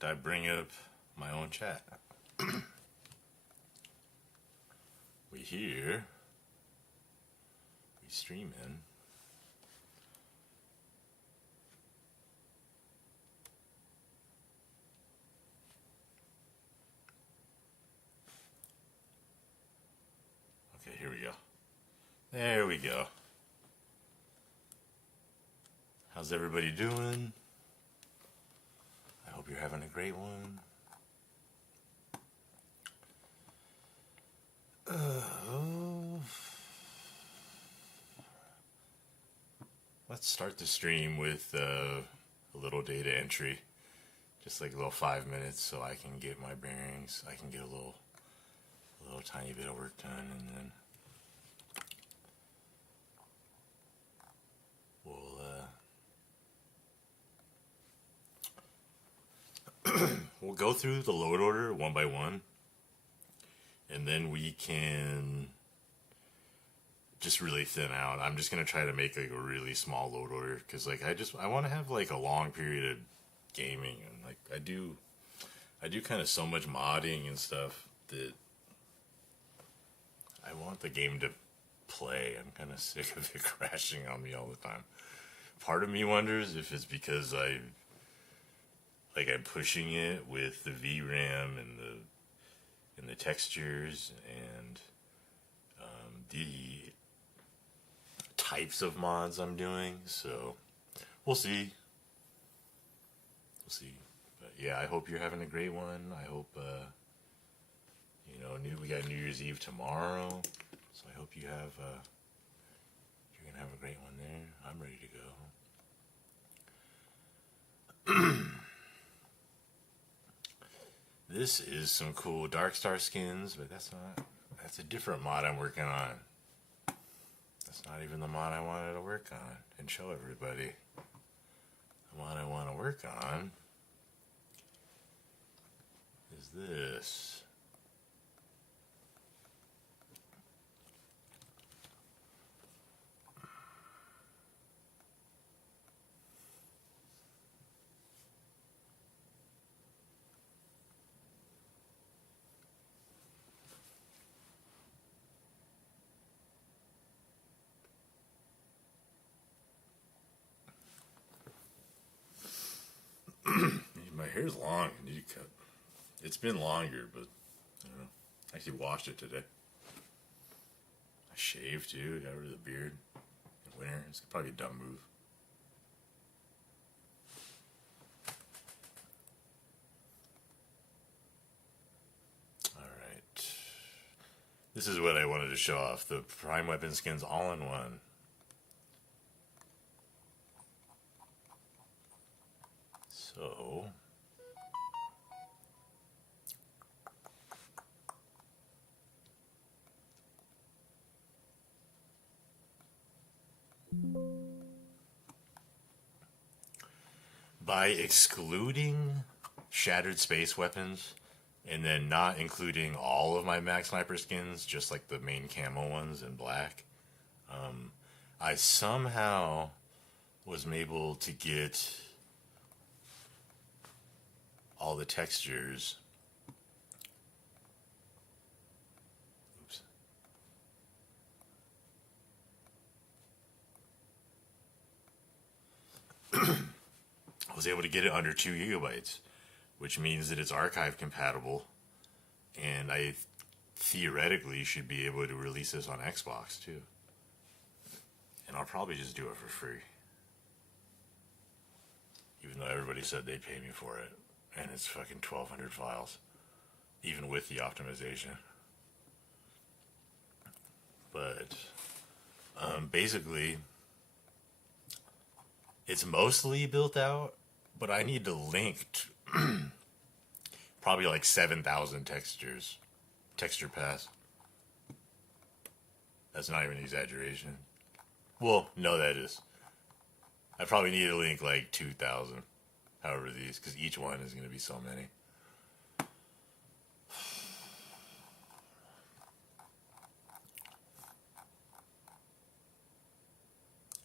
can't I bring up my own chat? We here. We streaming. Okay, here we go. There we go. How's everybody doing? I hope you're having a great one. Let's start the stream with a little data entry. Just like a little 5 minutes so I can get my bearings. I can get a little tiny bit of work done, and then we'll go through the load order one by one, and then we can just really thin out. I'm just gonna try to make like a really small load order because like I want to have like a long period of gaming, and like I do kind of so much modding and stuff that I want the game to play. I'm kind of sick of it crashing on me all the time. Part of me wonders if it's because I'm pushing it with the VRAM and the textures and the types of mods I'm doing. So we'll see. But yeah, I hope you're having a great one. I hope we got New Year's Eve tomorrow, so I hope you're gonna have a great one there. I'm ready to go. This is some cool Dark Star skins, but that's a different mod I'm working on. That's not even the mod I wanted to work on and show everybody. The mod I want to work on is this. My hair's long. I need to cut. It's been longer, but I don't know. I actually washed it today. I shaved too. Got rid of the beard in winter. It's probably a dumb move. All right. This is what I wanted to show off. The Prime Weapon skins all in one. So by excluding shattered space weapons and then not including all of my Max Sniper skins, just like the main camo ones in black, I somehow was able to get all the textures. Oops. I was able to get it under 2 gigabytes, which means that it's archive compatible, and I theoretically should be able to release this on Xbox too. And I'll probably just do it for free, even though everybody said they'd pay me for it, and it's fucking 1,200 files, even with the optimization. But basically, it's mostly built out, but I need to link probably like 7,000 texture paths. That's not even an exaggeration. Well, no, that is. I probably need to link like 2,000, however these, because each one is going to be so many.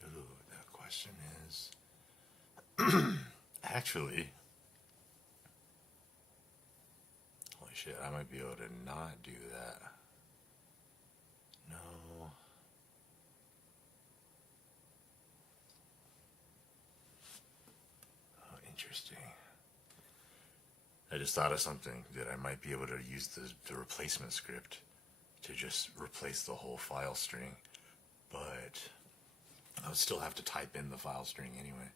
Ooh, the question is, actually, shit, I might be able to not do that. No. Oh, interesting. I just thought of something that I might be able to use the replacement script to just replace the whole file string, but I would still have to type in the file string anyway.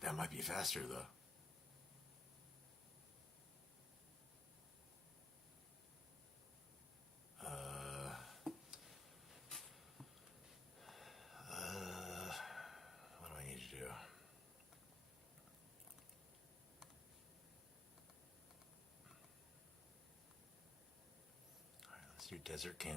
That might be faster though. What do I need to do? Alright, let's do desert camo.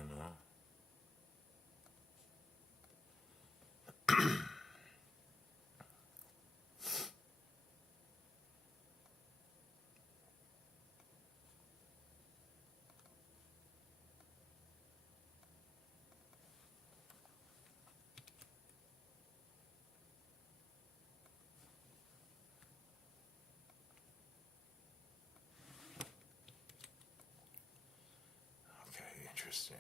Interesting.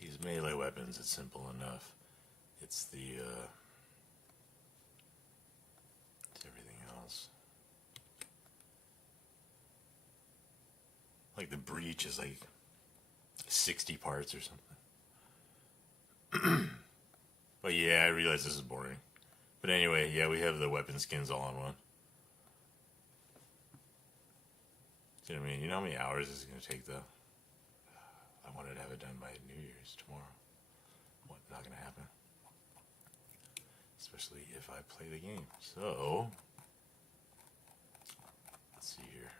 These melee weapons, it's simple enough. It's it's everything else. Like the breach is like 60 parts or something. But yeah, I realize this is boring. But anyway, yeah, we have the weapon skins all on one. You know what I mean? You know how many hours this is going to take, though? I wanted to have it done by New Year's tomorrow. What? Not going to happen. Especially if I play the game. So, let's see here.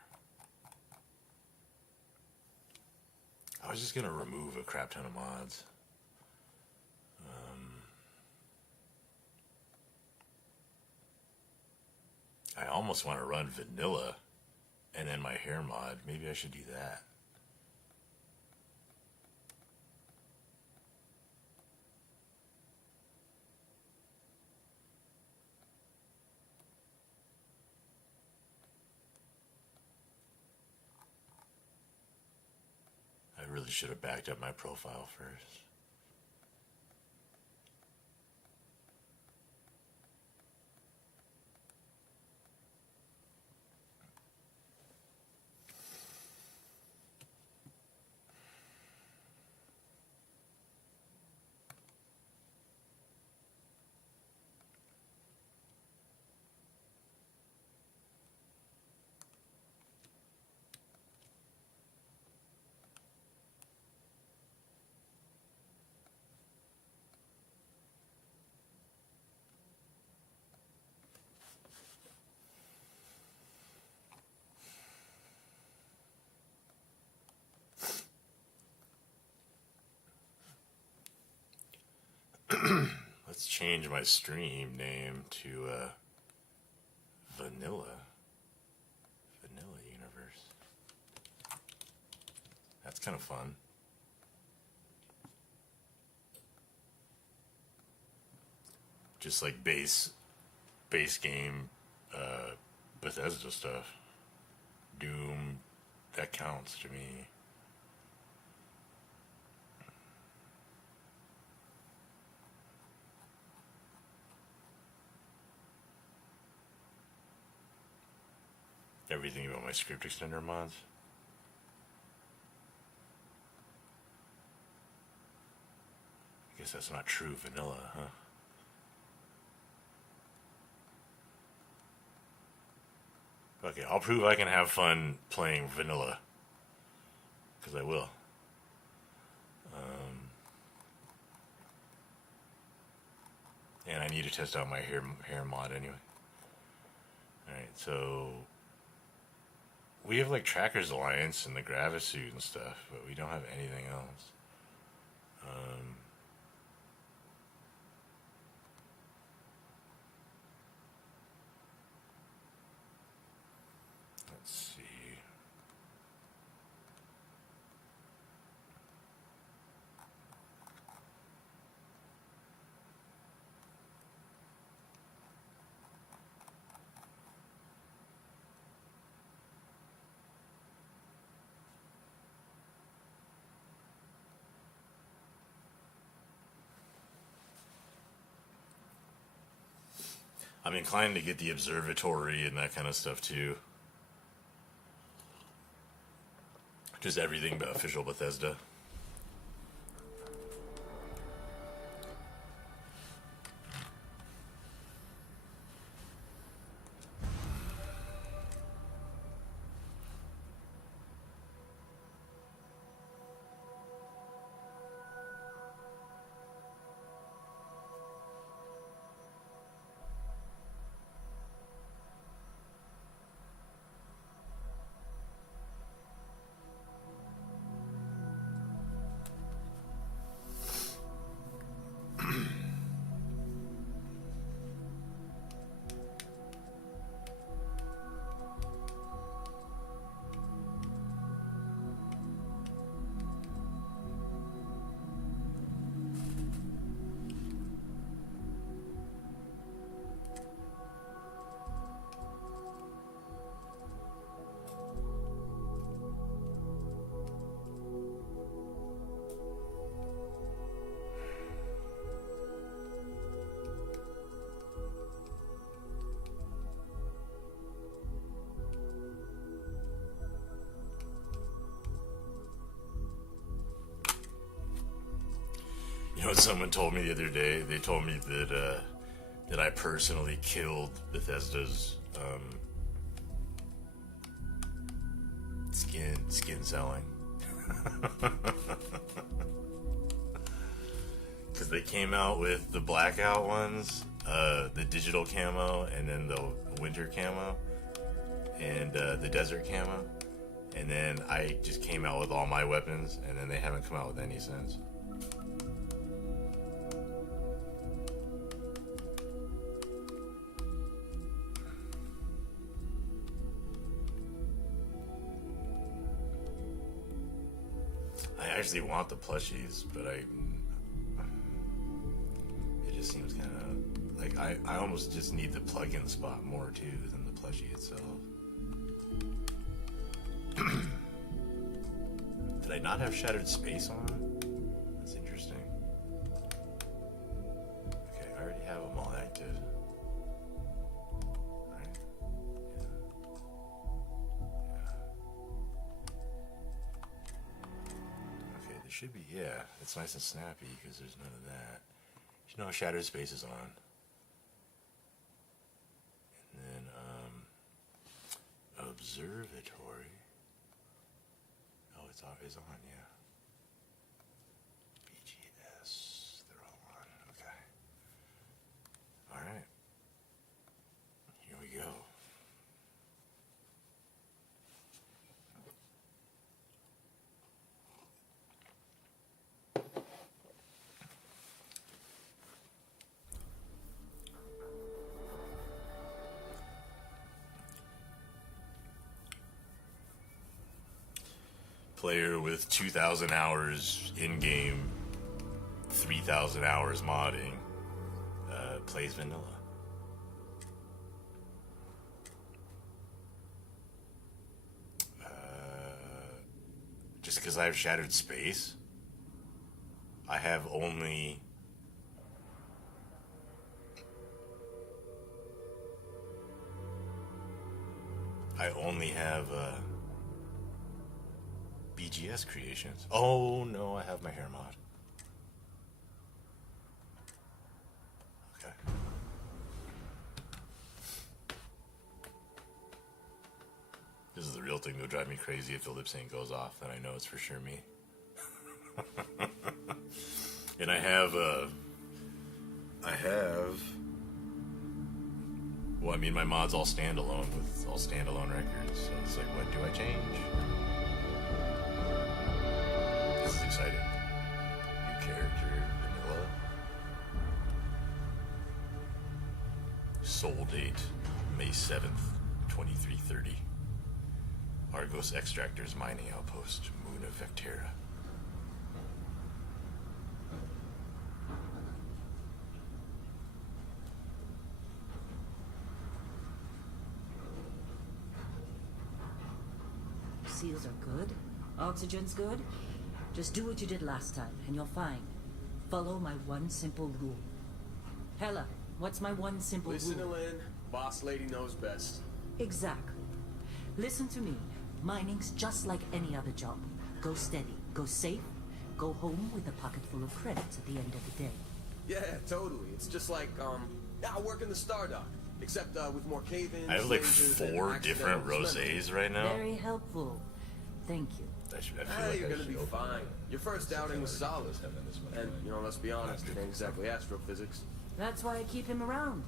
I was just going to remove a crap ton of mods. I almost want to run vanilla and then my hair mod. Maybe I should do that. I really should have backed up my profile first. Let's change my stream name to Vanilla Universe. That's kind of fun. Just like base game Bethesda stuff. Doom, that counts to me. Everything about my script extender mods. I guess that's not true vanilla, huh? Okay, I'll prove I can have fun playing vanilla. Because I will. And I need to test out my hair mod anyway. Alright, so we have like Trackers Alliance and the Gravisuit and stuff, but we don't have anything else. Let's see. I'm inclined to get the observatory and that kind of stuff too. Just everything but official Bethesda. You know what someone told me the other day? They told me that I personally killed Bethesda's skin selling. Because they came out with the blackout ones, the digital camo, and then the winter camo, and the desert camo. And then I just came out with all my weapons, and then they haven't come out with any since. I actually want the plushies, but it just seems kind of like I almost just need the plug-in spot more too than the plushie itself. Did I not have Shattered Space on? That's interesting. Okay, I already have them all active. Right? Yeah. Okay, there should be, yeah. It's nice and snappy because there's none of that. You know, Shattered Space is on. And then, Observatory. Oh, it's on, yeah. BGS, they're all on. Okay. All right. Here we go. Player with 2,000 hours in-game, 3,000 hours modding, plays vanilla. Just because I have Shattered Space, I only have BGS creations. Oh no, I have my hair mod. Okay. This is the real thing that'll drive me crazy. If the lip sync goes off, then I know it's for sure me. And I have well, I mean, my mod's all standalone with all standalone records, so it's like, what do I change? This is exciting. New character, vanilla. Soul date, May 7th, 2330. Argos Extractors Mining Outpost, Moon of Vectera. Seals are good. Oxygen's good. Just do what you did last time, and you're fine. Follow my one simple rule. Hella, What's my one simple Listen to rule? Lynn. Boss lady knows best. Exactly. Listen to me. Mining's just like any other job. Go steady, go safe, go home with a pocket full of credits at the end of the day. Yeah, totally. It's just like, I work in the Star Dock. Except, with more cave-ins, I have like lasers, and 4 different accidental rosés right now. Very helpful. Thank you. I feel Ah, like you're I gonna should be open fine. it. Your first outing was solid. And, let's be honest, it ain't exactly astrophysics. That's why I keep him around.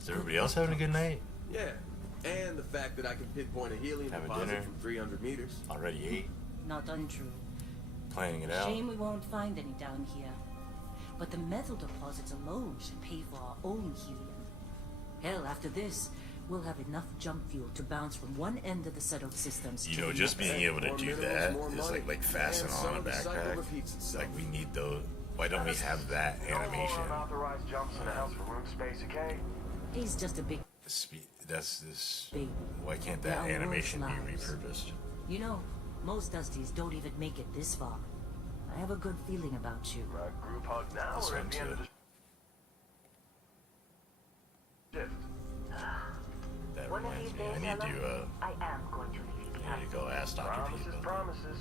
Is everybody else having a good night? Yeah. And the fact that I can pinpoint a helium Have a deposit dinner. from 300 meters. Already 8? Not untrue. Planning it out? Shame we won't find any down here. But the metal deposits alone should pay for our own helium. Hell, after this, we'll have enough jump fuel to bounce from one end of the settled systems You to know, the just next. being able to More do minerals, that more is money. like fasten And on so a the cycle backpack. repeats itself. Like we need those. Why don't we have that animation? No more unauthorized jumps in the house for room space, okay? He's just a big That's this. baby. Why can't They're that our animation be world's lives. repurposed? You know, most Dusties don't even make it this far. I have a good feeling about you. Group hug now This or one at the end of too. the shift? That One of reminds these me. I days, need to. Ella, I am going to leave you I need to go ask Dr. Pete Promises, about that. promises.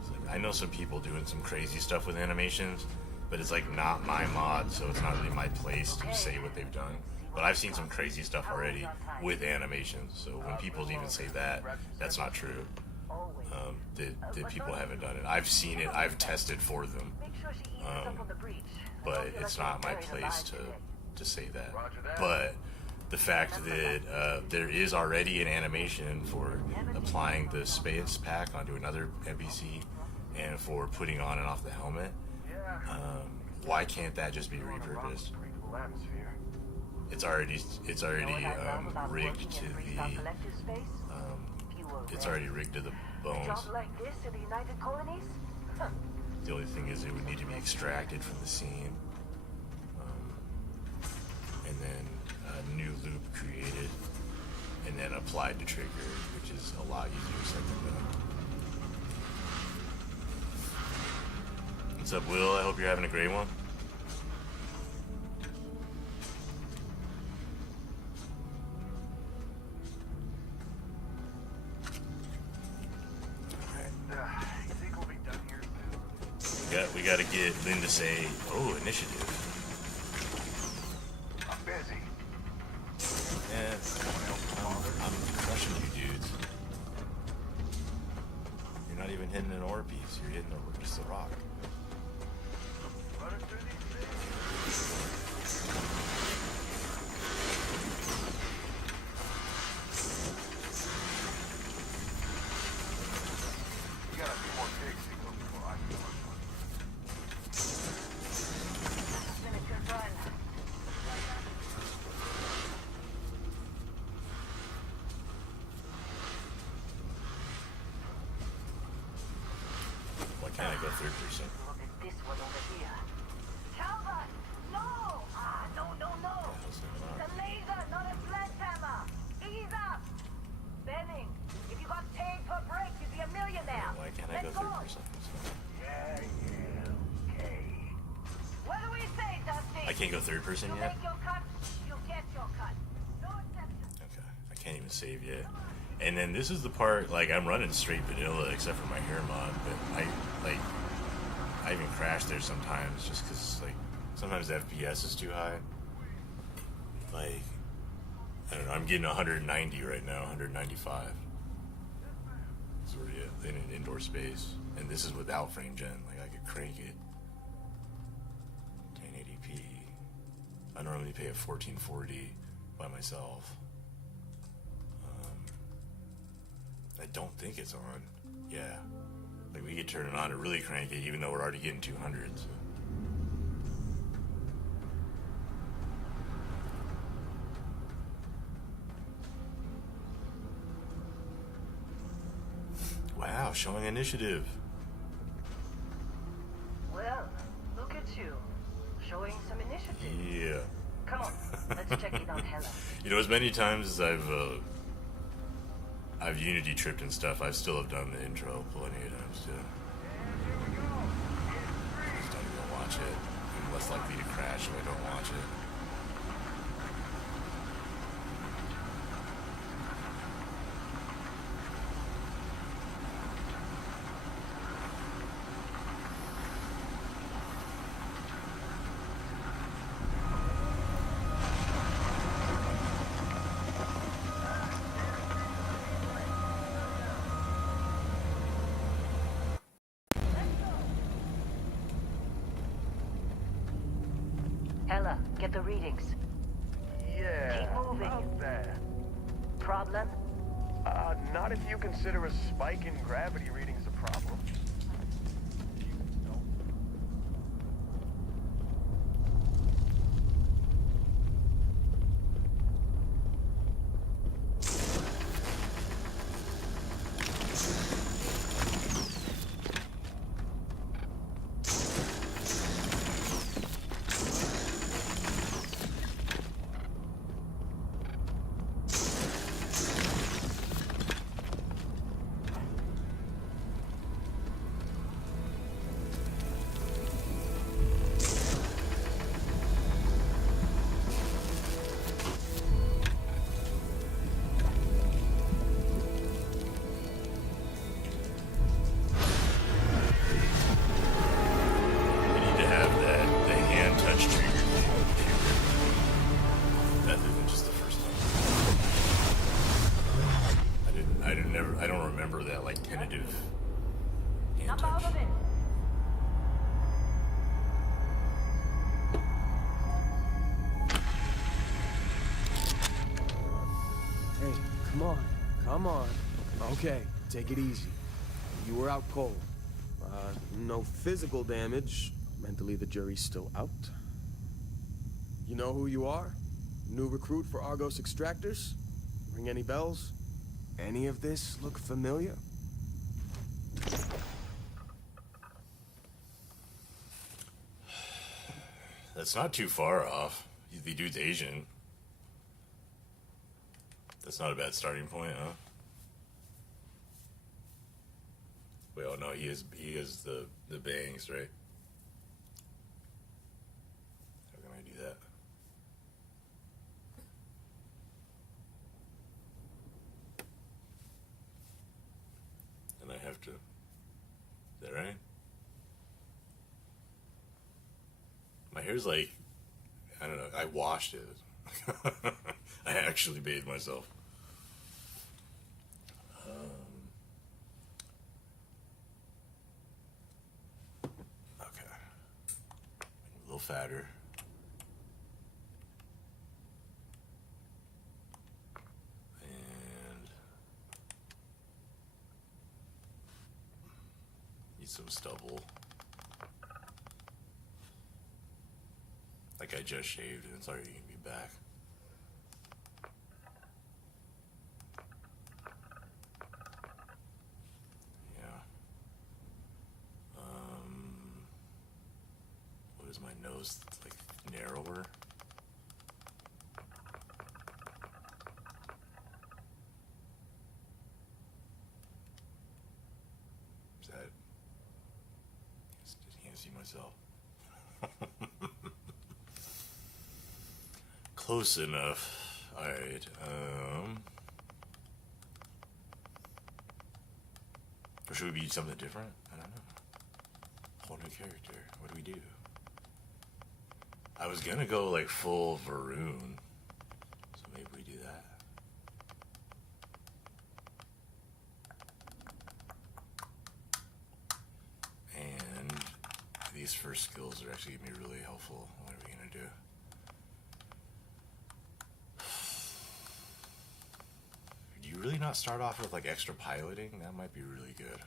It's like, I know some people doing some crazy stuff with animations, but it's like not my mod, so it's not really my place to say what they've done. But I've seen some crazy stuff already with animations, so when people even say that, that's not true. That people haven't done it. I've seen it, I've tested for them, Make sure she eats up on the breach. but it's not my place to say that. But the fact that there is already an animation for applying the space pack onto another NPC and for putting on and off the helmet, why can't that just be repurposed? Breathable atmosphere. It's already rigged to the it's already rigged to the bones. Job like this in the United Colonies? Huh. The only thing is it would need to be extracted from the scene, and then a new loop created, and then applied to trigger, which is a lot easier said than done. What's up, Will? I hope you're having a great one. You think we'll be done here soon? We got to get Lynn to say, "Oh, initiative." I'm busy. Yeah, I'm crushing you dudes. You're not even hitting an ore piece. You're hitting just a rock. Running through these things. You got a few more digs to go before I can work on it. Finish your run. Why can't I go third person? Look at this one over here. Calvert! No! No. How's that It's not? a laser, not a sledgehammer. Ease up. Benning, if you got paid per break, you'd be a millionaire. Why can't I go Let's third go. person? Okay. What do we say, Dusty? I can't go third person You yet? make your cut, you get your cut. No exceptions. Okay, I can't even save yet. And then this is the part, like, I'm running straight vanilla except for my hair mod, but I even crash there sometimes just because, like, sometimes the FPS is too high. Like, I don't know, I'm getting 190 right now, 195. It's already in an indoor space. And this is without frame gen, like, I could crank it. 1080p. I normally pay a 1440 by myself. I don't think it's on. Yeah. Like, we could turn it on to really crank it, even though we're already getting 200s. Wow, showing initiative. Well, look at you. Showing some initiative. Yeah. Come on, let's check in on Helen. You know, as many times as I've Unity tripped and stuff, I still have done the intro plenty of times too. And here we go. In watch it. I'm less likely to crash if I don't watch it. Ella, get the readings. Yeah. Keep moving. About that. Problem? Not if you consider a spike in gravity readings a problem. I need to have the hand touch trigger thing. Rather than just the first time. I don't remember that, like, tentative hand Snap out touch. of it. Hey, come on. Come on. Okay, take it easy. You were out cold. No physical damage. Mentally, the jury's still out. You know who you are? New recruit for Argos Extractors? Ring any bells? Any of this look familiar? That's not too far off. The dude's Asian. That's not a bad starting point, huh? Wait, oh no, he is the bangs, right? How can I do that? And I have to, is that right? My hair's like, I don't know, I washed it. I actually bathed myself. Okay. A little fatter. And need some stubble. Like I just shaved and it's already gonna be back. Yeah. What is my nose like narrower? Is that? I can't see myself. Close enough. Alright, or should we be something different? I don't know. Whole new character. What do we do? I was gonna go like full Varun. So maybe we do that. And these first skills are actually gonna be really helpful. What are we gonna do? Do you really not start off with like extra piloting? That might be really good.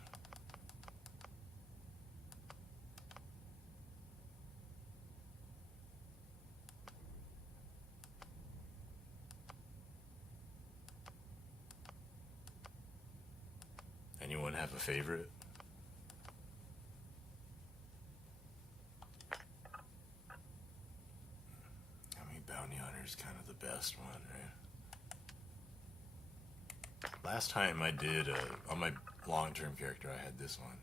Anyone have a favorite? I mean, Bounty Hunter is kind of the best one, right? Last time I did, on my long-term character, I had this one.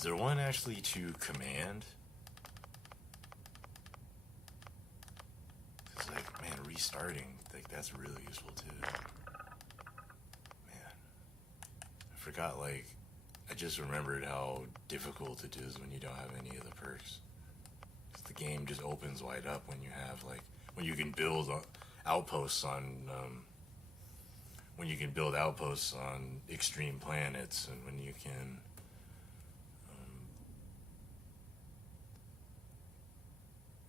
Is there one actually to command? It's like, man, restarting, like that's really useful too. Man, I forgot, like, I just remembered how difficult it is when you don't have any of the perks. 'Cause the game just opens wide up when you have, like, when you can build outposts on, when you can build outposts on extreme planets, and when you can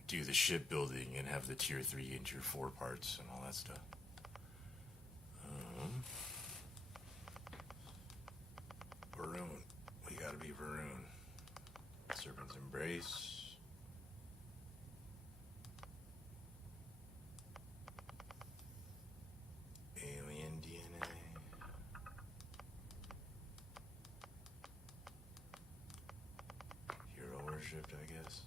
do the shipbuilding and have the tier 3 and tier 4 parts and all that stuff. Varun. We gotta be Varun. Serpent's Embrace. Alien DNA. Hero worshipped, I guess.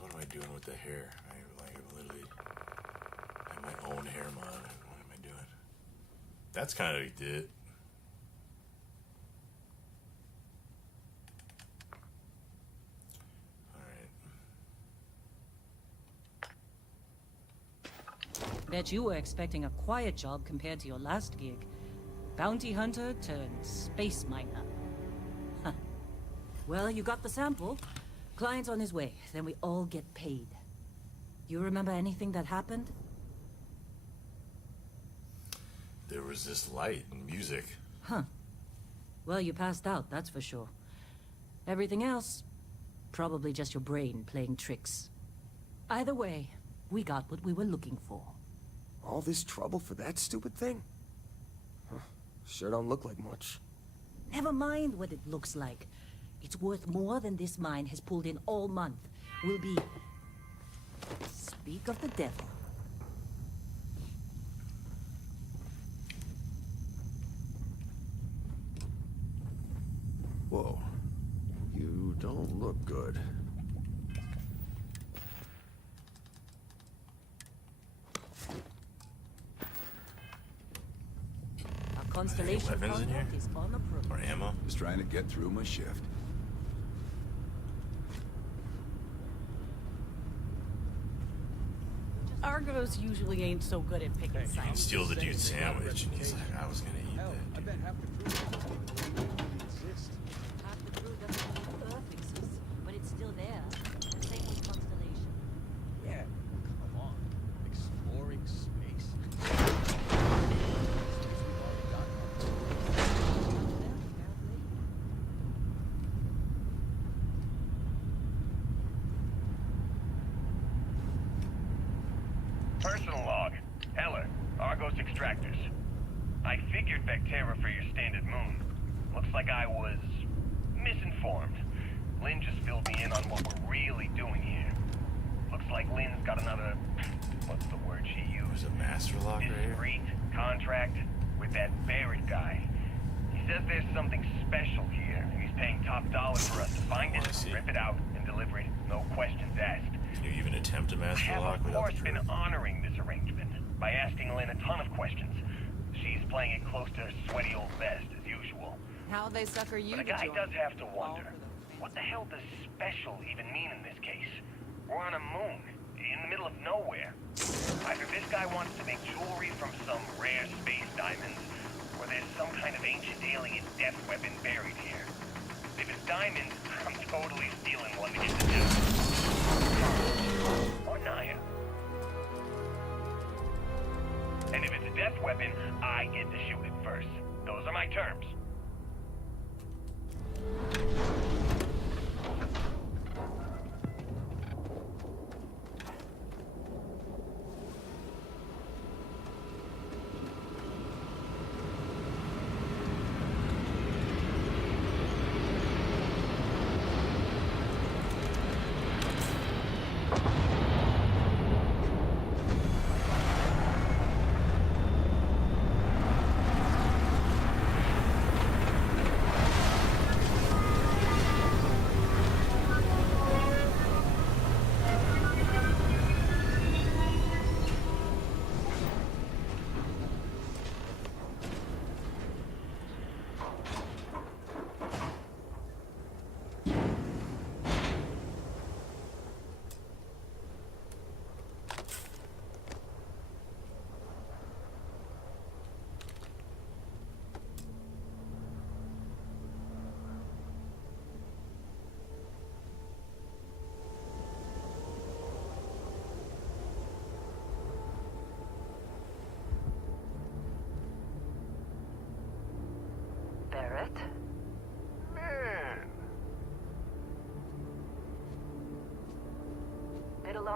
What am I doing with the hair? I literally have my own hair mod. What am I doing? That's kind of it. Alright. Bet you were expecting a quiet job compared to your last gig. Bounty hunter turned space miner. Huh. Well, you got the sample. Client's on his way, then we all get paid. You remember anything that happened? There was this light and music. Huh. Well, you passed out, that's for sure. Everything else, probably just your brain playing tricks. Either way, we got what we were looking for. All this trouble for that stupid thing? Huh. Sure don't look like much. Never mind what it looks like. It's worth more than this mine has pulled in all month. We'll be... Speak of the devil. Whoa. You don't look good. Our constellation weapons in here? contact is on approach. Or ammo? Just trying to get through my shift. Argos usually ain't so good at picking You can sides. steal the dude's sandwich, and he's like, I was gonna eat Hell, I that. bet half the crew exist. Half the crew doesn't believe Earth exists, but it's still there. Same with constellation. Yeah, come on. Exploring space. Personal log. Heller, Argos Extractors. I figured Vectera for your standard moon. Looks like I was misinformed. Lynn just filled me in on what we're really doing here. Looks like Lynn's got another... what's the word she There's used? a master lock right here. Discreet contract with that buried guy. He says there's something special here. He's paying top dollar for us to find I it, see. rip it out, and deliver it. No questions asked. Can you even attempt a I master have, lock of without course, the been truth? honoring this arrangement by asking Lynn a ton of questions. She's playing it close to her sweaty old vest, as usual. How they sucker you But a to guy join? does have to All wonder, for the- what the hell does special even mean in this case? We're on a moon, in the middle of nowhere. Either this guy wants to make jewelry from some rare space diamonds, or there's some kind of ancient alien death weapon buried here. If it's diamonds, I'm totally stealing one to get the death. Or Naya. And if it's a death weapon, I get to shoot it first. Those are my terms.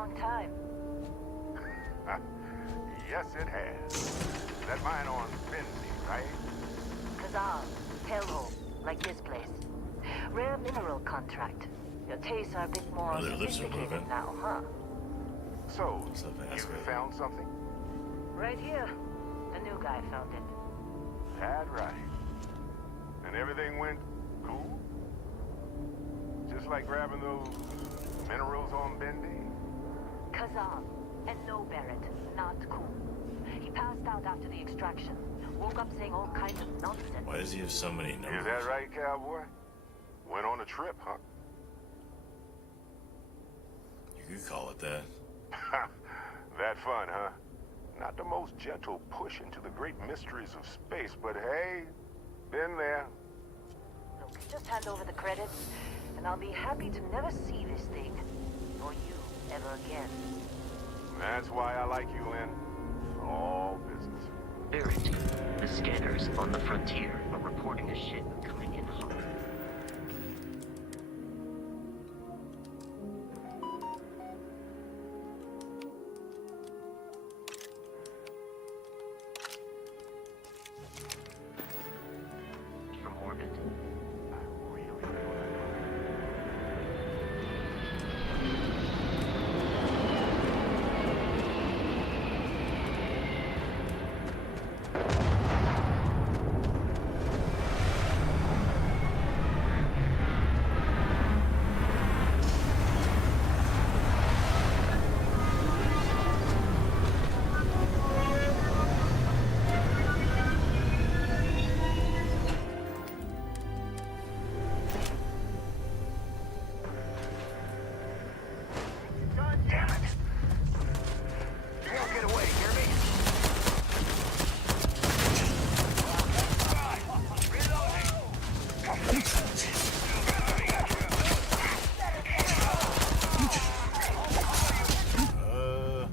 long time. Yes, it has. That mine on Benzie, right? Kazan, hellhole, like this place. Rare mineral contract. Your tastes are a bit more Oh, their lips are sophisticated moving. now, huh? So, What's up, you asshole? found something? Right here. The new guy found it. That right. And everything went cool? Just like grabbing those minerals on Bendy? Kazan. And no, Barrett. Not cool. He passed out after the extraction. Woke up saying all kinds of nonsense. Why does he have so many numbers? Is that right, cowboy? Went on a trip, huh? You could call it that. That fun, huh? Not the most gentle push into the great mysteries of space, but hey, been there. Look, just hand over the credits, and I'll be happy to never see this thing. Or you ever again. That's why I like you, Lynn. All business. Barrett, the scanners on the frontier are reporting a ship coming in hot. From orbit. God damn it! You won't get away, hear me? Uh,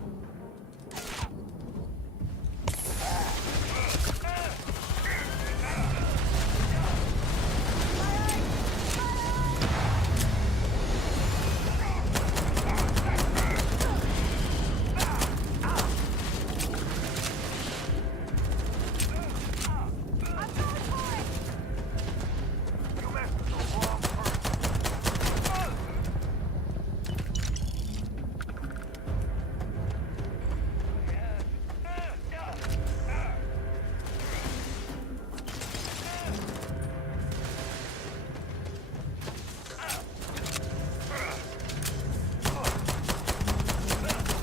You messed with the wrong person.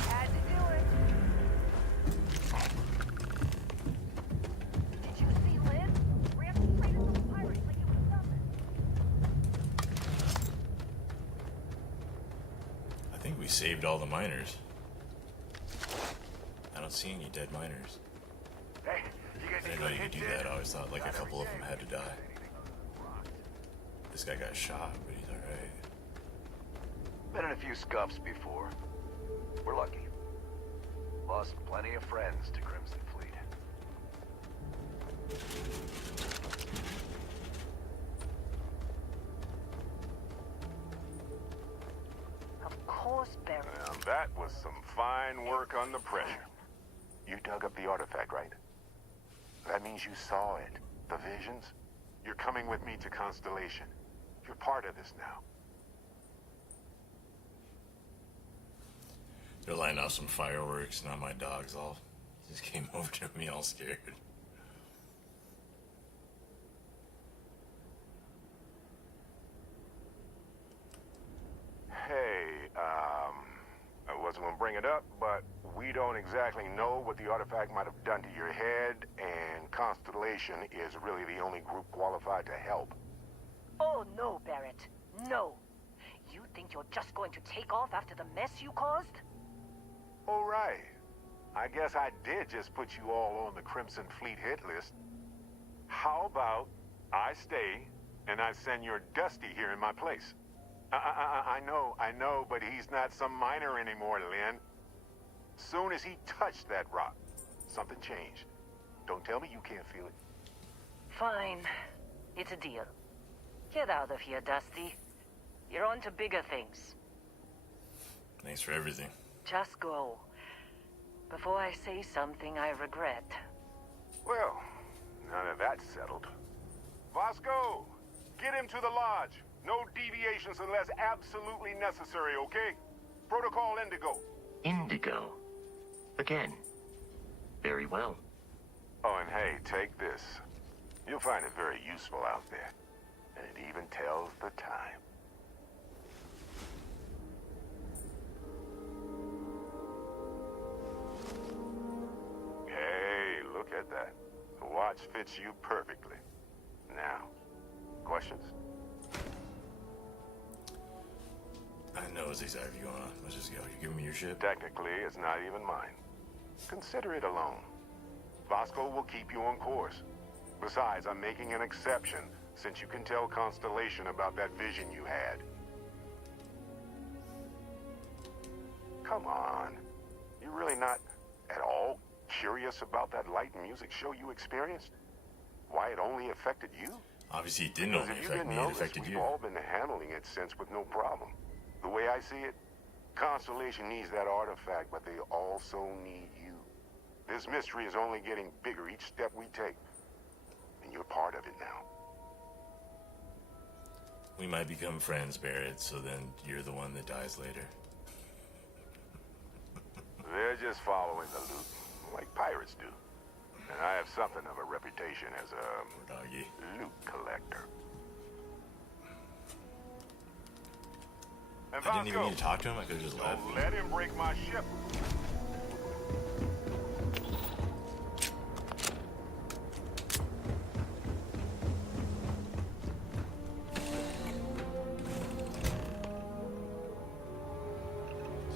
Had to do it. Did you see Lynn? Ran straight into the pirates like it was nothing. I think we saved all the miners. I don't see any dead miners. Hey, you guys I didn't know you could do that. I always thought like a couple of them had to die. This guy got shot, but he's alright. Been in a few scuffs before. We're lucky. Lost plenty of friends to Crimson Fleet. Of course, Barrett. Now, that was some fine work under pressure. You dug up the artifact, right? That means you saw it. The visions? You're coming with me to Constellation. You're part of this now. They're lighting off some fireworks. Now my dogs all just came over to me all scared. Hey, I wasn't gonna bring it up, but we don't exactly know what the artifact might have done to your head, and Constellation is really the only group qualified to help. Oh, no, Barrett. No. You think you're just going to take off after the mess you caused? All right. I guess I did just put you all on the Crimson Fleet hit list. How about I stay and I send your Dusty here in my place? I know, but he's not some miner anymore, Lynn. Soon as he touched that rock, something changed. Don't tell me you can't feel it. Fine. It's a deal. Get out of here, Dusty. You're on to bigger things. Thanks for everything. Just go. Before I say something I regret. Well, now that that's settled. Vasco, get him to the lodge. No deviations unless absolutely necessary, okay? Protocol Indigo. Indigo. Again. Very well. Oh, and hey, take this. You'll find it very useful out there. And it even tells the time. Hey, look at that. The watch fits you perfectly. Now, questions? I know it's exactly you wanna. Let's just go. You giving me your ship? Technically, it's not even mine. Consider it a loan. Vasco will keep you on course. Besides, I'm making an exception since you can tell Constellation about that vision you had. Come on. You're really not at all curious about that light and music show you experienced? Why it only affected you? Obviously, it didn't Because only if you affect didn't me. It notice, affected we've you. all been handling it since with no problem. The way I see it, Constellation needs that artifact, but they also need you. This mystery is only getting bigger each step we take. And you're part of it now. We might become friends, Barrett, so then you're the one that dies later. They're just following the loot, like pirates do. And I have something of a reputation as a Poor doggy. loot collector. And I didn't even Vasco, need to talk to him. I could have just left. don't let him break my ship.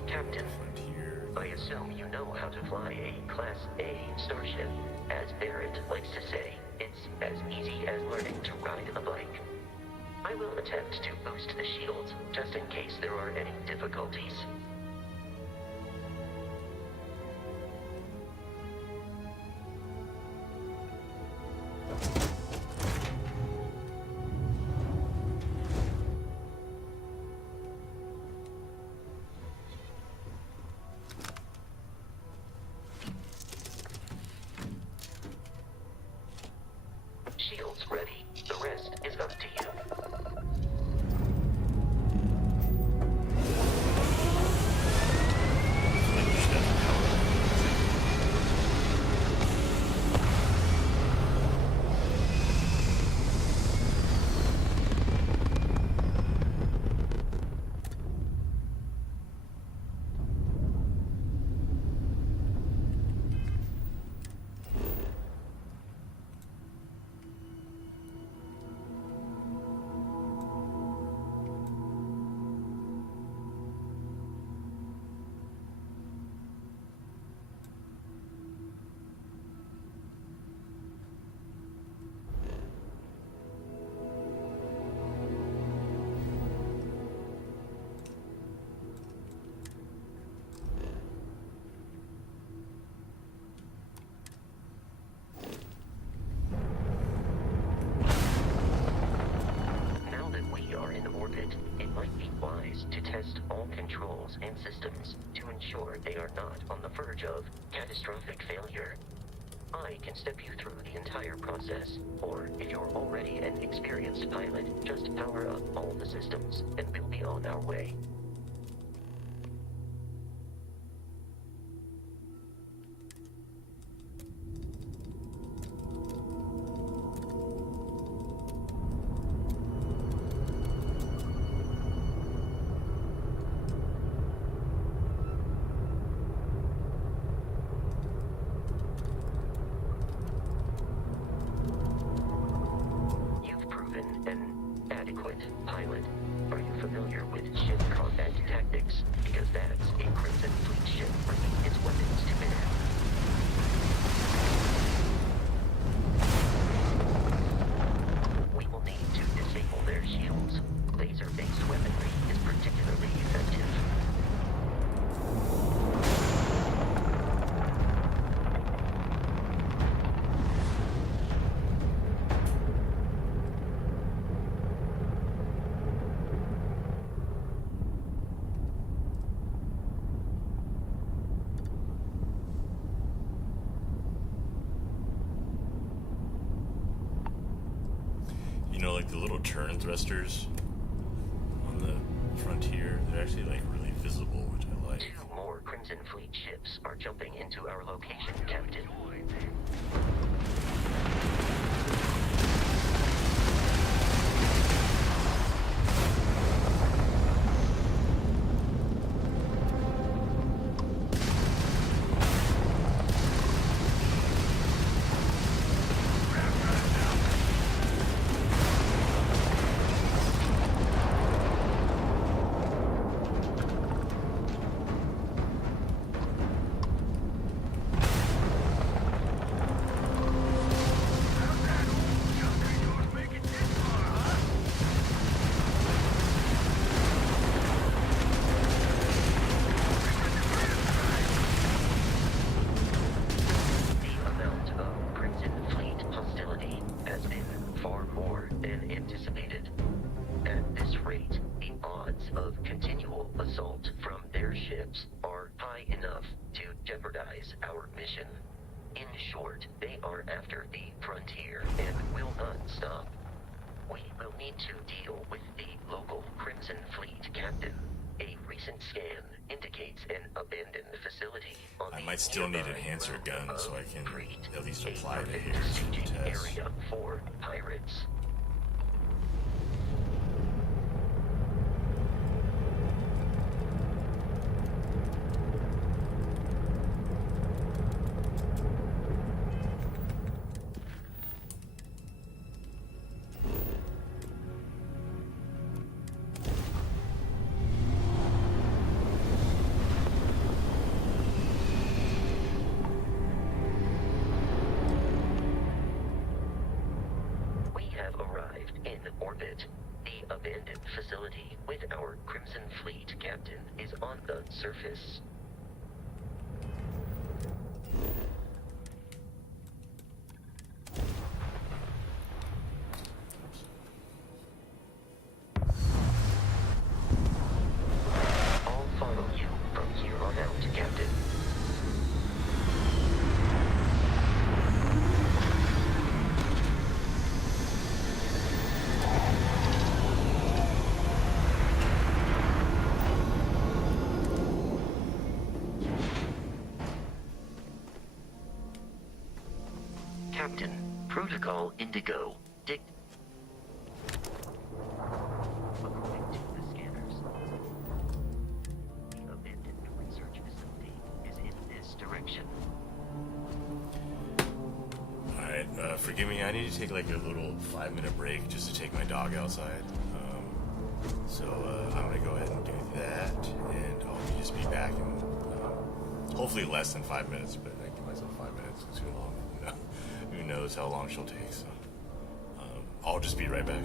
Captain, Frontier. I assume you know how to fly a Class A starship. As Barrett likes to say, it's as easy as learning to ride a bike. I will attempt to boost the shields, just in case there are any difficulties. Shields ready. The rest is up to you. Now that we are in orbit, it might be wise to test all controls and systems to ensure they are not on the verge of catastrophic failure. I can step you through the entire process, or if you're already an experienced pilot, just power up all the systems and we'll be on our way. You've proven an adequate pilot. Are you familiar with ship combat tactics? Because that's a Crimson Fleet ship bringing its weapons to bear. We will need to disable their shields. Laser-based weaponry is particularly effective. like the little turn thrusters on the frontier, they're actually like really visible, which I like. 2 more Crimson Fleet ships are jumping into our location, Captain. I might still need enhancer guns so I can at least apply to here to test. Area for pirates. Facility with our Crimson Fleet captain is on the surface. I'll follow you from here on out, Captain. Captain, Protocol Indigo. According to the scanners, the abandoned research facility is in this direction. Alright, forgive me, I need to take like a little 5-minute break just to take my dog outside. So I'm gonna go ahead and do that, and I'll just be back in hopefully less than 5 minutes, but I give myself 5 minutes, it's too long. Who knows how long she'll take, so I'll just be right back.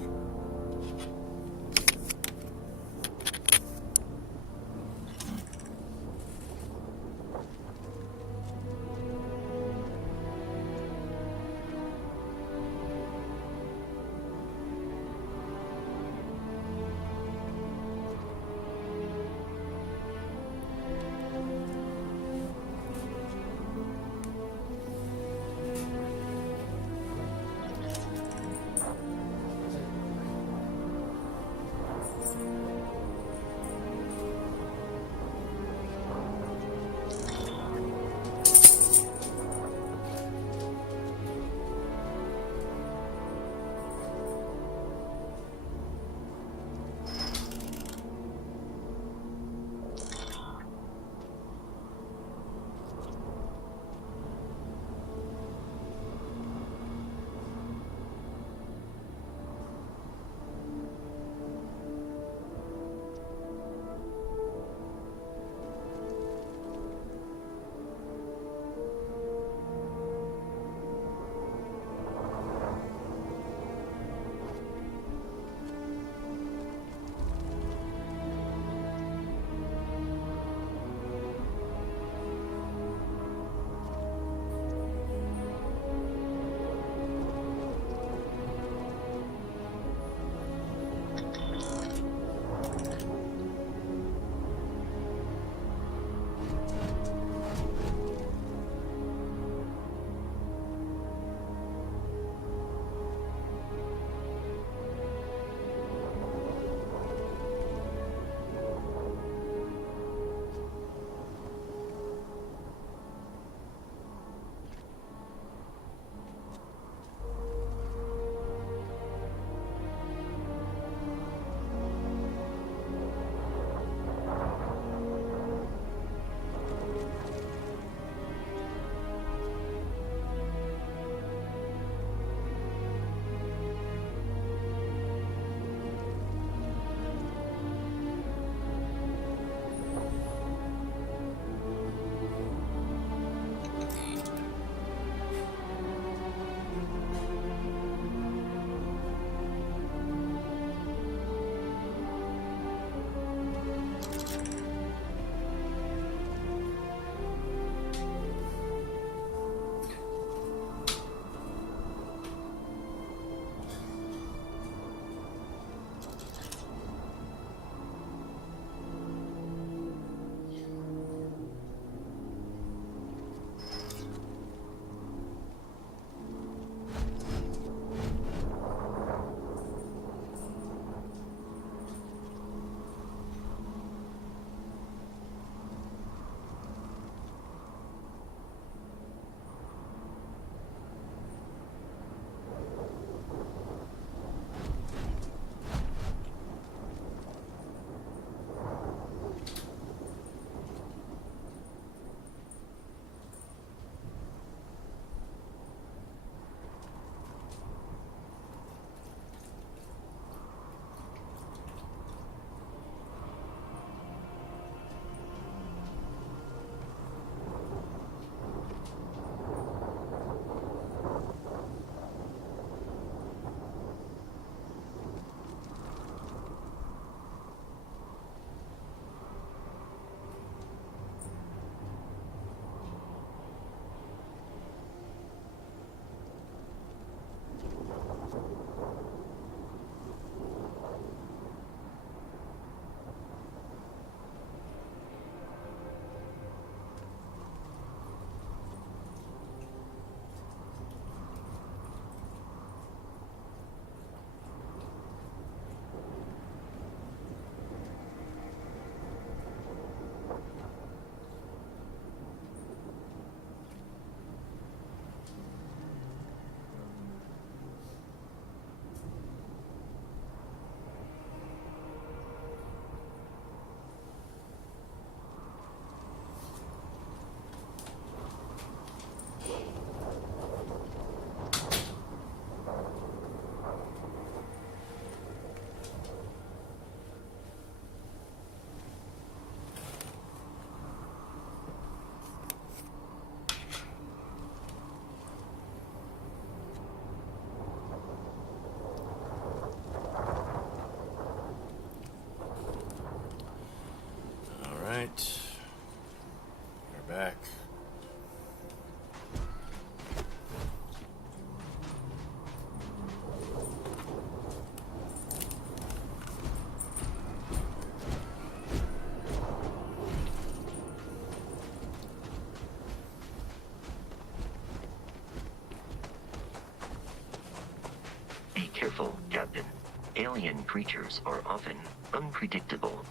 Alien creatures are often unpredictable.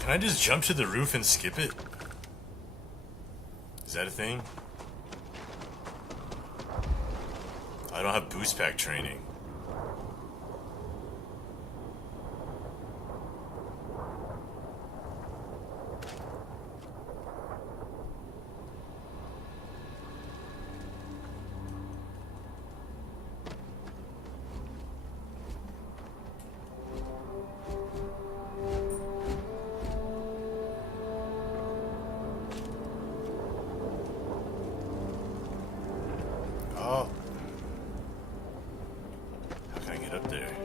Can I just jump to the roof and skip it? Is that a thing? I don't have boost pack training. Oh. How can I get up there?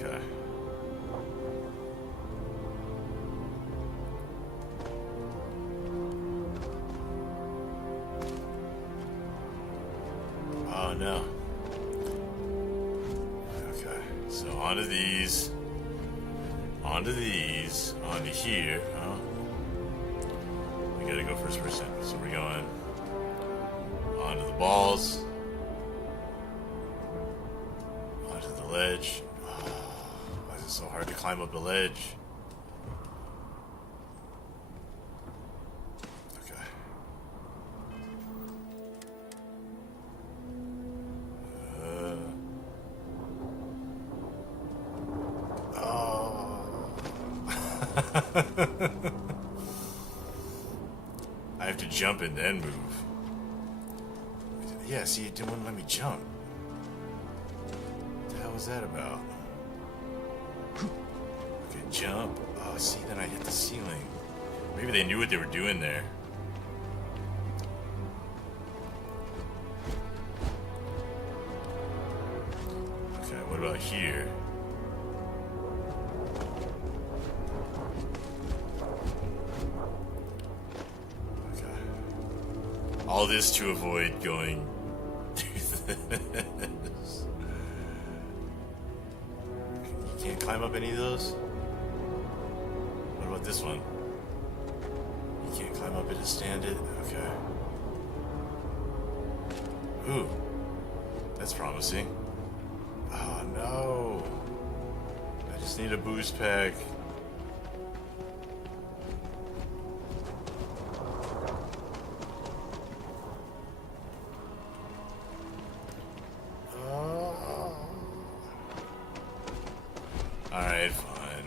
Okay. Oh no. Okay, so onto these, onto here. Oh, we gotta go first person. So we're going onto the balls, onto the ledge. Oh, why is it so hard to climb up the ledge? Okay. I have to jump and then move. Yeah, see, it didn't let me jump. What the hell was that about? Okay, jump. Oh, see, then I hit the ceiling. Maybe they knew what they were doing there. Okay, what about here? All this to avoid going through this. You can't climb up any of those? What about this one? You can't climb up it to stand it? Okay. Ooh. That's promising. Oh no. I just need a boost pack. Alright, fine.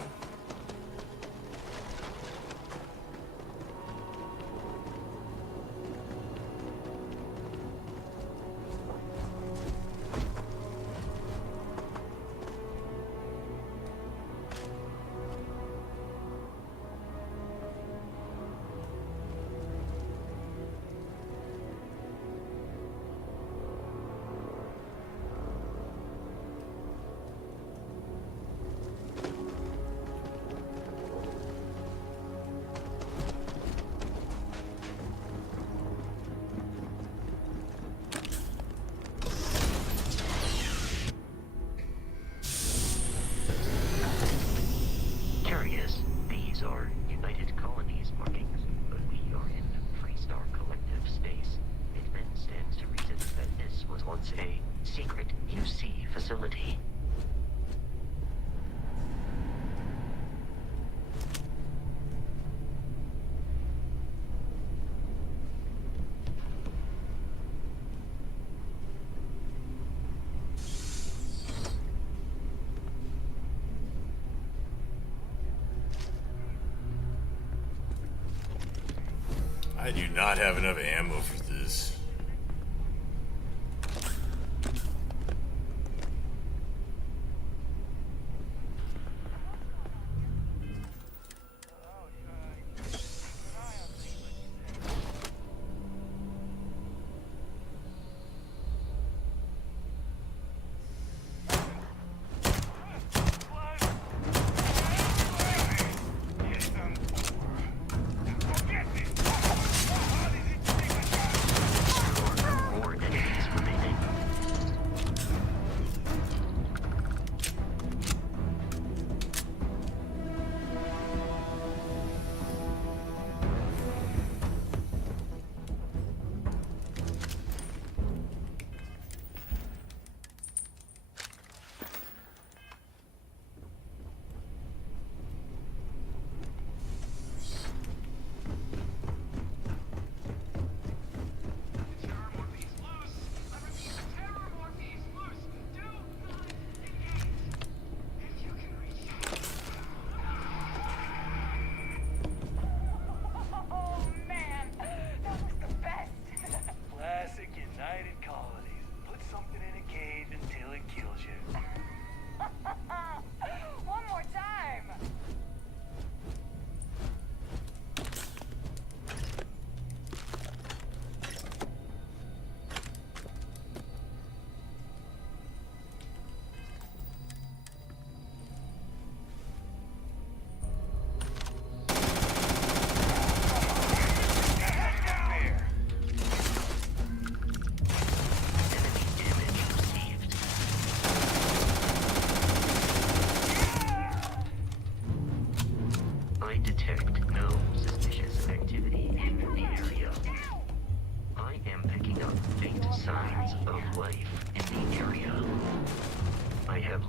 Curious, these are United Colonies markings, but we are in Freestar Collective space. It then stands to reason that this was once a secret UC facility. I do not have enough ammo for this.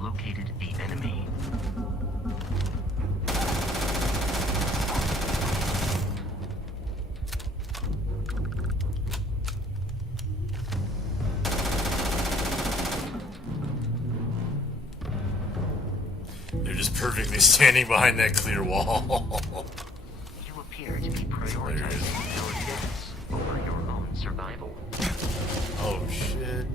Located the enemy. They're just perfectly standing behind that clear wall. You appear to be prioritizing your deaths over your own survival. Oh shit.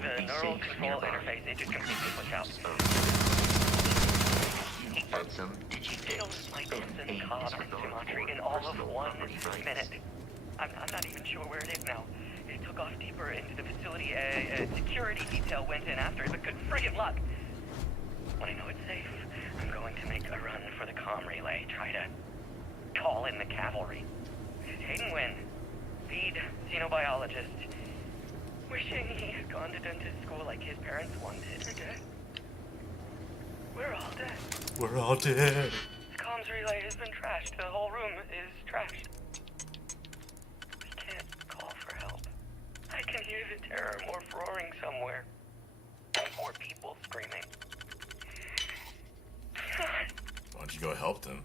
be neural safe control nearby. interface, it just completely switched out. Found some Still digibits. my Ben Crimson A card is on regarded geometry for in all of personal 1 property rights. minute. I'm not even sure where it is now. It took off deeper into the facility. A security detail went in after it, but good friggin' luck. When I know it's safe, I'm going to make a run for the comm relay. Try to call in the cavalry. Hayden Wynn, lead xenobiologist. Wishing he had gone to dentist school like his parents wanted. We're dead. We're all dead. We're all dead. The comms relay has been trashed. The whole room is trashed. We can't call for help. I can hear the terror morph roaring somewhere. More people screaming. Why don't you go help them?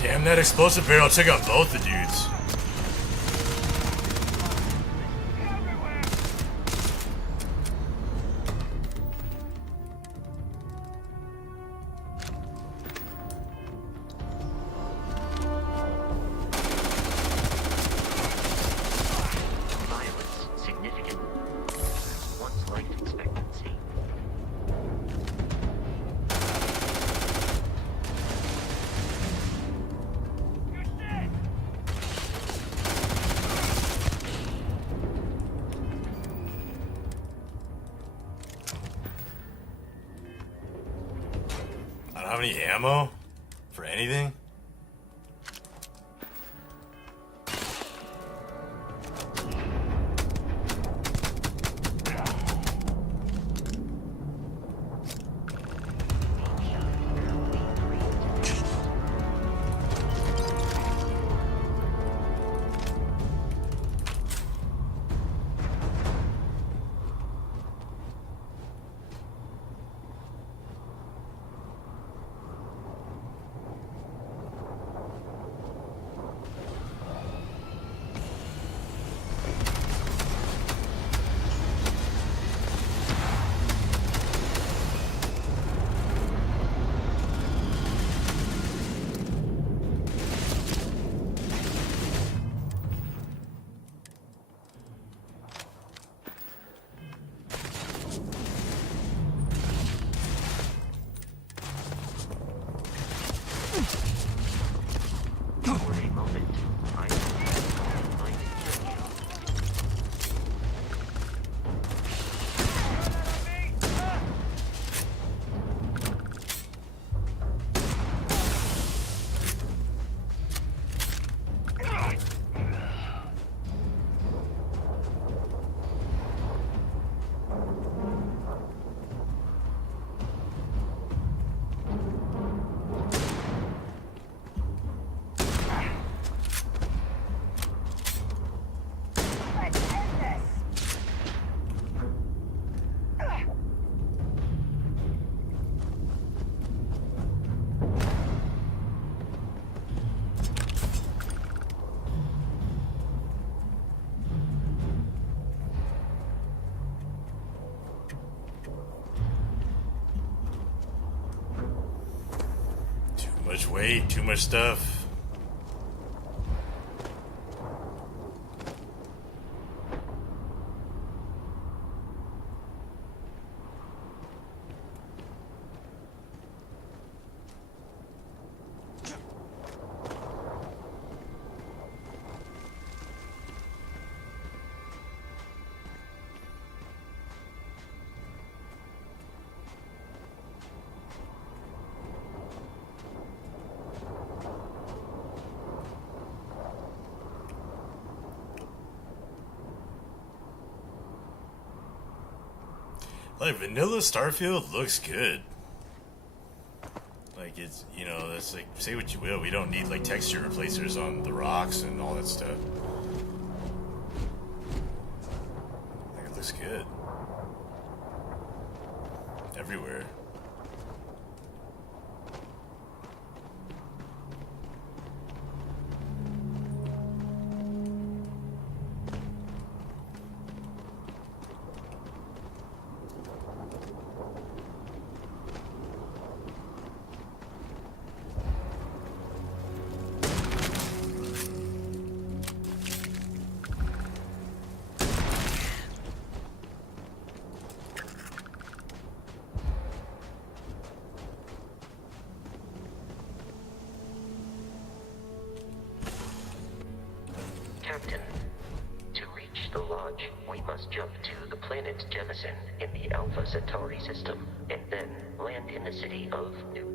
Damn, that explosive barrel took out both the dudes. Violence significant. One's life expectancy. I don't have any ammo for anything. For a moment, I thought I might kill you. Too much weight, too much stuff. Like, vanilla Starfield looks good. Like, it's, you know, that's like, say what you will, we don't need, like, texture replacers on the rocks and all that stuff. Like, it looks good. Everywhere. Captain, to reach the lodge, we must jump to the planet Jemison in the Alpha Centauri system, and then land in the city of New.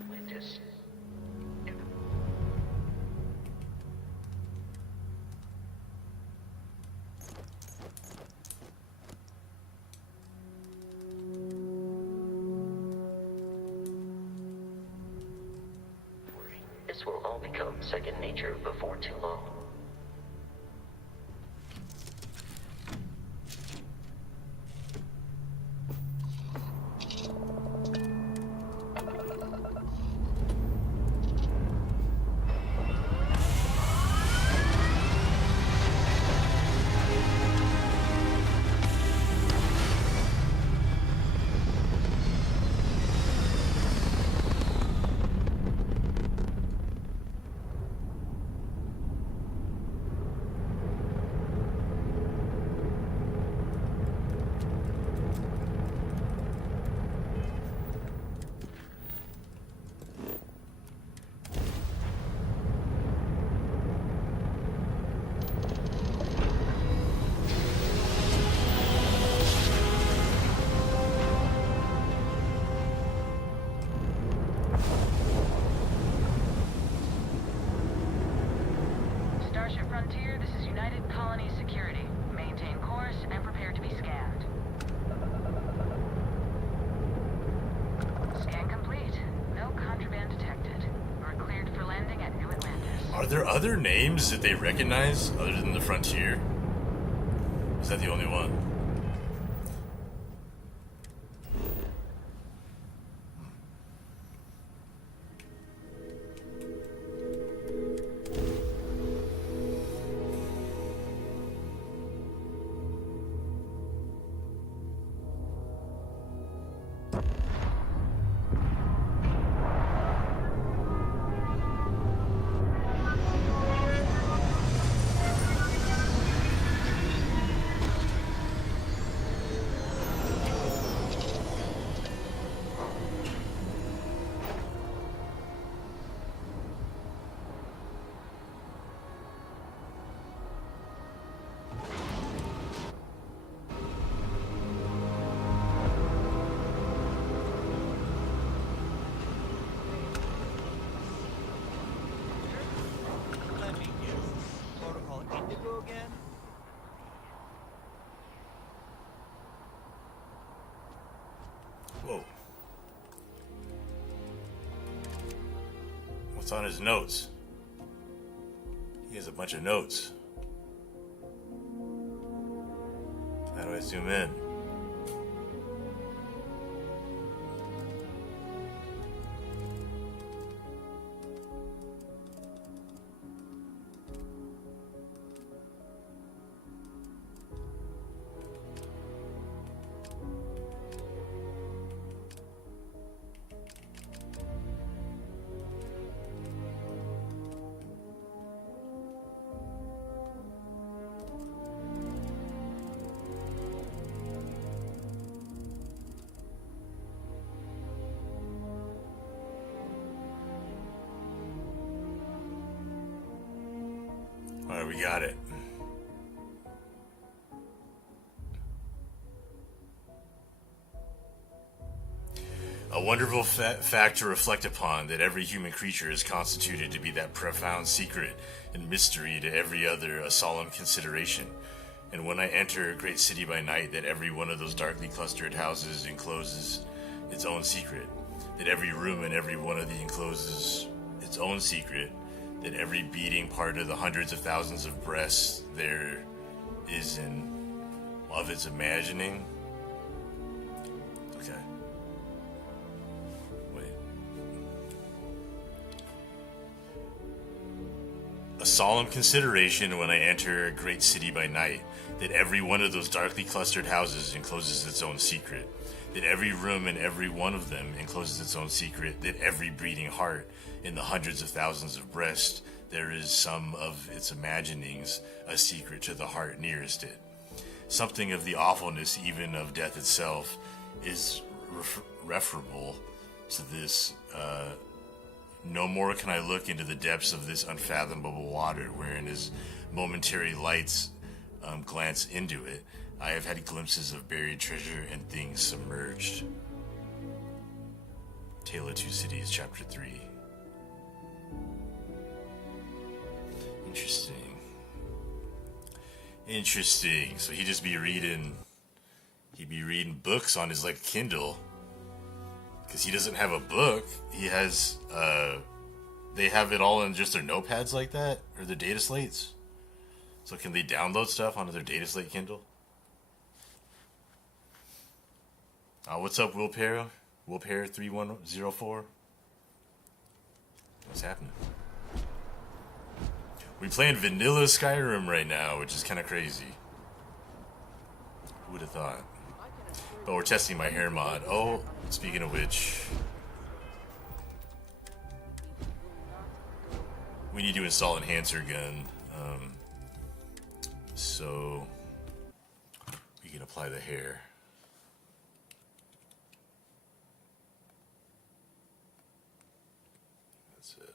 Atlantis. This will all become second nature before too long. Starship Frontier, this is United Colony Security. Maintain course and prepare to be scanned. Scan complete. No contraband detected. We're cleared for landing at New Atlantis. Are there other names that they recognize other than the Frontier? Is that the only one? Let me guess. Protocol Indigo again? Whoa. What's on his notes? He has a bunch of notes. How do I zoom in? Alright, we got it. A wonderful fact to reflect upon, that every human creature is constituted to be that profound secret and mystery to every other a solemn consideration. And when I enter a great city by night, that every one of those darkly clustered houses encloses its own secret, that every room in every one of the encloses its own secret, that every beating part of the hundreds of thousands of breasts there is in of its imagining. Okay. Wait. A solemn consideration when I enter a great city by night, that every one of those darkly clustered houses encloses its own secret, that every room in every one of them encloses its own secret, that every beating heart in the hundreds of thousands of breasts there is some of its imaginings a secret to the heart nearest it. Something of the awfulness even of death itself is referable to this. No more can I look into the depths of this unfathomable water, wherein his momentary lights glance into it. I have had glimpses of buried treasure and things submerged. Tale of Two Cities, Chapter 3. Interesting. So he'd just be reading. He'd be reading books on his like Kindle. Because he doesn't have a book. He has. They have it all in just their notepads like that, or their data slates. So can they download stuff onto their data slate Kindle? What's up, Wilpair? Wilpair 3104. What's happening? We playing vanilla Skyrim right now, which is kind of crazy. Who would have thought? But we're testing my hair mod. Oh, speaking of which, we need to install Enhancer Gun, so we can apply the hair. That's it.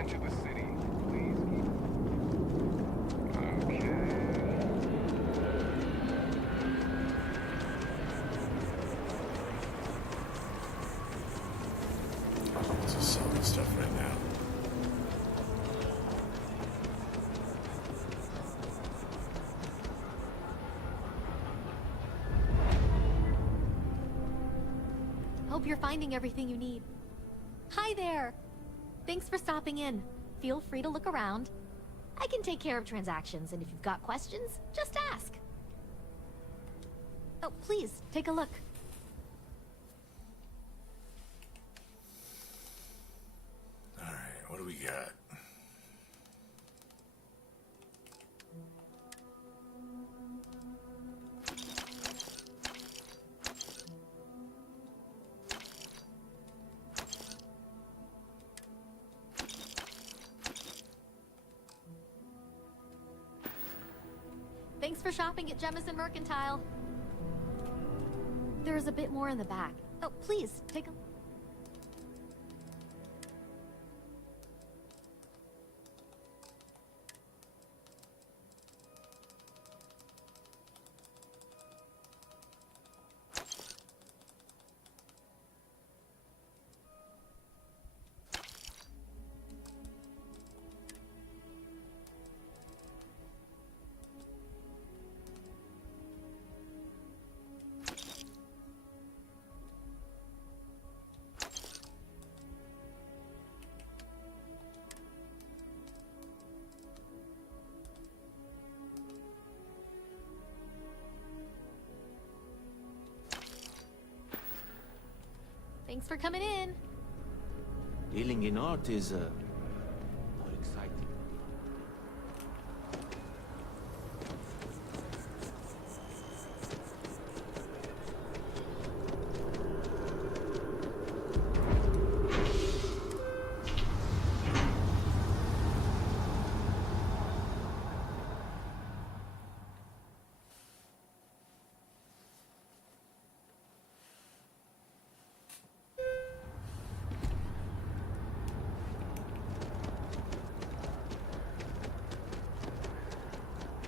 enter the city. Please keep. Okay. Just selling stuff right now. Hope you're finding everything you need. Hi there! Thanks for stopping in. Feel free to look around. I can take care of transactions, and if you've got questions, just ask. Oh, please, take a look. you got? Thanks for shopping at Jemison Mercantile. There's a bit more in the back. Oh, please, take a... Thanks for coming in. Dealing in art is, not exciting.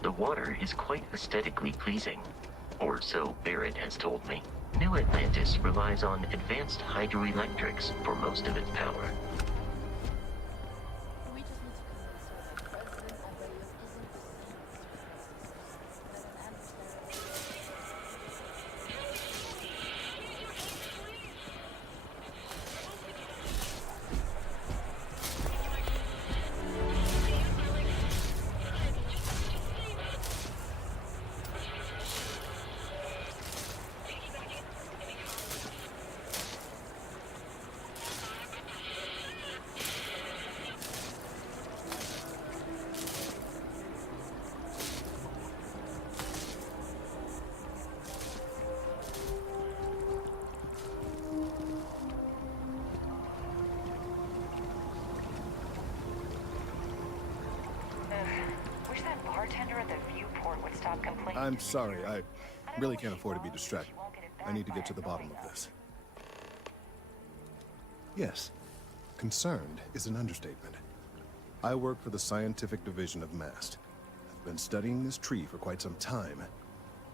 The water is quite aesthetically pleasing, or so Barrett has told me. New Atlantis relies on advanced hydroelectrics for most of its power. Wish that bartender at the viewport would stop complaining. I'm sorry, I really can't afford to be distracted. I need to get to the bottom of this. Yes, concerned is an understatement. I work for the scientific division of MAST. I've been studying this tree for quite some time,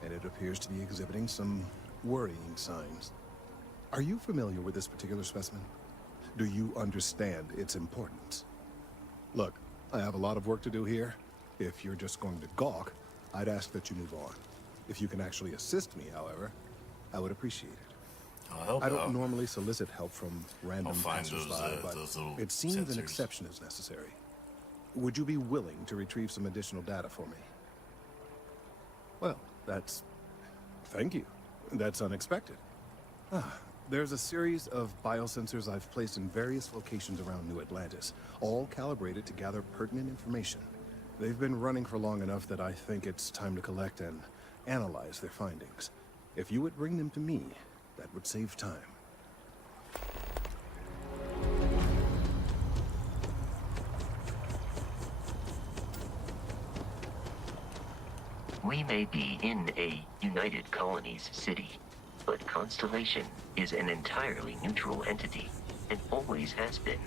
and it appears to be exhibiting some worrying signs. Are you familiar with this particular specimen? Do you understand its importance? Look, I have a lot of work to do here. If you're just going to gawk, I'd ask that you move on. If you can actually assist me, however, I would appreciate it. I'll help I don't out. normally solicit help from random find passersby, those but little it seems an sensors. exception is necessary. Would you be willing to retrieve some additional data for me? Well, that's... Thank you. That's unexpected. There's a series of biosensors I've placed in various locations around New Atlantis, all calibrated to gather pertinent information. They've been running for long enough that I think it's time to collect and analyze their findings. If you would bring them to me, that would save time. We may be in a United Colonies city, but Constellation is an entirely neutral entity, and always has been.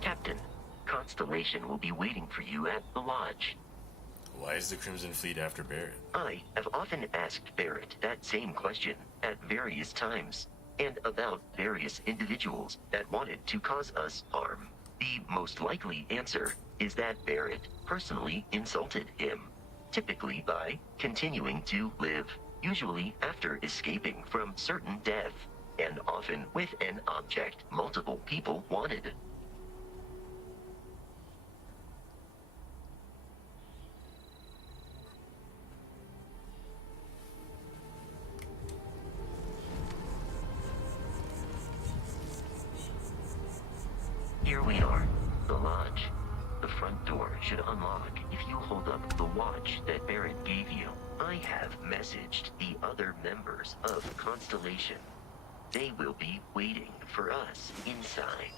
Captain, Constellation will be waiting for you at the lodge. Why is the Crimson Fleet after Barrett? I have often asked Barrett that same question at various times, and about various individuals that wanted to cause us harm. The most likely answer is that Barrett personally insulted him, typically by continuing to live, usually after escaping from certain death, and often with an object multiple people wanted. should unlock if you hold up the watch that Barrett gave you. I have messaged the other members of Constellation. They will be waiting for us inside.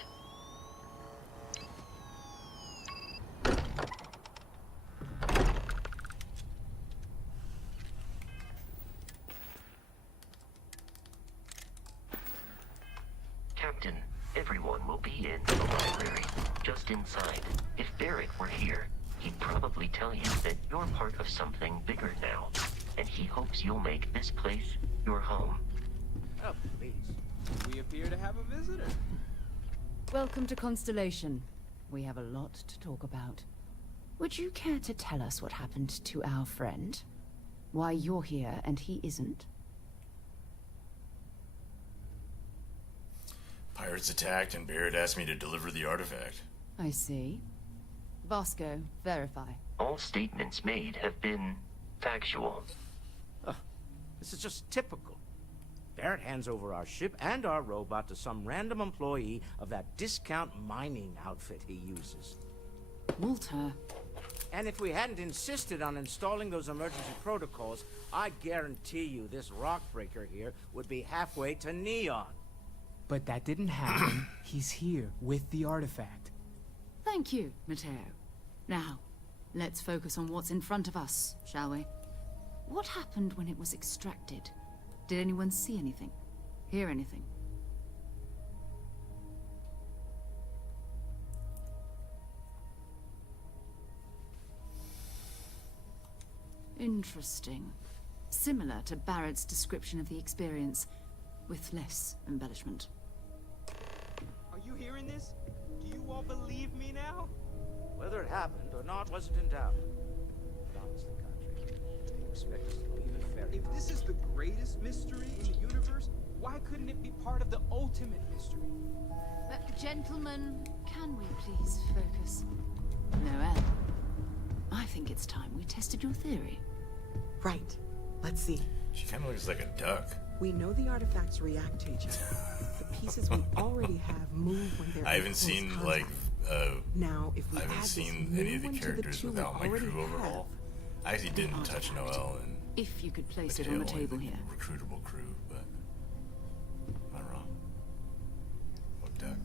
Captain, everyone will be in the library, just inside. If Barrett were here, he'd probably tell you that you're part of something bigger now, and he hopes you'll make this place your home. Oh, please. We appear to have a visitor. Welcome to Constellation. We have a lot to talk about. Would you care to tell us what happened to our friend? Why you're here and he isn't? Pirates attacked and Barrett asked me to deliver the artifact. I see. Bosco, verify. All statements made have been factual. This is just typical. Barrett hands over our ship and our robot to some random employee of that discount mining outfit he uses. Walter. And if we hadn't insisted on installing those emergency protocols, I guarantee you this rock breaker here would be halfway to Neon. But that didn't happen. He's here with the artifact. Thank you, Matteo. Now, let's focus on what's in front of us, shall we? What happened when it was extracted? Did anyone see anything? Hear anything? Interesting. Similar to Barrett's description of the experience, with less embellishment. Are you hearing this? Do you all believe me now? Whether it happened or not wasn't in doubt. But honestly, Country, do you expect us to believe it fair? If this is the greatest mystery in the universe, why couldn't it be part of the ultimate mystery? Gentlemen, can we please focus? Noelle, I think it's time we tested your theory. Right. Let's see. She kind of looks like a duck. We know the artifacts react to each other. The pieces we already have move when they're I haven't seen contact. Now, if we I haven't add seen this any of the new one to characters two we without my already crew have, overhaul. I actually didn't touch Noelle and If you could place it on the Mateo, table the here. recruitable crew, but am I wrong? What duck?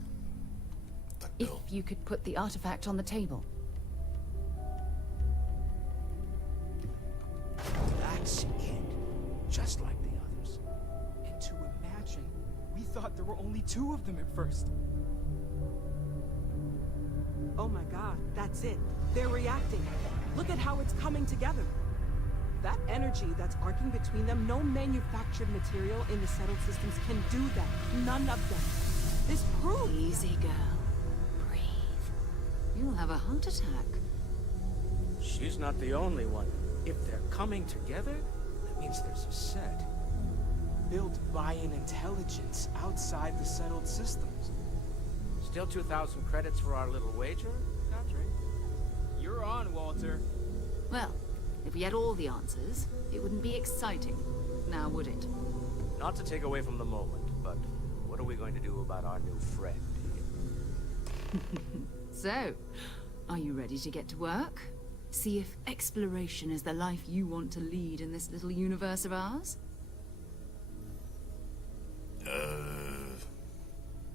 Duck If Bill. you could put the artifact on the table. That's it. Just like the others. And to imagine, we thought there were only two of them at first. Oh my god, that's it. They're reacting. Look at how it's coming together. That energy that's arcing between them, no manufactured material in the settled systems can do that. None of them. This proves... Easy, girl. Breathe. You'll have a heart attack. She's not the only one. If they're coming together, that means there's a set. Built by an intelligence outside the settled systems. Still 2,000 credits for our little wager, Country? You're on, Walter. Well, if we had all the answers, it wouldn't be exciting. Now, would it? Not to take away from the moment, but what are we going to do about our new friend? So, are you ready to get to work? See if exploration is the life you want to lead in this little universe of ours?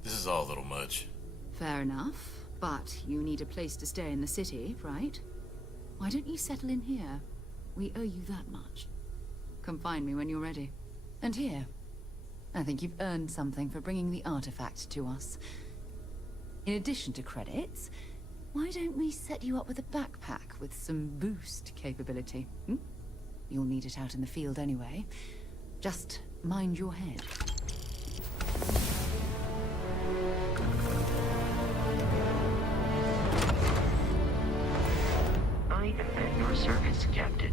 This is all a little much. Fair enough, but you need a place to stay in the city, right? Why don't you settle in here? We owe you that much. Come find me when you're ready. And here, I think you've earned something for bringing the artifact to us. In addition to credits, why don't we set you up with a backpack with some boost capability? You'll need it out in the field anyway. Just mind your head. I am at your service, Captain.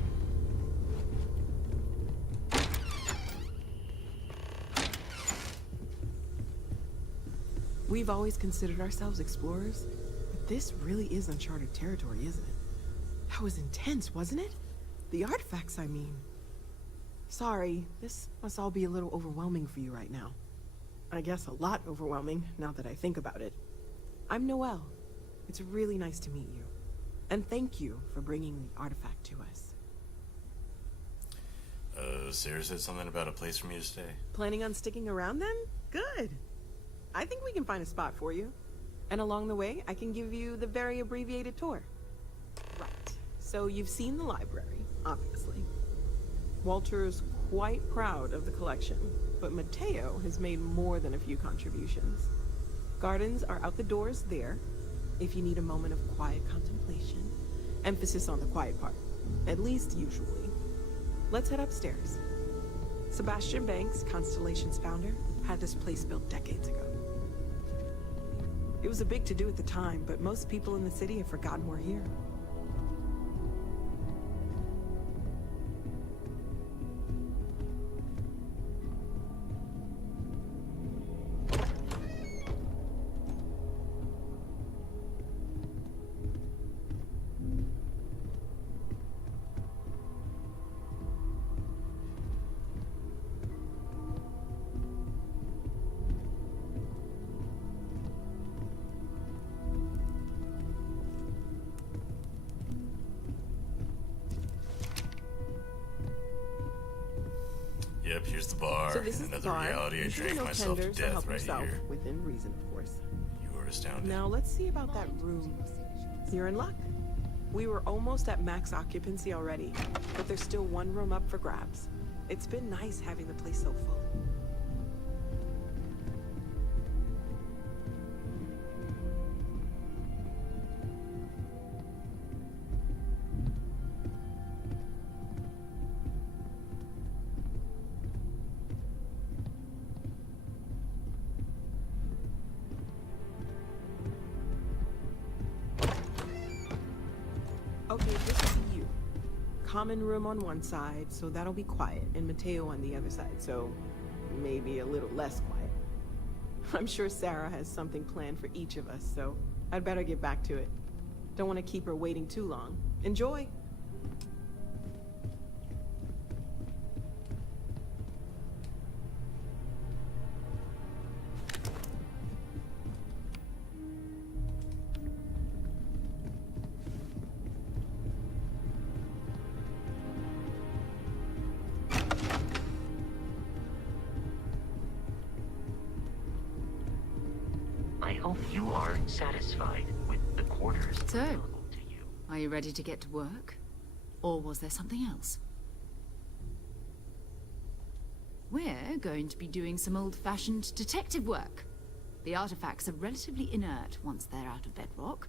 We've always considered ourselves explorers, but this really is uncharted territory, isn't it? That was intense, wasn't it? The artifacts, I mean. Sorry, this must all be a little overwhelming for you right now. I guess a lot overwhelming, now that I think about it. I'm Noelle. It's really nice to meet you. And thank you for bringing the artifact to us. Sarah said something about a place for me to stay. Planning on sticking around then? Good. I think we can find a spot for you. And along the way, I can give you the very abbreviated tour. Right. So you've seen the library, obviously. Walter's quite proud of the collection, but Mateo has made more than a few contributions. Gardens are out the doors there, if you need a moment of quiet contemplation. Emphasis on the quiet part, at least usually. Let's head upstairs. Sebastian Banks, Constellation's founder, had this place built decades ago. It was a big to-do at the time, but most people in the city have forgotten we're here. Yep, here's the bar. So this is Another the bar. reality I Usually drank no myself to tenders, so death help right yourself, here. within reason, of course. You are astounded. Now let's see about that room. You're in luck. We were almost at max occupancy already, but there's still one room up for grabs. It's been nice having the place so full. Okay, this is you. Common room on one side, so that'll be quiet, and Mateo on the other side, so maybe a little less quiet. I'm sure Sarah has something planned for each of us, so I'd better get back to it. Don't want to keep her waiting too long. Enjoy! I hope you are satisfied with the quarters. So, are you ready to get to work? Or was there something else? We're going to be doing some old-fashioned detective work. The artifacts are relatively inert once they're out of bedrock.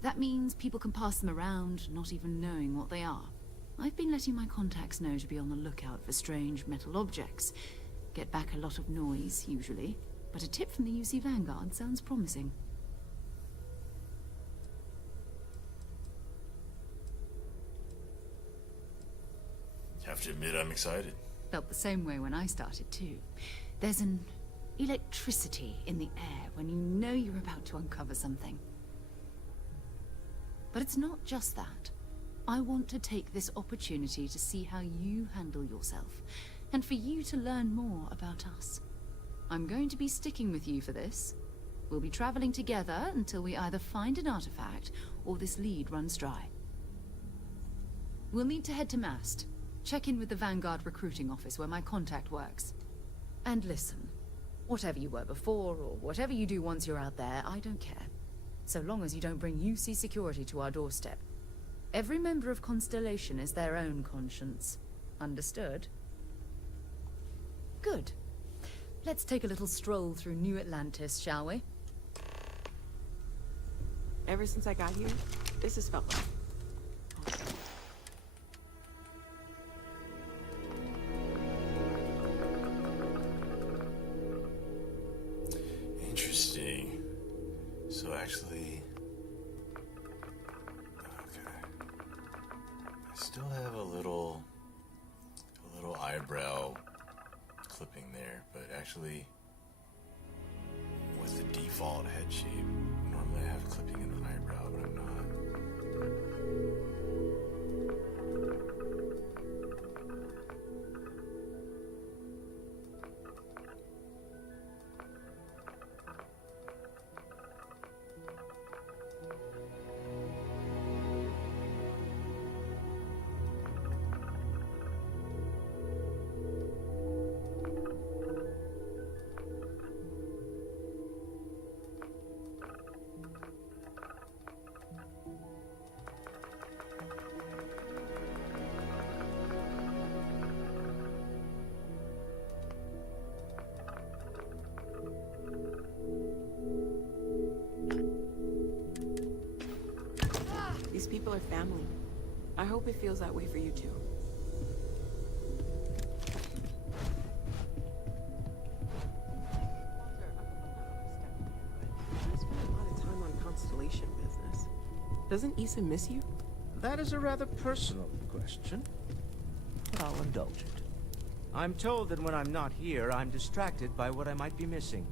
That means people can pass them around, not even knowing what they are. I've been letting my contacts know to be on the lookout for strange metal objects. Get back a lot of noise, usually. But a tip from the UC Vanguard sounds promising. Have to admit, I'm excited. Felt the same way when I started, too. There's an electricity in the air when you know you're about to uncover something. But it's not just that. I want to take this opportunity to see how you handle yourself, and for you to learn more about us. I'm going to be sticking with you for this. We'll be traveling together until we either find an artifact or this lead runs dry. We'll need to head to Mast. Check in with the Vanguard recruiting office where my contact works. And listen, whatever you were before or whatever you do once you're out there, I don't care. So long as you don't bring UC security to our doorstep. Every member of Constellation is their own conscience. Understood? Good. Let's take a little stroll through New Atlantis, shall we? Ever since I got here, this has felt like. Interesting. So actually, okay. I still have a little eyebrow clipping there, but actually with the default head shape, normally I have clipping in the eyebrow, but I'm not. I hope it feels that way for you too. You spend a lot of time on Constellation business. Doesn't Issa miss you? That is a rather personal question, but I'll indulge it. I'm told that when I'm not here, I'm distracted by what I might be missing,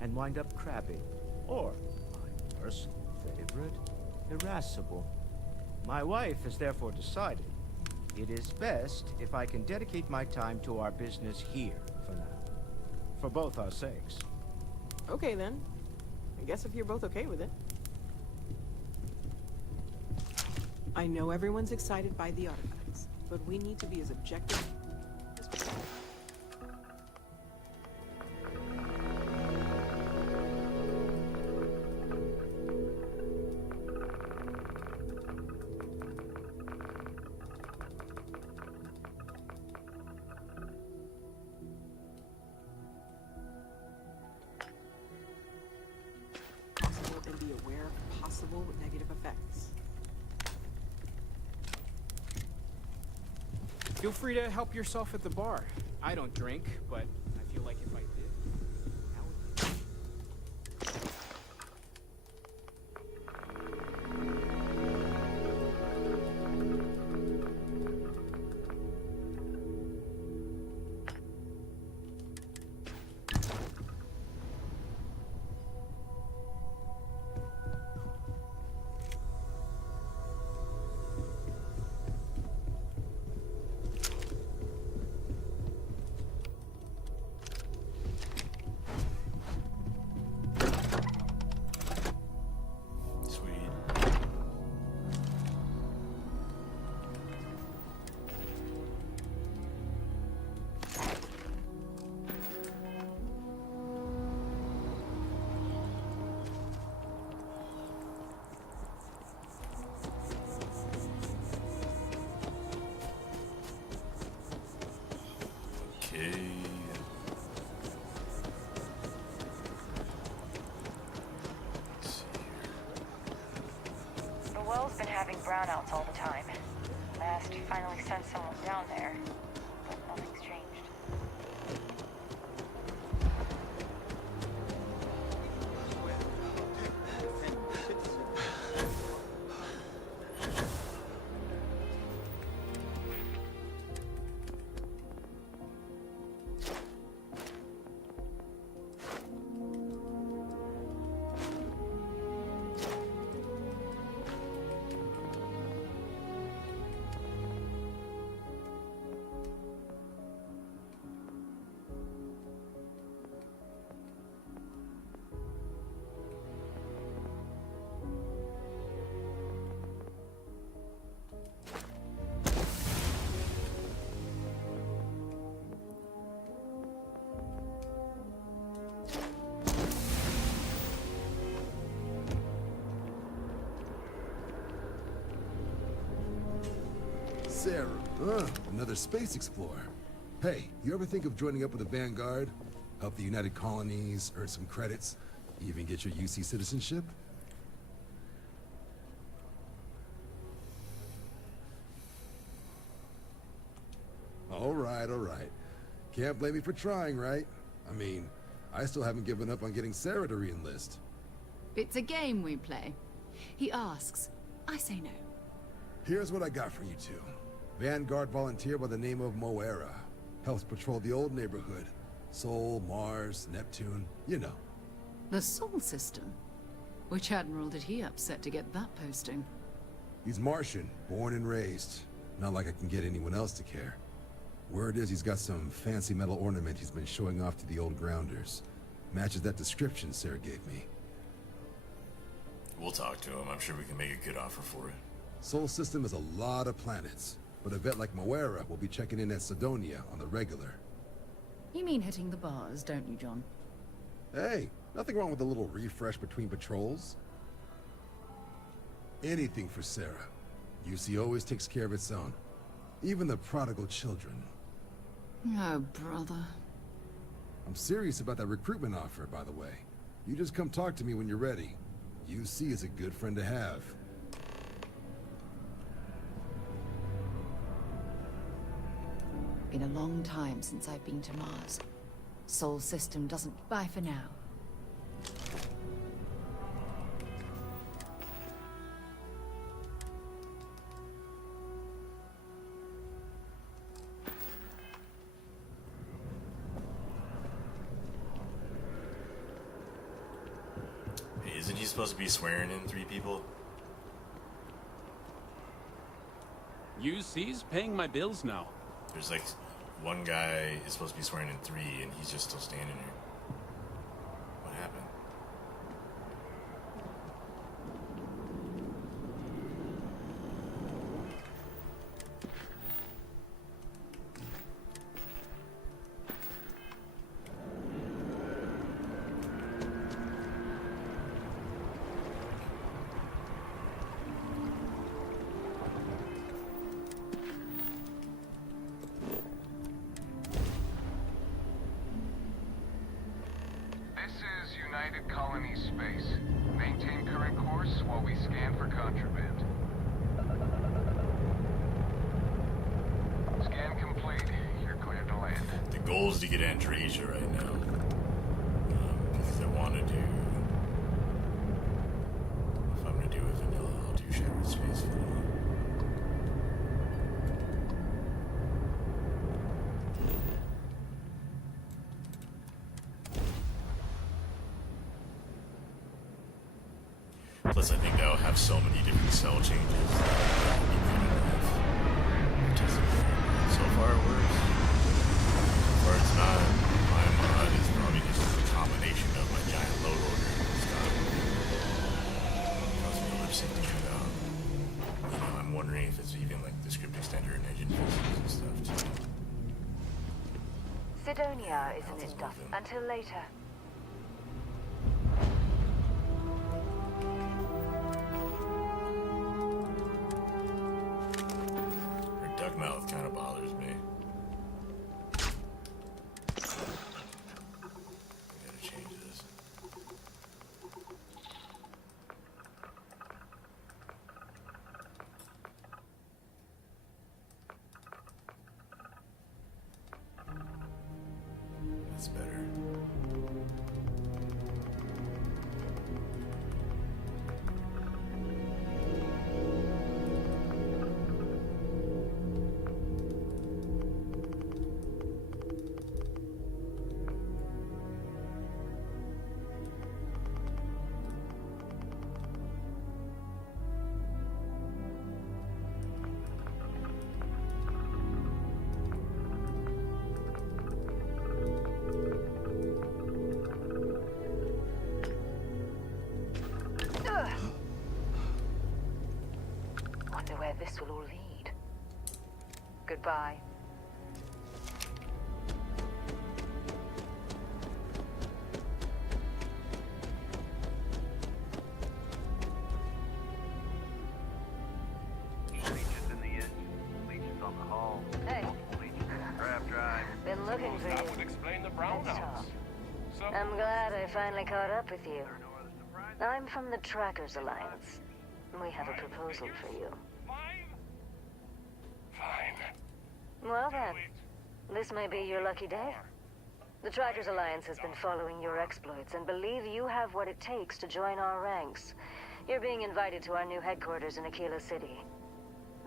and wind up crabbing, or, my personal favorite, irascible. My wife has therefore decided it is best if I can dedicate my time to our business here for now, for both our sakes. Okay then. I guess if you're both okay with it. I know everyone's excited by the artifacts, but we need to be as objective as possible. And be aware of possible negative effects. Feel free to help yourself at the bar. I don't drink, but I feel like if I did, that would... The well's been having brownouts all the time. Last finally sent someone down there, but nothing's changed. Sarah, another space explorer. Hey, you ever think of joining up with the Vanguard? Help the United Colonies, earn some credits, even get your UC citizenship? All right. Can't blame me for trying, right? I mean, I still haven't given up on getting Sarah to re-enlist. It's a game we play. He asks, I say no. Here's what I got for you two. Vanguard volunteer by the name of Moera. Helps patrol the old neighborhood. Sol, Mars, Neptune, you know. The Sol system? Which admiral did he upset to get that posting? He's Martian, born and raised. Not like I can get anyone else to care. Word is he's got some fancy metal ornament he's been showing off to the old grounders. Matches that description Sarah gave me. We'll talk to him. I'm sure we can make a good offer for it. Sol system has a lot of planets, but a vet like Moera will be checking in at Sidonia on the regular. You mean hitting the bars, don't you, John? Hey, nothing wrong with a little refresh between patrols. Anything for Sarah. UC always takes care of its own. Even the prodigal children. Oh, brother. I'm serious about that recruitment offer, by the way. You just come talk to me when you're ready. UC is a good friend to have. Been a long time since I've been to Mars. Sol system doesn't... Bye for now. Hey, isn't he supposed to be swearing in 3 people? UC's paying my bills now. There's like one guy is supposed to be swearing in 3 and he's just still standing here. What happened? United Colony Space. Maintain current course while we scan for contraband. Scan complete. You're cleared to land. The goal is to get Andresia right now. Because I want to do... If I'm going to do a vanilla, I'll do Shattered Space vanilla. Plus, I think that'll have so many different cell changes. So far, it works. So far, it's not. My mod is probably just a combination of my giant load order and stuff. Causing the lip sync to shoot out. You know, I'm wondering if it's even like the script extender and engine fixes and stuff too. Sidonia isn't it, Duff? Until later. Duck mouth kind of bothers me. I gotta change this. That's better. Wonder where this will all lead. Goodbye. Hey. Been looking for That you. would explain the brownouts. So, I'm glad I finally caught up with you. I'm from the Trackers Alliance. We have a proposal for you. Well then, this may be your lucky day. The Trackers Alliance has been following your exploits and believe you have what it takes to join our ranks. You're being invited to our new headquarters in Aquila City.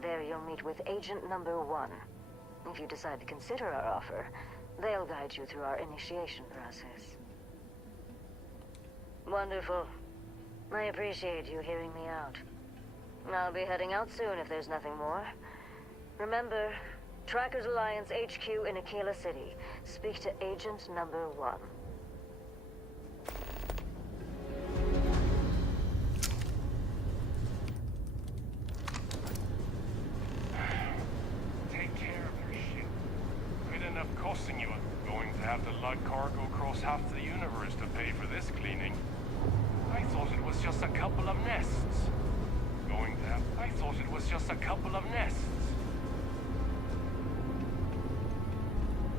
There you'll meet with Agent Number 1. If you decide to consider our offer, they'll guide you through our initiation process. Wonderful. I appreciate you hearing me out. I'll be heading out soon if there's nothing more. Remember, Trackers Alliance HQ in Aquila City. Speak to Agent Number 1. take care of your ship. Could end up costing you. Going to have to lug cargo across half the universe to pay for this cleaning. I thought it was just a couple of nests. I thought it was just a couple of nests.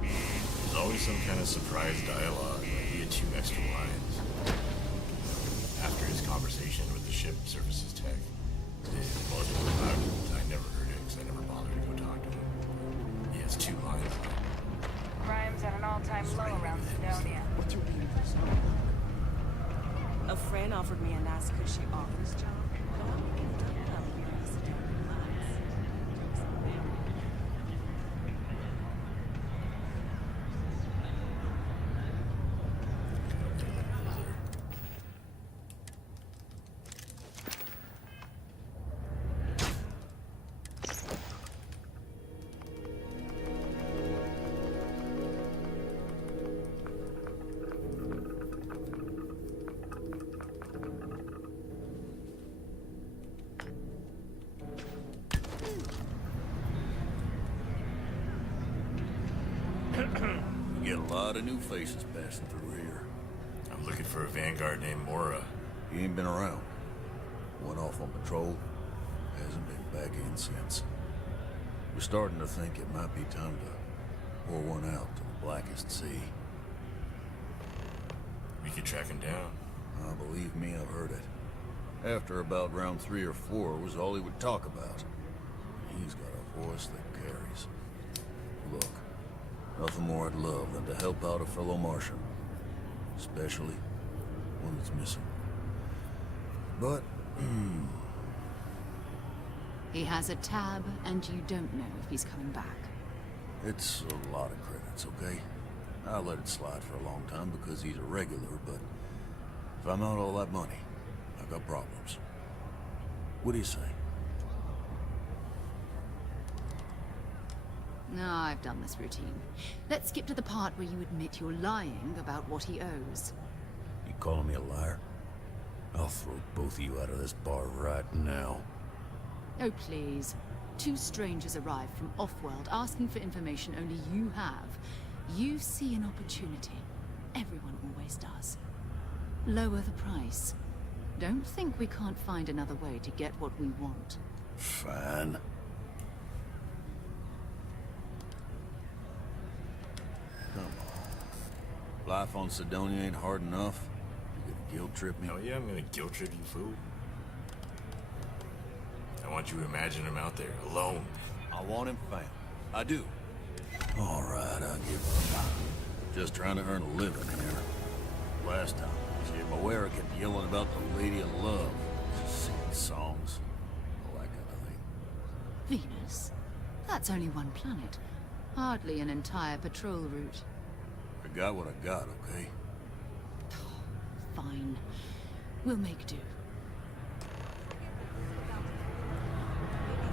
There's always some kind of surprise dialogue. Like he had 2 extra lines after his conversation with the ship services tech. I never heard it because I never bothered to go talk to him. He has 2 lines. friend offered me a nice cushy office job. But I'm getting done up here in the Sedona Mines. We get a lot of new faces passing through here. I'm looking for a Vanguard named Mora. He ain't been around. Went off on patrol. Hasn't been back in since. We're starting to think it might be time to pour one out to the Blackest Sea. We could track him down. Believe me, I've heard it. After about round 3 or 4 was all he would talk about. He's got a voice that carries. Look, nothing more I'd love than to help out a fellow Martian. Especially one that's missing. But, He has a tab, and you don't know if he's coming back. it's a lot of credits, okay? I let it slide for a long time because he's a regular, but if I'm out all that money, I've got problems. What do you say? No, I've done this routine. Let's skip to the part where you admit you're lying about what he owes. You calling me a liar? I'll throw both of you out of this bar right now. Oh, please. 2 strangers arrive from off-world asking for information only you have. You see an opportunity. Everyone always does. Lower the price. Don't think we can't find another way to get what we want. Fine. Come on. Life on Sidonia ain't hard enough. You gonna guilt trip me? Oh yeah, I'm gonna guilt trip you, fool. I want you to imagine him out there, alone. I want him found. I do. All right, I'll give up. Just trying to earn a living here. Last time I was here, Moira kept yelling about the Lady of Love. Singing songs. All that kind of thing. Venus? That's only one planet. Hardly an entire patrol route. I got what I got, okay? Fine. We'll make do.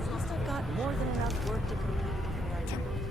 At least I've got more than enough work to complete before I leave.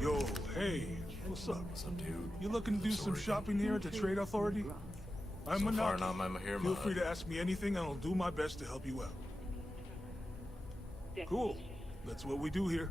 Yo, hey, what's up? What's up, dude? You looking to do some shopping here at the Trade Authority? I'm So far, Manaki. not my hair, Feel Mud. free to ask me anything, and I'll do my best to help you out. Cool. That's what we do here.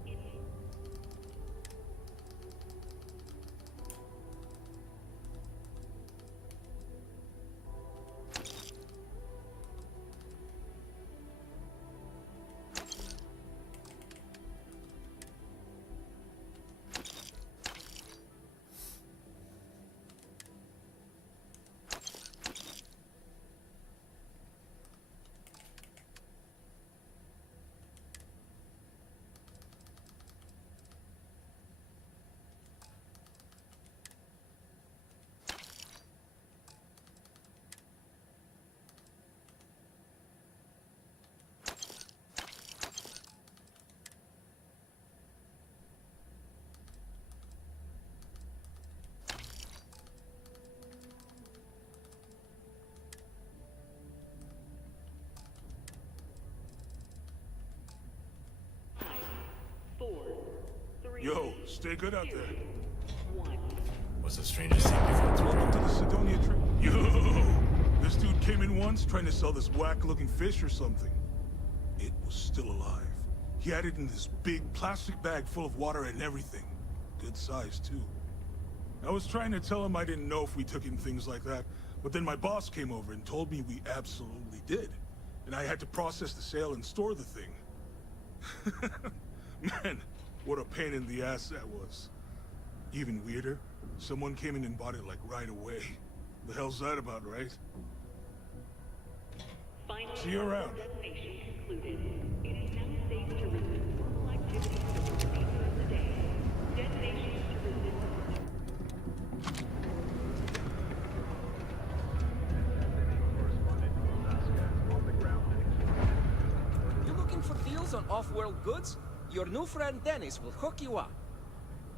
Stay good out there. What's the strangest thing you've come through? Welcome to the Sidonia tree. Yo! This dude came in once trying to sell this whack-looking fish or something. It was still alive. He had it in this big plastic bag full of water and everything. Good size, too. I was trying to tell him I didn't know if we took in things like that, but then my boss came over and told me we absolutely did. And I had to process the sale and store the thing. Man, what a pain in the ass that was. Even weirder, someone came in and bought it like right away. The hell's that about, right? See you around. You looking for deals on off-world goods? Your new friend Dennis will hook you up.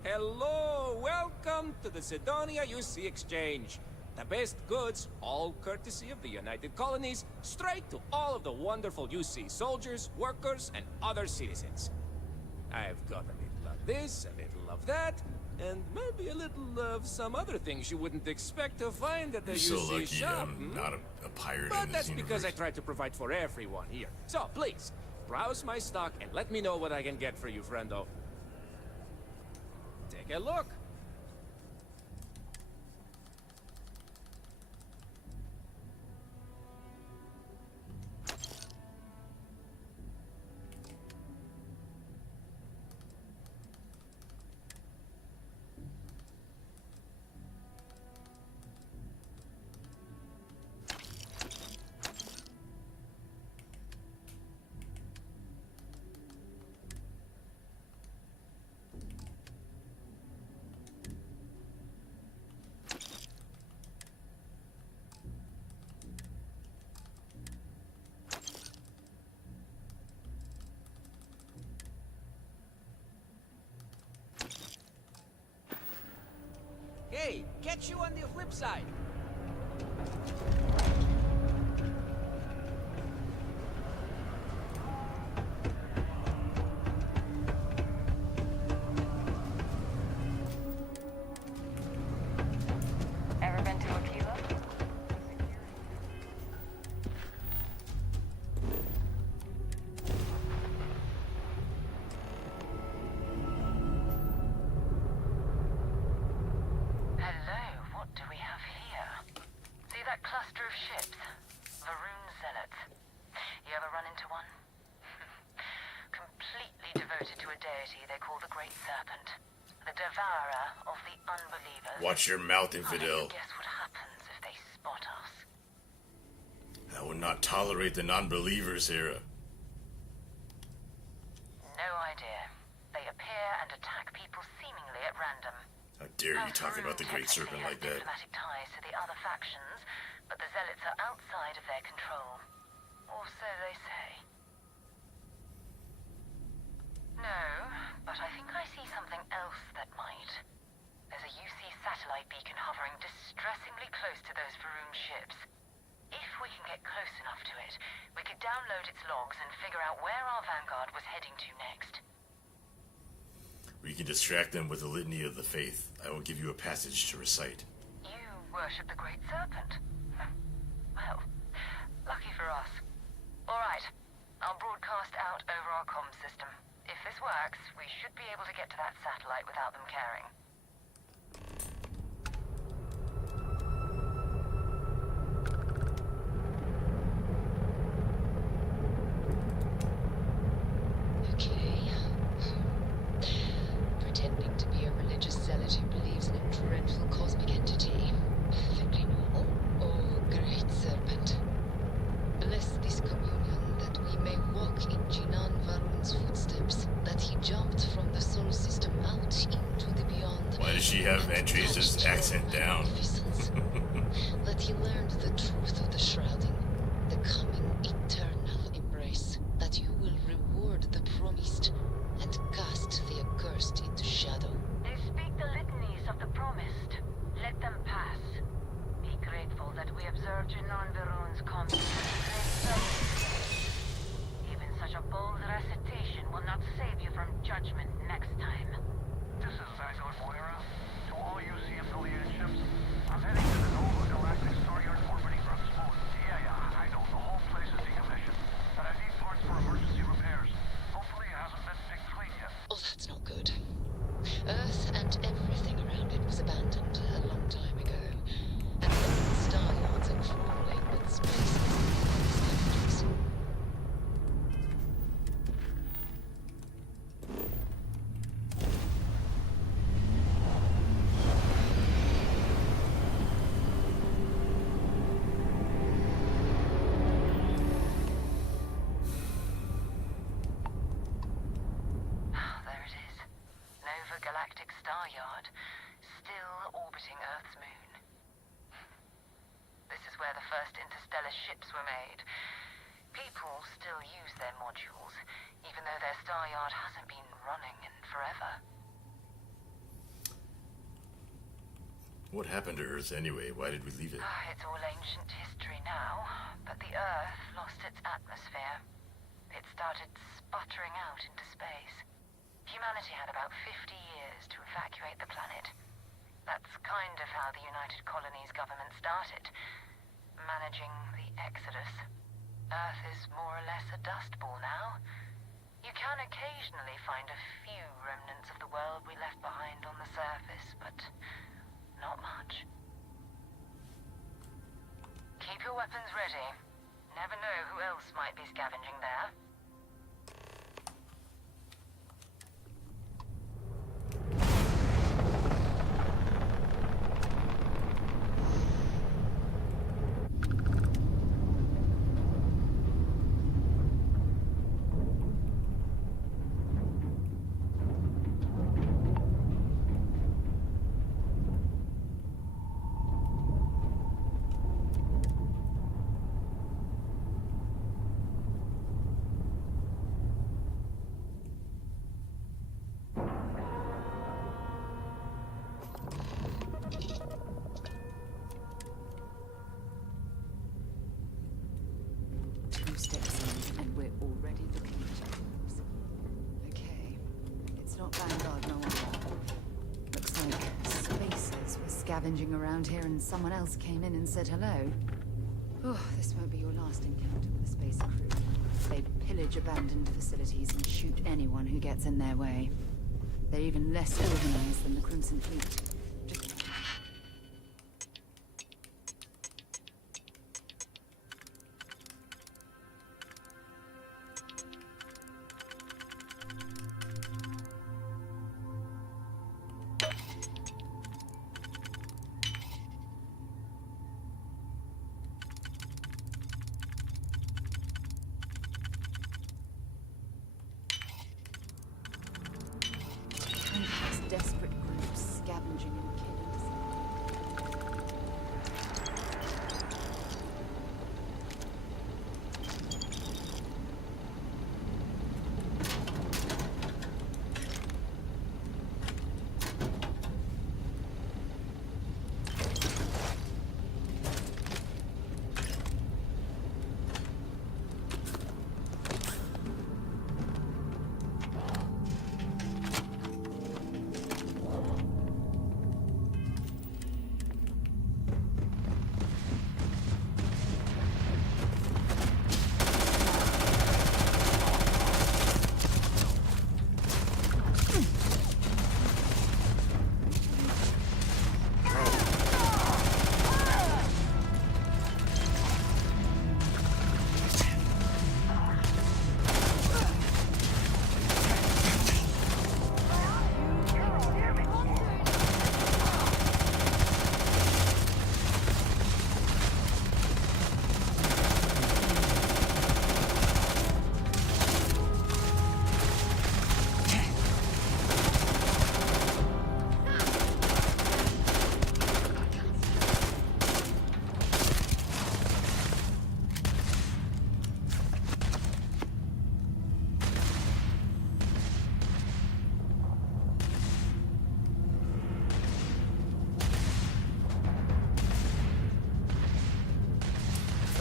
Hello, welcome to the Sidonia UC Exchange. The best goods, all courtesy of the United Colonies, straight to all of the wonderful UC soldiers, workers, and other citizens. I've got a little of this, a little of that, and maybe a little of some other things you wouldn't expect to find at the You're UC so lucky shop. I'm not a pirate But in this that's universe. because I try to provide for everyone here. So please, browse my stock and let me know what I can get for you, friendo. Take a look. Hey, catch you on the flip side. Ever been to Aquila? Hello, what do we have here? See that cluster of ships? Varun Zealots. You ever run into one? Completely devoted to a deity they call the Great Serpent. The devourer of the unbelievers. Watch your mouth, infidel. Guess what happens if they spot us? I will not tolerate the non-believers, Hera. No idea. They appear and attack people seemingly at random. How dare you talk about the Great Serpent like that? Diplomatic ties to the other factions, but the Zealots are outside of their control. Or so they say. No, but I think I see something else that might. There's a UC satellite beacon hovering distressingly close to those Varun ships. If we can get close enough to it, we could download its logs and figure out where our vanguard was heading to next. We can distract them with the litany of the faith. I will give you a passage to recite. You worship the Great Serpent? Well, lucky for us. Alright, I'll broadcast out over our comms system. If this works, we should be able to get to that satellite without them caring. Okay. Pretending to be a religious zealot who believes in a dreadful cosmic entity. Perfectly normal. Oh, Great Serpent. Bless this communion that we may walk in Jinan Varun's footsteps, that he jumped from the solar system out into the beyond. Why does she have Antreus' accent down? That he learned the truth of the shrouding, the coming eternal embrace, that you will reward the promised and cast the accursed into shadow. They speak the litanies of the promised. Let them pass. Be grateful that we observed Jinan Varun's coming. Even such a bold recitation will not save you from judgment next time. This is first interstellar ships were made. People still use their modules, even though their star yard hasn't been running in forever. What happened to Earth anyway? Why did we leave it? It's all ancient history now, but the Earth lost its atmosphere. It started sputtering out into space. Humanity had about 50 years to evacuate the planet. That's kind of how the United Colonies government started, managing the exodus. Earth is more or less a dust ball now. You can occasionally find a few remnants of the world we left behind on the surface, but not much. Keep your weapons ready. Never know who else might be scavenging there. Steps in, and we're already looking at ourselves. Okay, it's not Vanguard no more. Looks like spacers were scavenging around here and someone else came in and said hello. Oh, this won't be your last encounter with a spacer crew. They pillage abandoned facilities and shoot anyone who gets in their way. They're even less organized than the Crimson Fleet. Desperate groups scavenging and killing.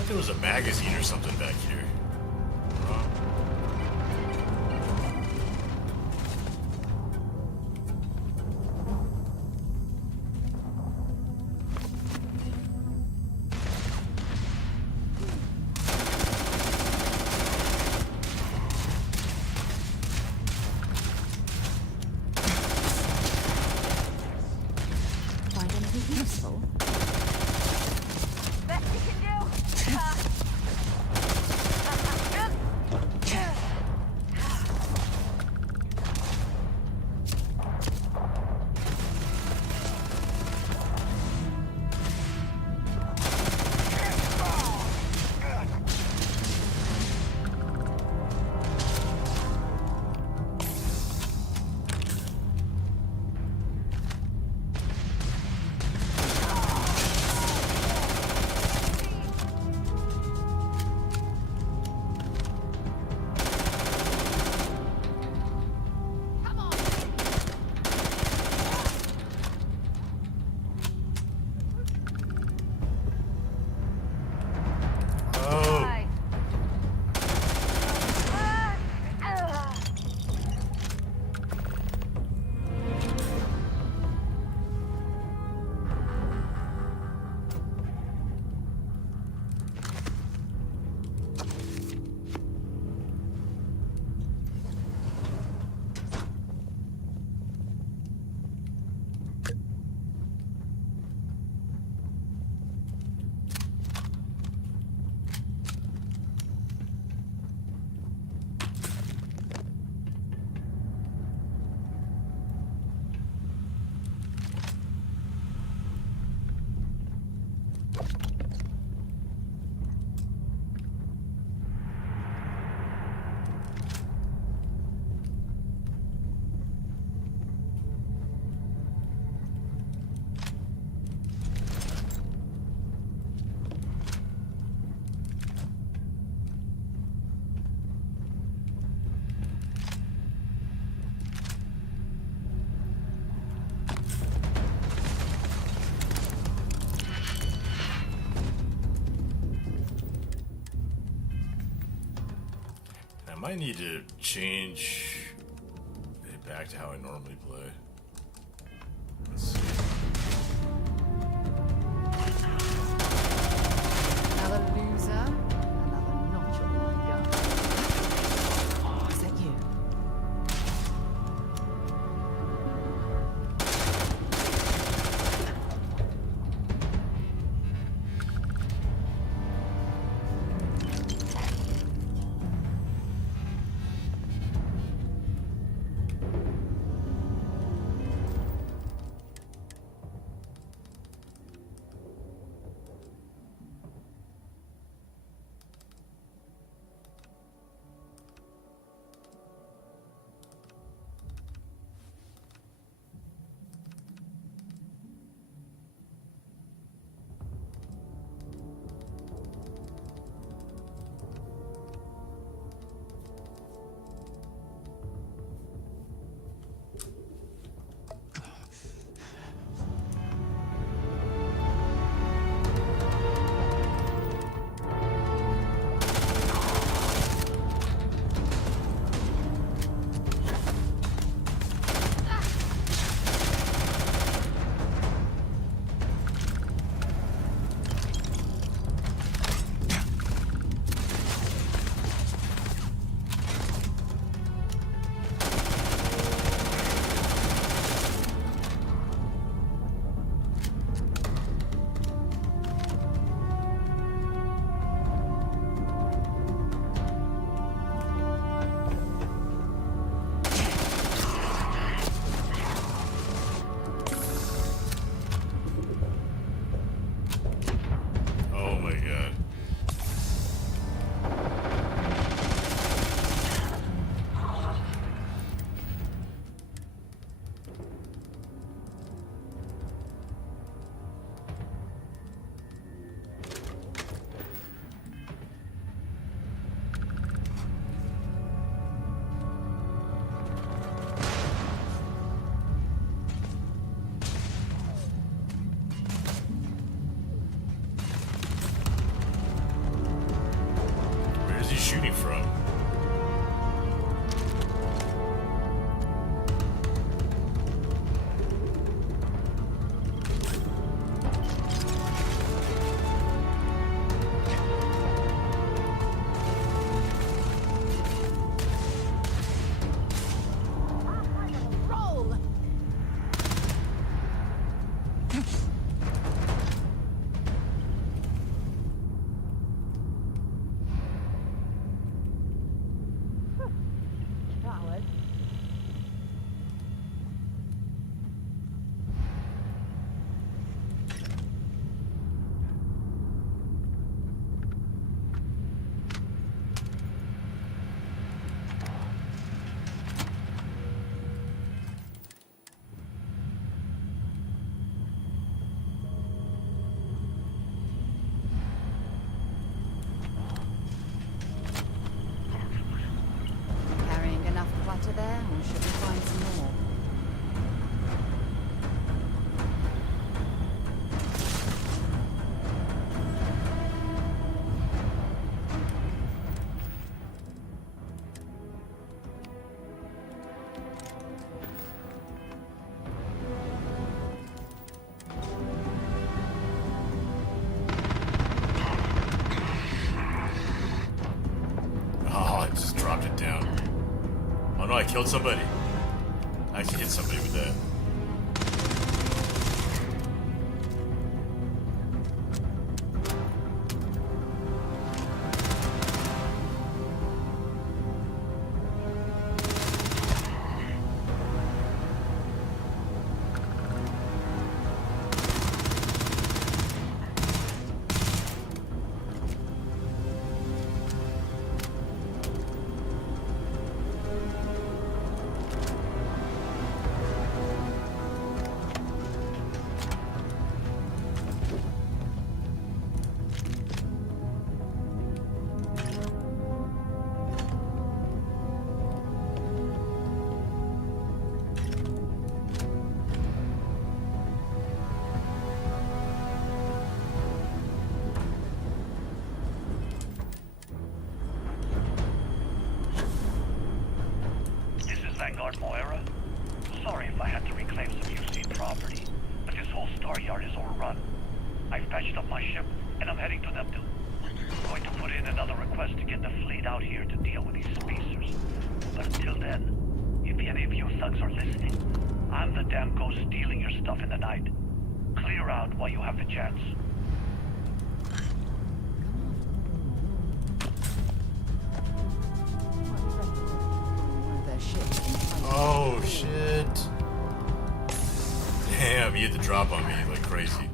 There was a magazine or something back here. Find anything useful? Best you can do. might need to change it back to how I normally play. Let's see. Another loser, another notch on my gun. Oh, is that you? Oh my god. Where is he shooting from? Roll! Coward. Carrying enough clutter there, or should we find some more? Oh, I just dropped it down. Oh no, I killed somebody. I actually hit somebody with that. property, but this whole star yard is overrun. I've patched up my ship, and I'm heading to Neptune. I'm going to put in another request to get the fleet out here to deal with these spacers. But until then, if any of you thugs are listening, I'm the damn ghost stealing your stuff in the night. Clear out while you have the chance. Oh shit. Damn, you had to drop on me like crazy.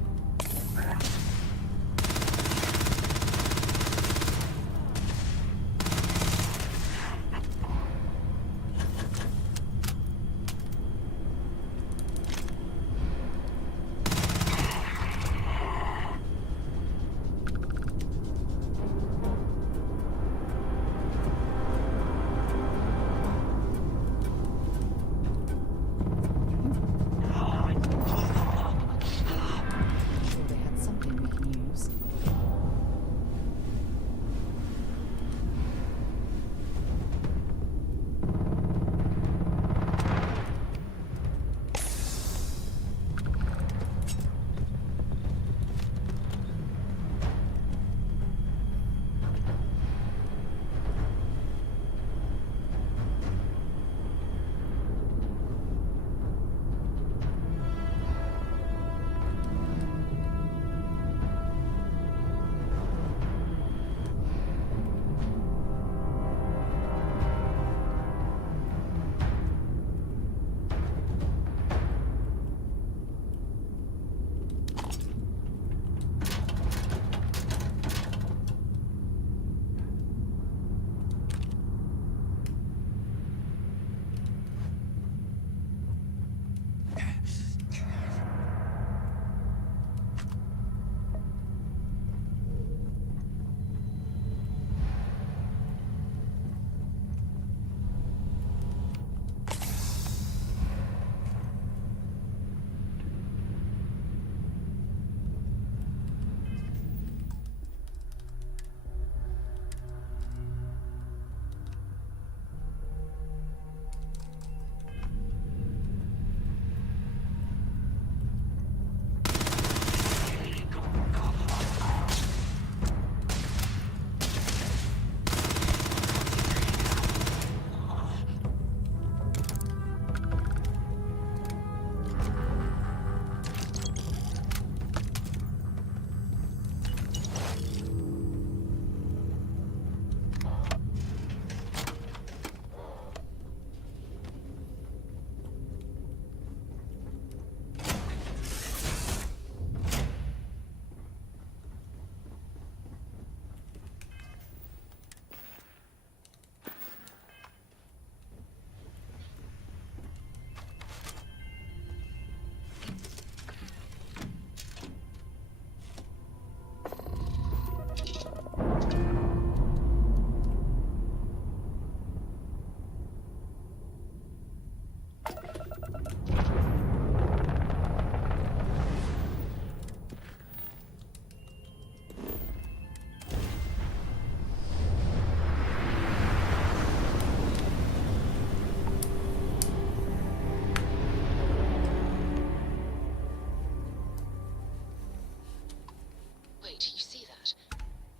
Wait, you see that?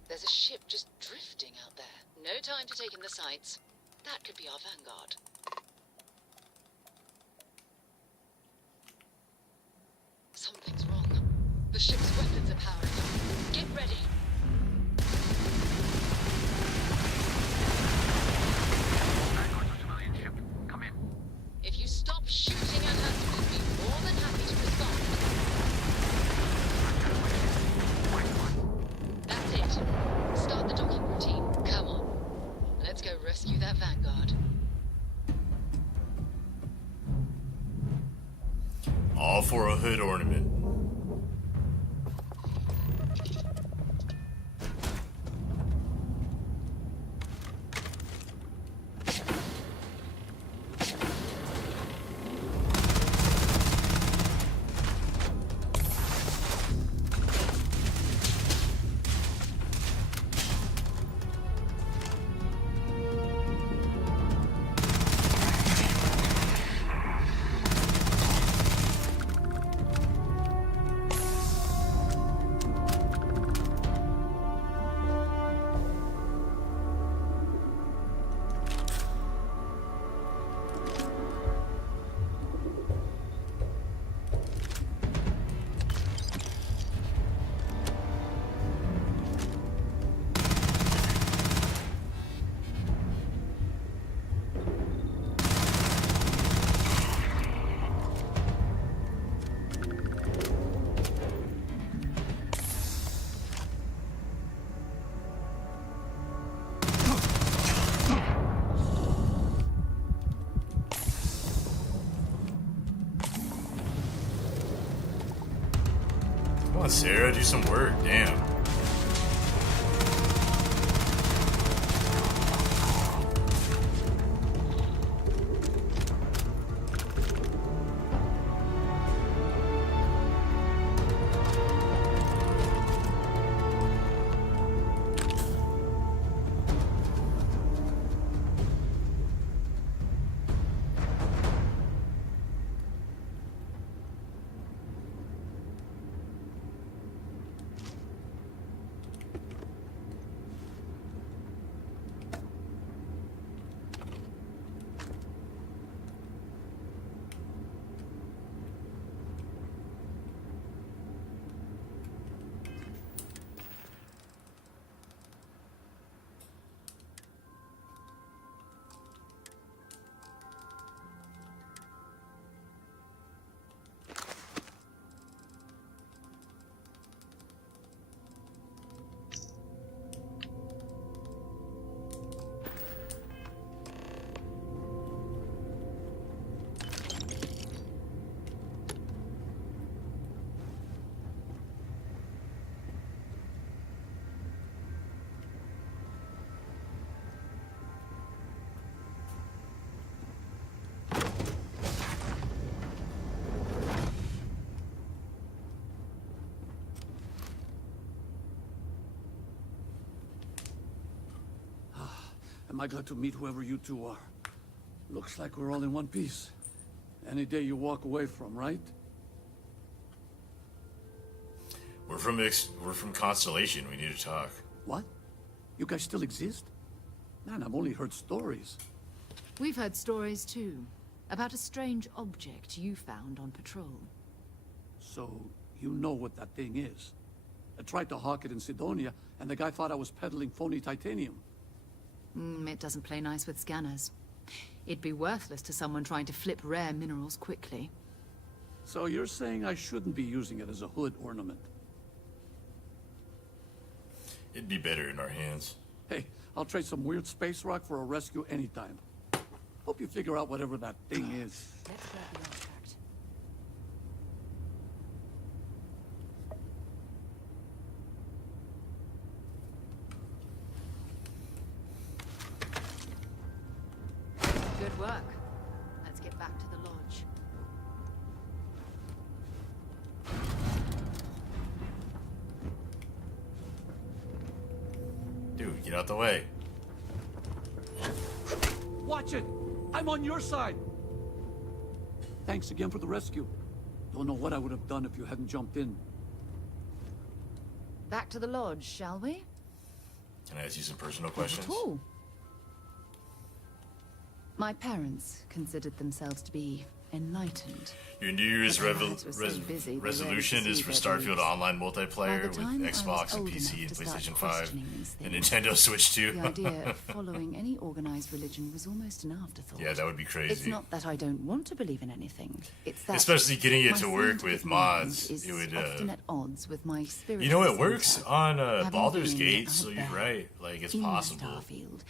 There's a ship just drifting out there. No time to take in the sights. That could be our vanguard. Something's wrong. The ship's weapons are powering up. Get ready. If you stop shooting at us, we'll be more than happy to respond. That's it. Start the docking routine. Come on. Let's go rescue that vanguard. All for a hood ornament. on, Sarah, do some work. Damn. Am I glad to meet whoever you two are? Looks like we're all in one piece. Any day you walk away from, right? We're from Constellation. We need to talk. What? You guys still exist? Man, I've only heard stories. We've heard stories too, about a strange object you found on patrol. So, you know what that thing is? I tried to hawk it in Sidonia, and the guy thought I was peddling phony titanium. It doesn't play nice with scanners. It'd be worthless to someone trying to flip rare minerals quickly. So you're saying I shouldn't be using it as a hood ornament? It'd be better in our hands. Hey, I'll trade some weird space rock for a rescue anytime. Hope you figure out whatever that thing is. Let's grab the artifact. Good work. Let's get back to the lodge. Dude, get out the way. Watch it! I'm on your side! Thanks again for the rescue. Don't know what I would have done if you hadn't jumped in. Back to the lodge, shall we? Can I ask you some personal questions? Not at all. My parents considered themselves to be enlightened. Your New Year's But their lives were so busy, they resolution rarely is for see their Starfield beliefs. Online By multiplayer the with time I was Xbox and old PC enough and to start PlayStation 5 questioning these and things, Nintendo Switch 2. The idea of following any organized religion was almost an afterthought. Yeah, that would be crazy. It's not that I don't want to believe in anything. It's that Especially getting it my to work scientific with mods, mind is it would. often at odds with my spiritual You know, it works center. on Having Baldur's been Gate, out so you're there right. Like, it's in possible. Starfield,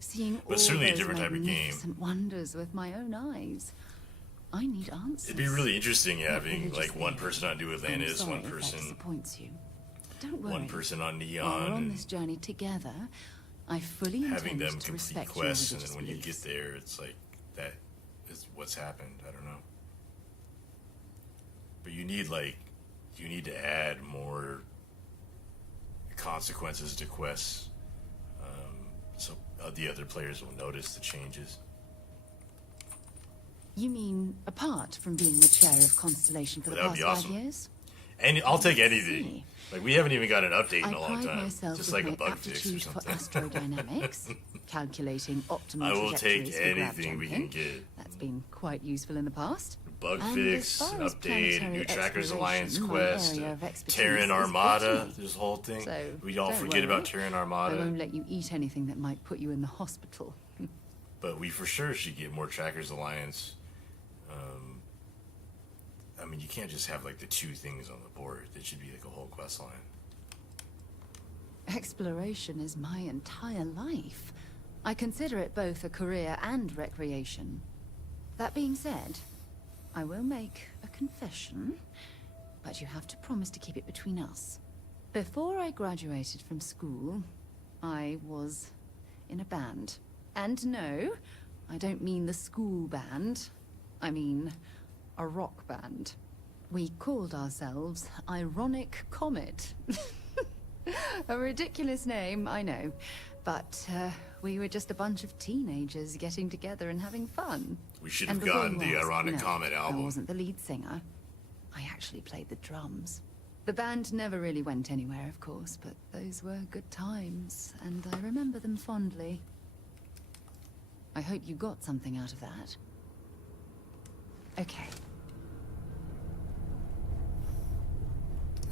seeing But all certainly a those different type of game. magnificent wonders with my own eyes. I need answers. It'd be really interesting Not having religious like one theory. person on New I'm Atlantis, sorry one if that person, disappoints you. Don't worry. one person on While we're Neon, on and this journey together, I fully having intend them to complete respect quests, your and then religious when you beliefs. get there, it's like that is what's happened. I don't know. But you need to add more consequences to quests, so the other players will notice the changes. You mean apart from being the chair of Constellation for the That would past be 5 awesome. years? And I'll take I anything. see. Like, we haven't even got an update in I a long pride time. myself Just with like a my bug fix or aptitude for something. astrodynamics, calculating optimal I will trajectories take for grav anything we can jumping. get. That's been quite useful in the past. Bug And fix, as far as update, planetary new Trackers Alliance exploration, my quest, area of expertise Terran is Armada, botany. this whole thing. So, We all don't forget worry. about Terran I Armada, won't let you eat anything that might put you in the hospital. but we for sure should get more Trackers Alliance. I mean, you can't just have like the 2 things on the board. It should be like a whole quest line. Exploration is my entire life. I consider it both a career and recreation. That being said, I will make a confession. but you have to promise to keep it between us. Before I graduated from school, I was in a band. And no, I don't mean the school band. I mean a rock band. We called ourselves Ironic Comet. A ridiculous name, I know. But we were just a bunch of teenagers getting together and having fun. We should have gotten the Ironic Comet album. I wasn't the lead singer. I actually played the drums. The band never really went anywhere, of course, but those were good times, and I remember them fondly. I hope you got something out of that. Okay.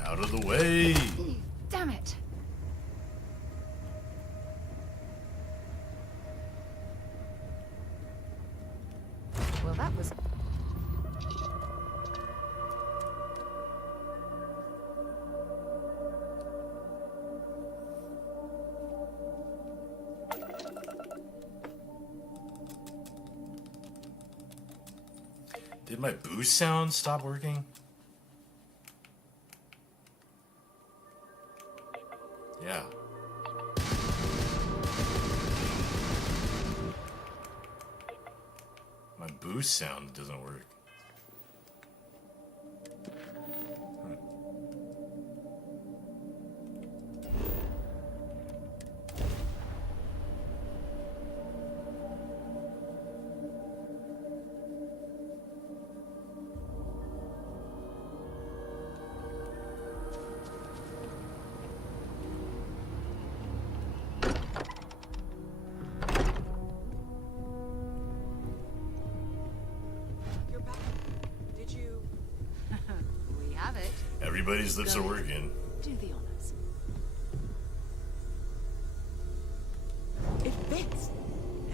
Out of the way! Damn it! Well, that was... Did my boost sound stop working? Yeah. My boost sound doesn't work. Everybody's lips are working. Do the honors. It fits.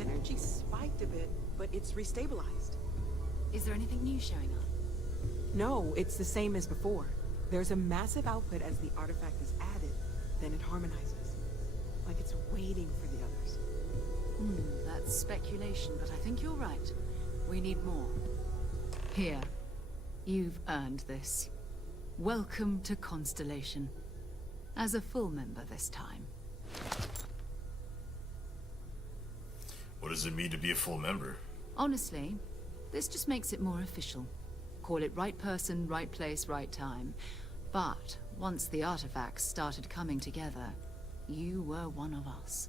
Energy spiked a bit, but it's restabilized. Is there anything new showing up? No, it's the same as before. There's a massive output as the artifact is added, then it harmonizes. Like it's waiting for the others. That's speculation, but I think you're right. We need more. Here. You've earned this. Welcome to Constellation. As a full member this time. What does it mean to be a full member? Honestly, this just makes it more official. Call it right person, right place, right time. But once the artifacts started coming together, you were one of us.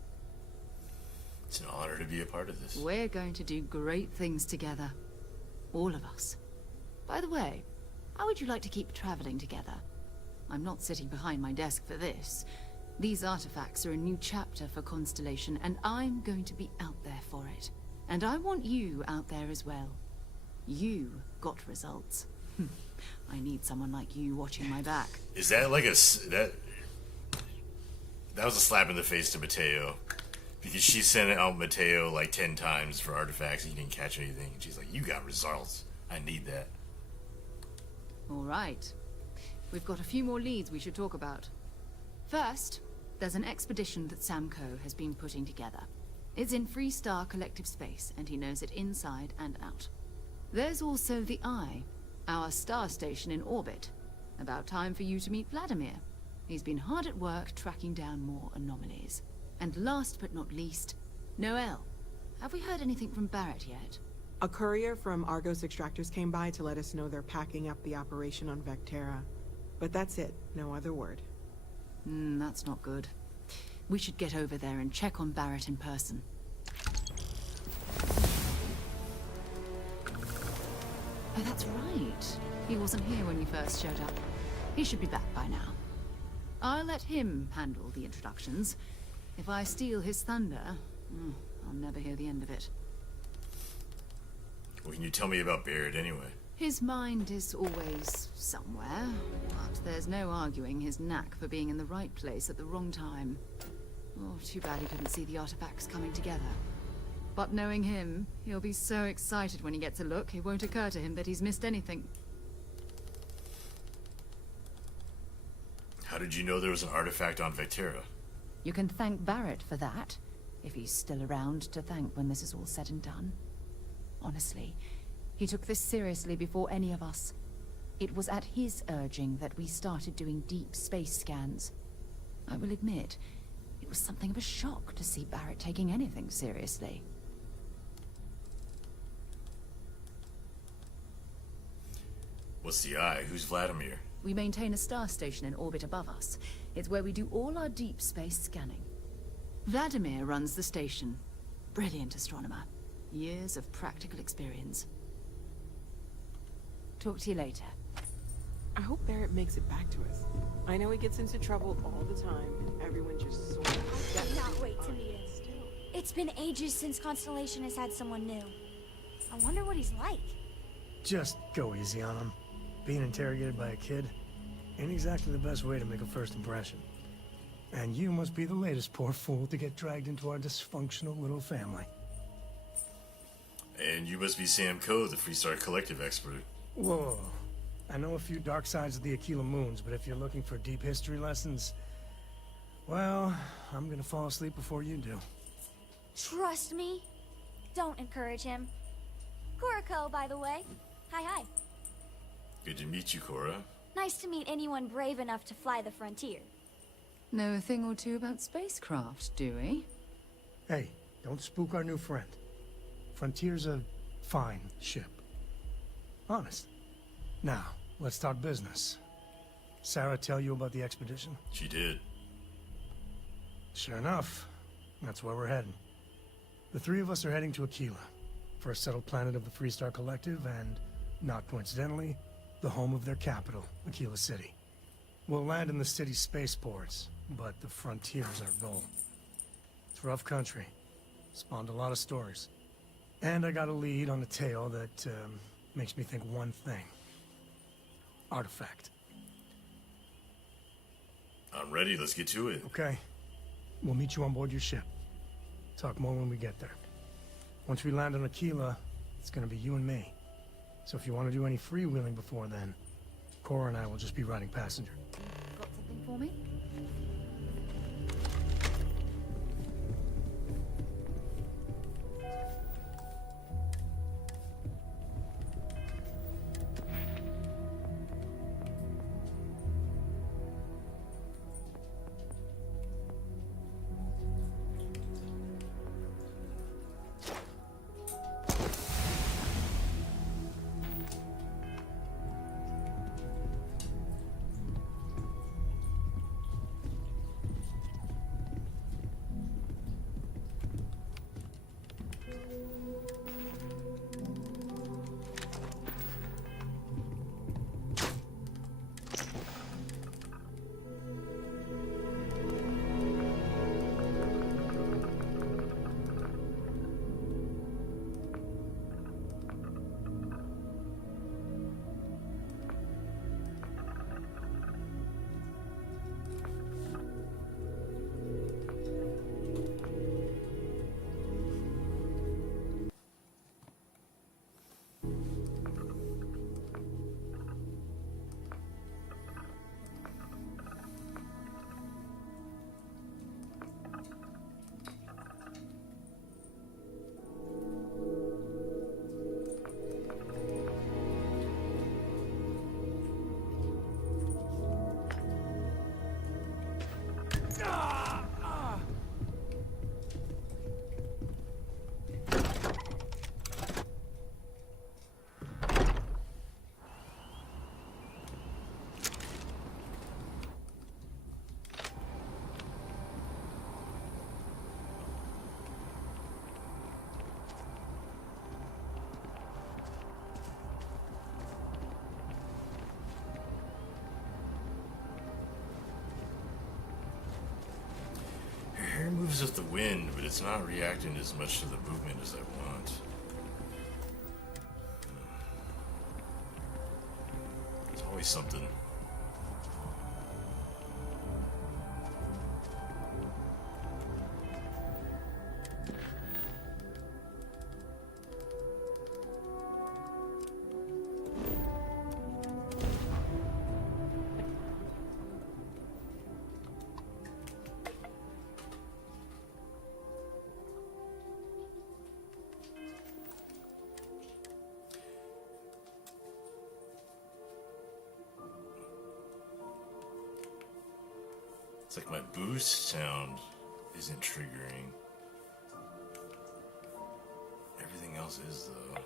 It's an honor to be a part of this. We're going to do great things together. All of us. By the way, how would you like to keep traveling together? I'm not sitting behind my desk for this. These artifacts are a new chapter for Constellation, and I'm going to be out there for it. And I want you out there as well. You got results. I need someone like you watching my back. Is that like that was a slap in the face to Mateo. Because she sent out Mateo like 10 times for artifacts and he didn't catch anything. And she's like, you got results. I need that. All right. We've got a few more leads we should talk about. First, there's an expedition that Samco has been putting together. It's in Freestar Collective Space, and he knows it inside and out. There's also the Eye, our star station in orbit. About time for you to meet Vladimir. He's been hard at work tracking down more anomalies. And last but not least, Noel. Have we heard anything from Barrett yet? A courier from Argos Extractors came by to let us know they're packing up the operation on Vectera. But that's it. No other word. That's not good. We should get over there and check on Barrett in person. Oh, that's right. He wasn't here when we first showed up. He should be back by now. I'll let him handle the introductions. If I steal his thunder, I'll never hear the end of it. What can you tell me about Barrett anyway? His mind is always somewhere, but there's no arguing his knack for being in the right place at the wrong time. Oh, too bad he couldn't see the artifacts coming together. But knowing him, he'll be so excited when he gets a look, it won't occur to him that he's missed anything. How did you know there was an artifact on Vectera? You can thank Barrett for that, if he's still around to thank when this is all said and done. Honestly, he took this seriously before any of us. It was at his urging that we started doing deep space scans. I will admit, it was something of a shock to see Barrett taking anything seriously. What's the eye? Who's Vladimir? We maintain a star station in orbit above us. It's where we do all our deep space scanning. Vladimir runs the station. Brilliant astronomer. Years of practical experience. Talk to you later. I hope Barrett makes it back to us. I know he gets into trouble all the time, and everyone just sort of... I cannot wait to meet him. It's been ages since Constellation has had someone new. I wonder what he's like. Just go easy on him. Being interrogated by a kid ain't exactly the best way to make a first impression. And you must be the latest poor fool to get dragged into our dysfunctional little family. And you must be Sam Coe, the Freestar Collective expert. Whoa. I know a few dark sides of the Aquila Moons, but if you're looking for deep history lessons, well, I'm gonna fall asleep before you do. Trust me. Don't encourage him. Kuriko, by the way. Hi. Good to meet you, Cora. Nice to meet anyone brave enough to fly the frontier. Know a thing or two about spacecraft, do we? Hey, don't spook our new friend. Frontier's a fine ship. Honest. Now, let's talk business. Sarah tell you about the expedition? She did. Sure enough, that's where we're heading. The three of us are heading to Aquila, first settled planet of the Freestar Collective, and, not coincidentally, the home of their capital, Aquila City. We'll land in the city's spaceports, but the frontier's our goal. It's rough country. Spawned a lot of stories. And I got a lead on a tale that makes me think one thing. Artifact. I'm ready. Let's get to it. Okay. We'll meet you on board your ship. Talk more when we get there. Once we land on Aquila, it's gonna be you and me. So if you want to do any freewheeling before then, Cora and I will just be riding passenger. Got something for me? Hair moves with the wind, but it's not reacting as much to the movement as I want. There's always something. It's like my boost sound isn't triggering. Everything else is, though.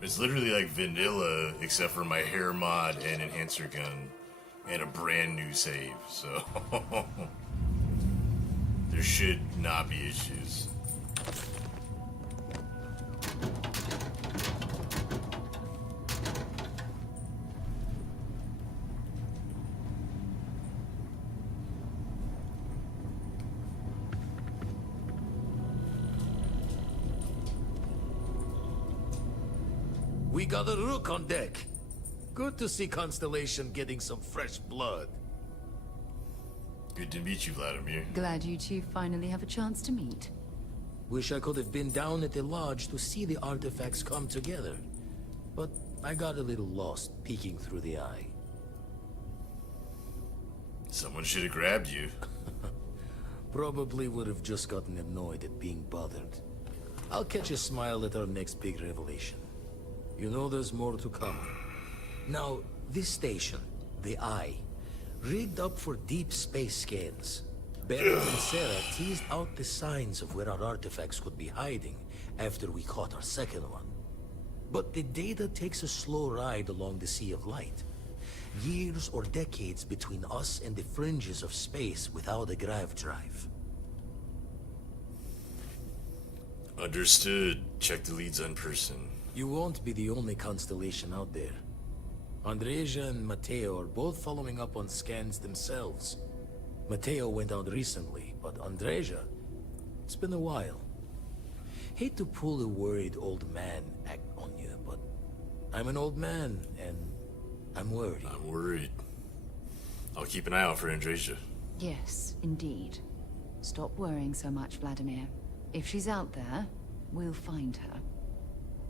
It's literally like vanilla, except for my hair mod and enhancer gun and a brand new save, so there should not be issues. We got a rook on deck. Good to see Constellation getting some fresh blood. Good to meet you, Vladimir. Glad you two finally have a chance to meet. Wish I could have been down at the lodge to see the artifacts come together. But I got a little lost peeking through the eye. Someone should have grabbed you. Probably would have just gotten annoyed at being bothered. I'll catch a smile at our next big revelation. You know there's more to come. Now, this station, the Eye, rigged up for deep space scans. Barrett and Sarah teased out the signs of where our artifacts could be hiding after we caught our second one. But the data takes a slow ride along the Sea of Light. Years or decades between us and the fringes of space without a grav drive. Understood. Check the leads on person. You won't be the only Constellation out there. Andreja and Mateo are both following up on scans themselves. Mateo went out recently, but Andreja, it's been a while. Hate to pull a worried old man act on you, but I'm an old man, and I'm worried. I'm worried. I'll keep an eye out for Andreja. Yes, indeed. Stop worrying so much, Vladimir. If she's out there, we'll find her.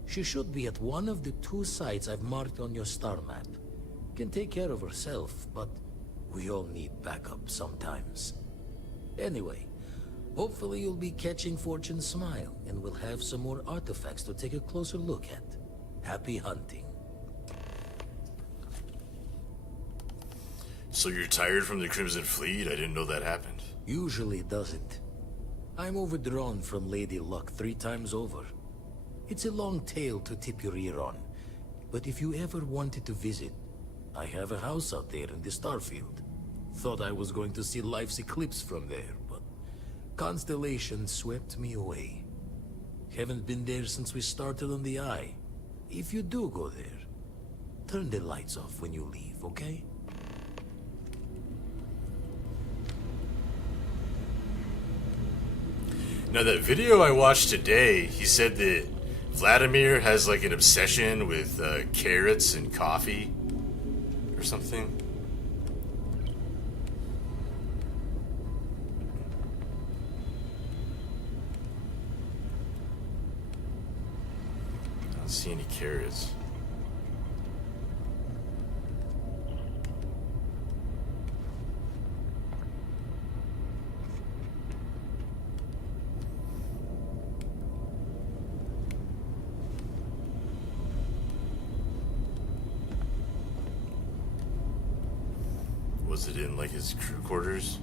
She should be at one of the 2 sites I've marked on your star map. Can take care of herself, but we all need backup sometimes. Anyway, hopefully you'll be catching Fortune's smile, and we'll have some more artifacts to take a closer look at. Happy hunting. So you're tired from the Crimson Fleet? I didn't know that happened. Usually doesn't. I'm overdrawn from Lady Luck 3 times over. It's a long tale to tip your ear on, but if you ever wanted to visit, I have a house out there in the Starfield. Thought I was going to see life's eclipse from there, but Constellation swept me away. Haven't been there since we started on the Eye. If you do go there, turn the lights off when you leave, okay? Now that video I watched today, he said that Vladimir has like an obsession with carrots and coffee or something. I don't see any carrots. Was it in like his crew quarters?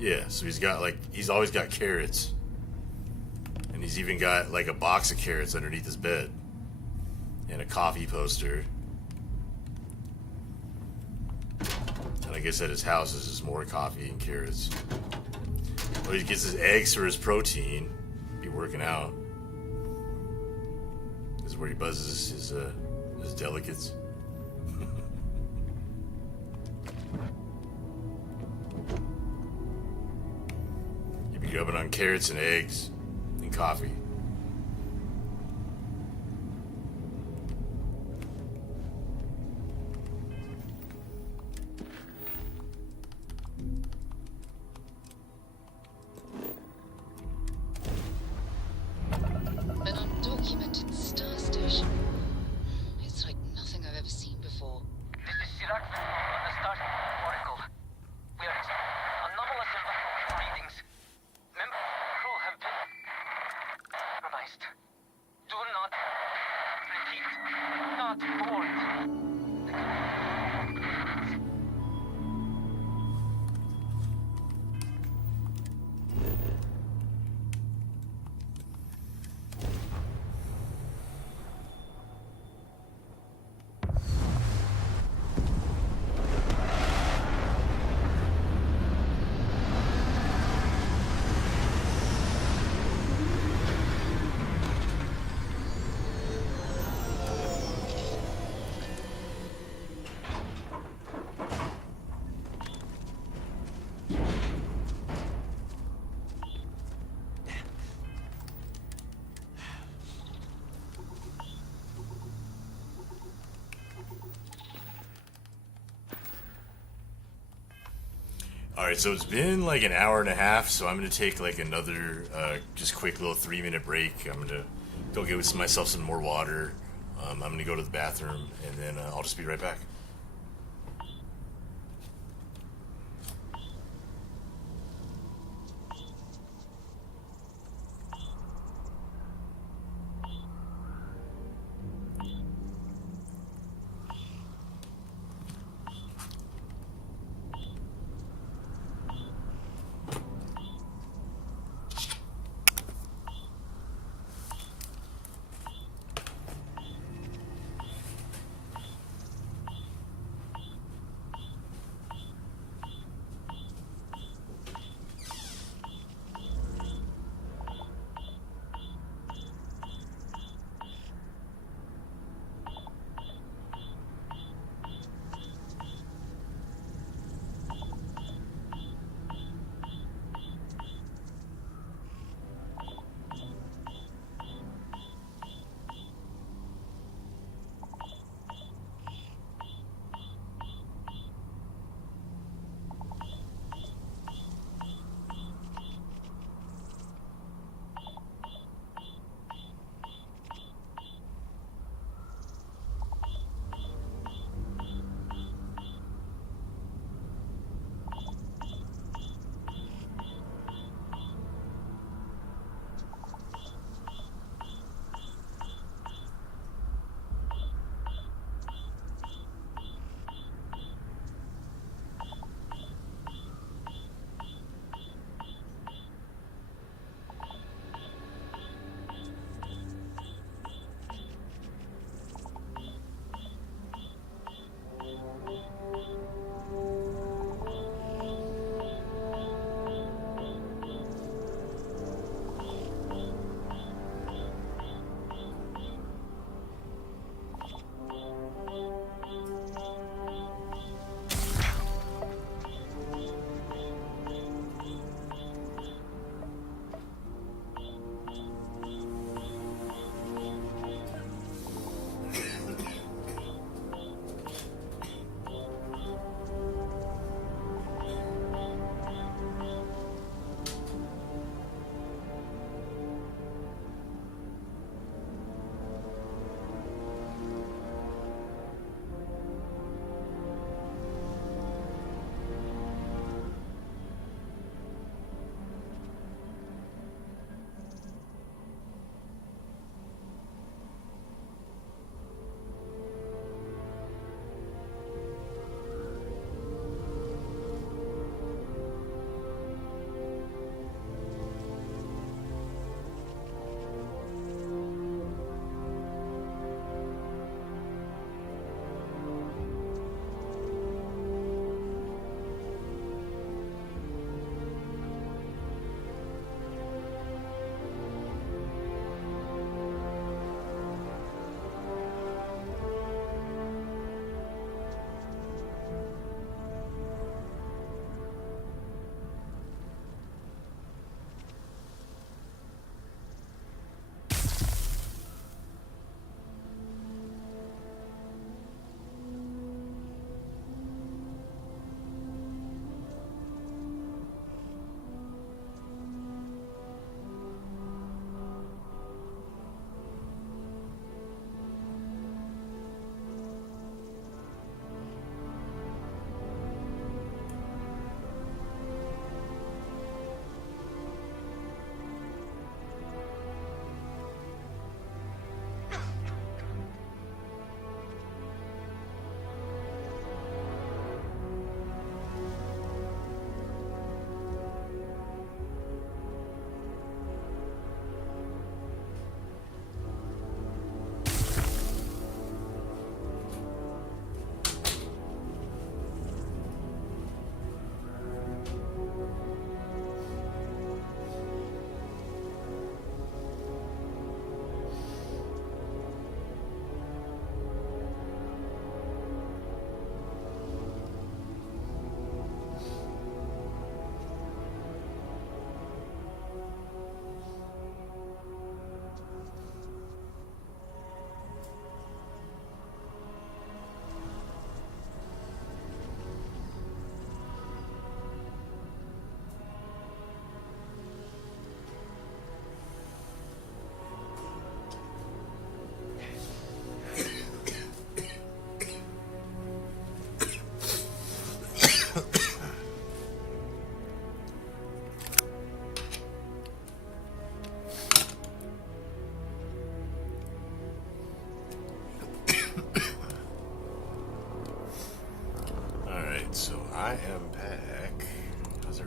Yeah, so he's always got carrots. And he's even got like a box of carrots underneath his bed. And a coffee poster. And I guess at his house is just more coffee and carrots. Well, he gets his eggs for his protein. Be working out. This is where he buzzes his delicates. He'd be grubbing on carrots and eggs and coffee. An undocumented star station. It's like nothing I've ever seen before. This is Alright, so it's been like an hour and a half, so I'm gonna take like another just quick little 3-minute break. I'm gonna go get myself some more water. I'm gonna go to the bathroom, and then I'll just be right back.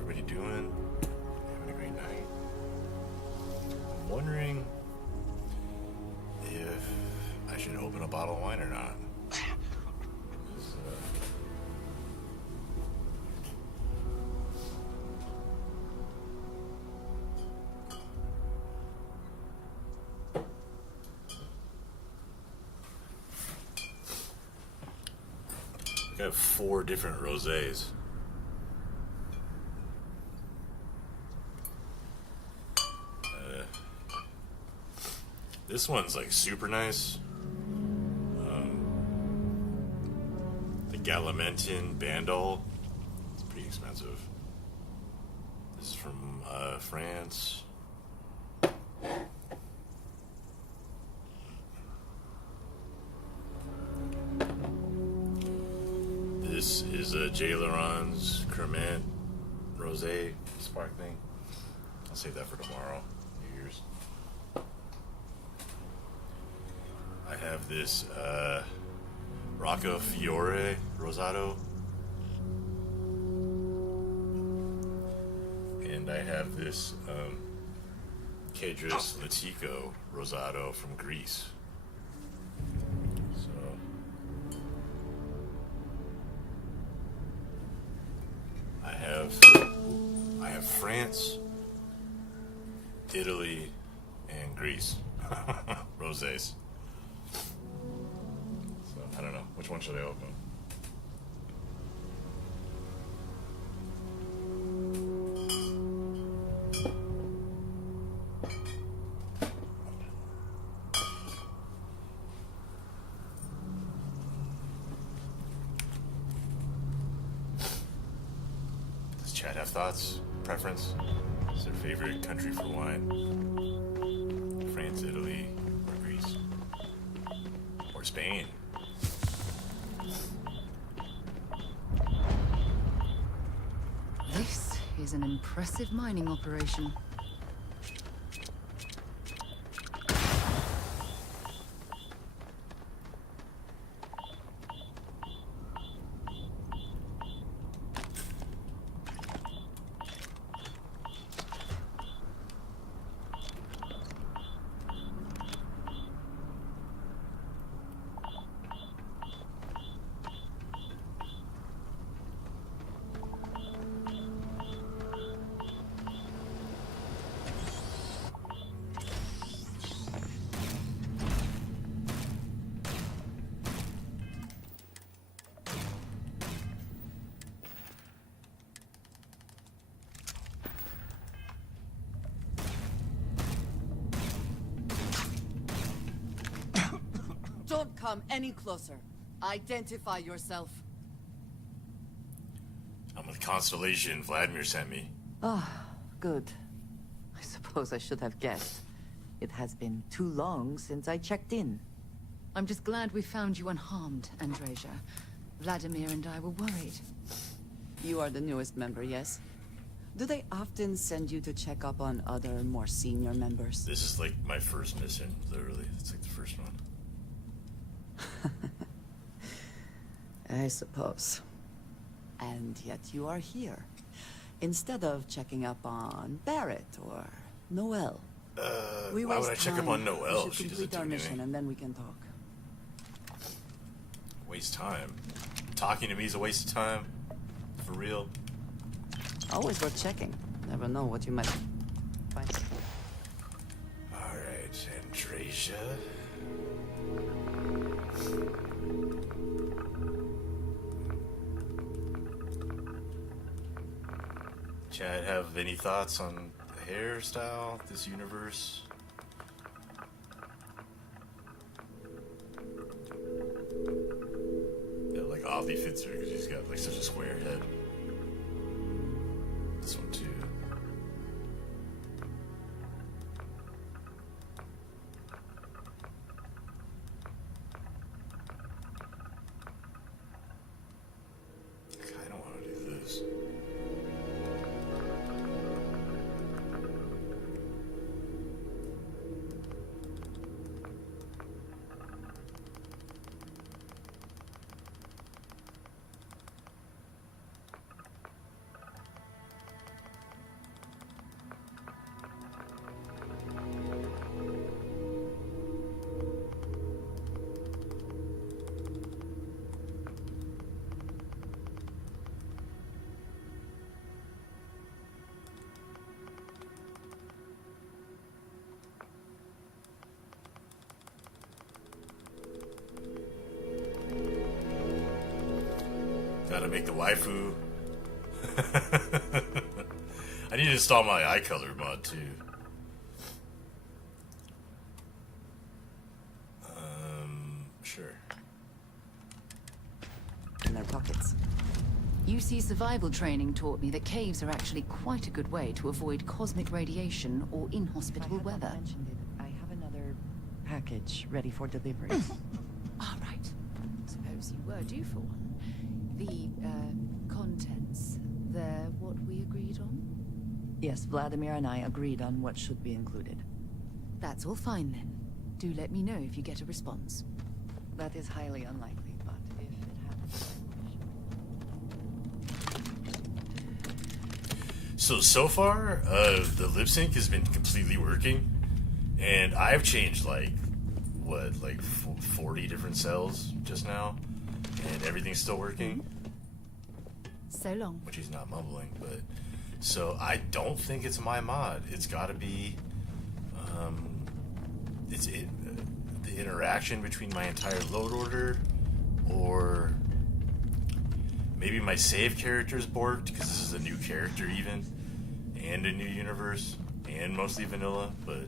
everybody doing? Having a great night. I'm wondering if I should open a bottle of wine or not. I have 4 different rosés. This one's like super nice. The Galamentin Bandol. It's pretty expensive. This is from France. This is a J. Laurent's Cremant Rosé Sparkling. I'll save that for tomorrow. New Year's. I have this Rocco Fiore Rosado. And I have this Cedros Latico Rosado from Greece. I have France, Italy, and Greece rosés. So I don't know, which one should I open? Chad have thoughts? Preference? What's their favorite country for wine? France, Italy, or Greece? Or Spain? This is an impressive mining operation. Don't come any closer. Identify yourself. I'm with Constellation. Vladimir sent me. Ah, good. I suppose I should have guessed. It has been too long since I checked in. I'm just glad we found you unharmed, Andreja. Vladimir and I were worried. You are the newest member, yes? Do they often send you to check up on other, more senior members? This is like my first mission, literally. It's like the first one. I suppose. And yet you are here. Instead of checking up on Barrett or Noelle. Why would I check up on Noelle? We should complete our mission and then we can talk. Waste time. Talking to me is a waste of time. For real. Always worth checking. Never know what you might find. Alright, Andreja. Chad, have any thoughts on the hairstyle, this universe? Yeah, like oddly fits her because he's got like such a square head. This one too. I don't want to do this. to make the waifu. I need to install my eye color mod too. Sure. In their pockets. UC survival training taught me that caves are actually quite a good way to avoid cosmic radiation or inhospitable weather. I have another package ready for delivery. All right. Suppose you were due for one. The, contents, they're what we agreed on? Yes, Vladimir and I agreed on what should be included. That's all fine then. Do let me know if you get a response. That is highly unlikely, but if it happens... So far, the lip sync has been completely working. And I've changed, like 40 different cells just now. And everything's still working. So long. Which he's not mumbling, but... So I don't think it's my mod. It's gotta be... the interaction between my entire load order, or maybe my save character's borked, because this is a new character even, and a new universe, and mostly vanilla, but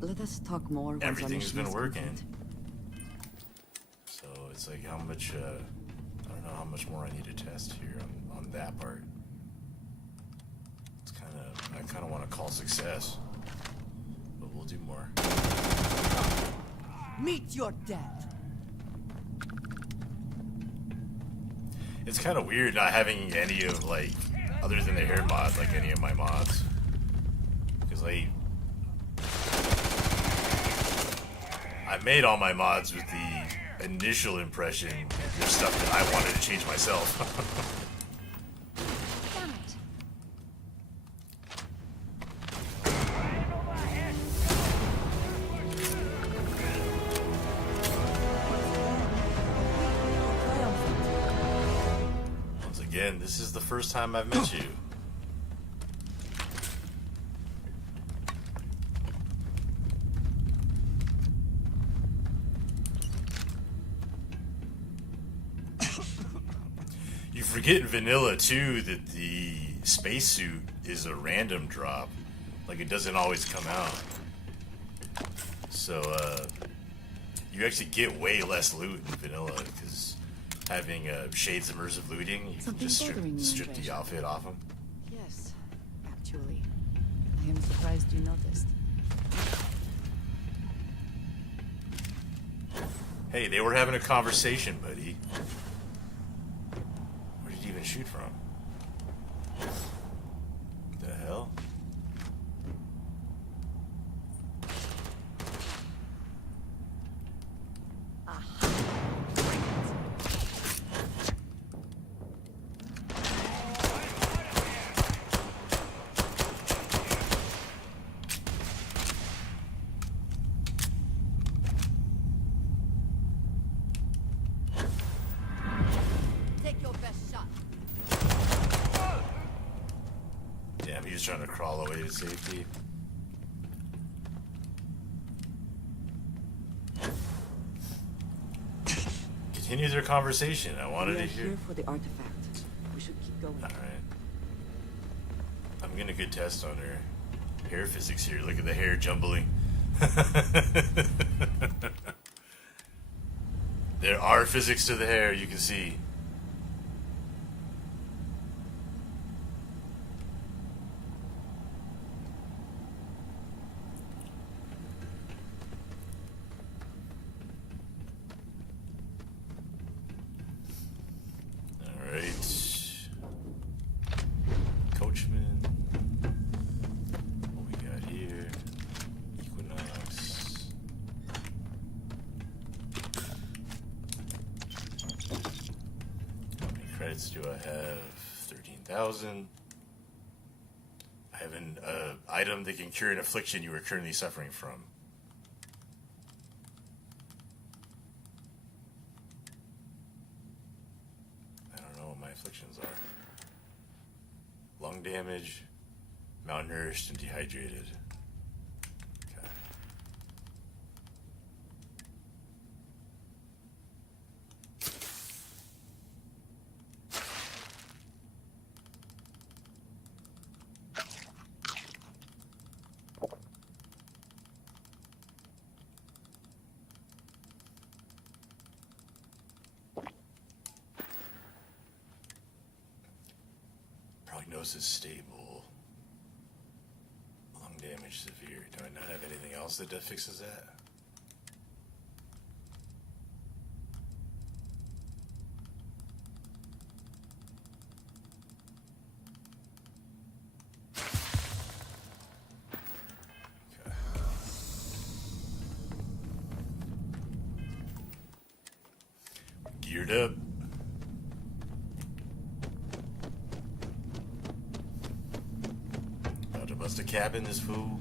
let us talk more once everything's been working. complete. So it's like how much, I don't know how much more I need to test here on that part. It's I kind of want to call success, but we'll do more. Meet your death. It's kind of weird not having any of, like, other than the hair mod, like any of my mods. Because I made all my mods with the initial impression of stuff that I wanted to change myself. Again, this is the first time I've met you. You forget in vanilla too that the spacesuit is a random drop. Like it doesn't always come out. So you actually get way less loot in vanilla because having Shades immersive looting, you can just strip the outfit off them. Yes, actually. I am surprised you noticed. Hey, they were having a conversation, buddy. Where did you even shoot from? The hell? Trying to crawl away to safety. Continue their conversation. I wanted to hear. Here for the artifact. We should keep going. All right. I'm getting a good test on her hair physics here. Look at the hair jumbling. There are physics to the hair. You can see. Do I have 13,000? I have an item that can cure an affliction you are currently suffering from. I don't know what my afflictions are. Lung damage, malnourished, and dehydrated. Okay. Dose is stable. Lung damage severe. Do I not have anything else that fixes that? Geared up. About to bust a cap in this fool.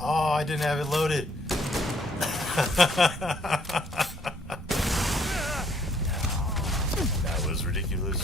Oh, I didn't have it loaded. That was ridiculous.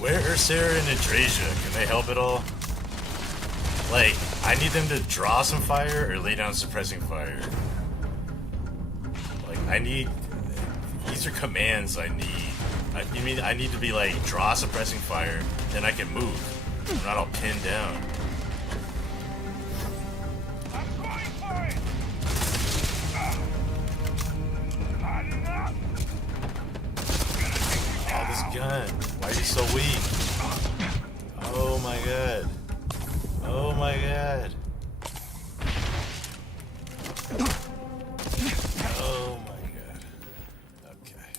Where are Sarah and Adrasia? Can they help at all? Like, I need them to draw some fire or lay down suppressing fire. Like, I need... These are commands I need. You mean I need to be like, draw suppressing fire, then I can move. I'm not all pinned down. Oh, this gun. Why are you so weak? Oh my god. Oh my god. Oh my god. Okay.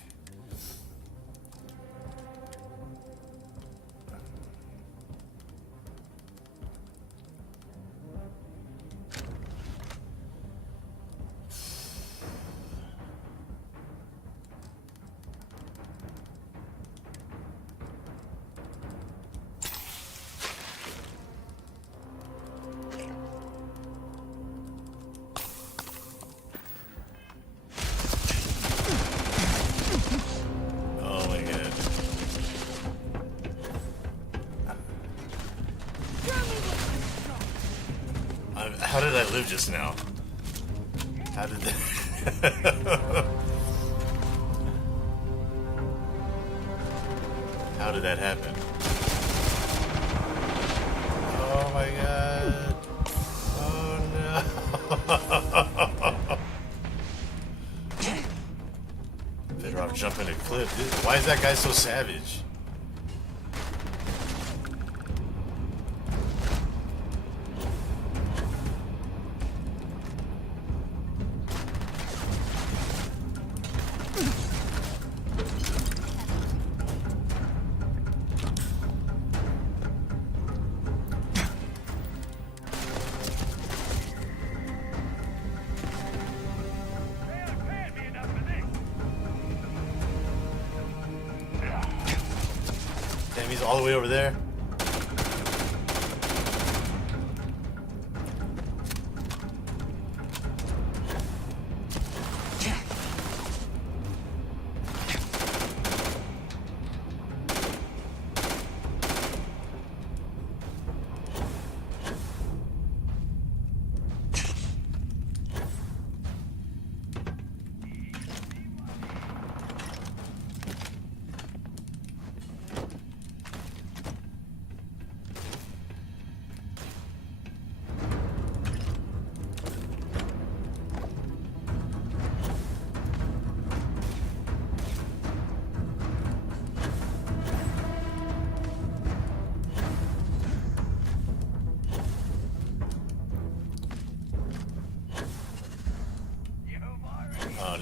How did I live just now? How did that... How did that happen? Oh my god. Oh no. Better off jumping a cliff. Why is that guy so savage? He's all the way over there.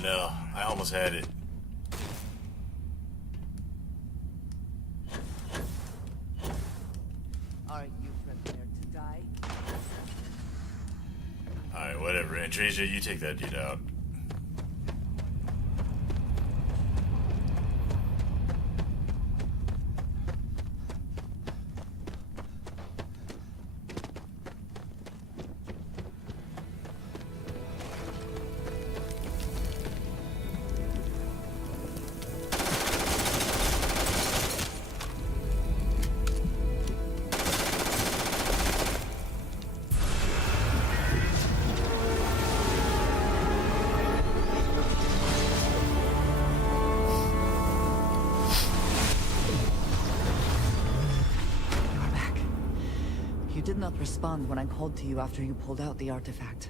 no. I almost had it. Are you prepared to die? Alright, whatever. Andresia, you take that dude out. You did not respond when I called to you after you pulled out the artifact.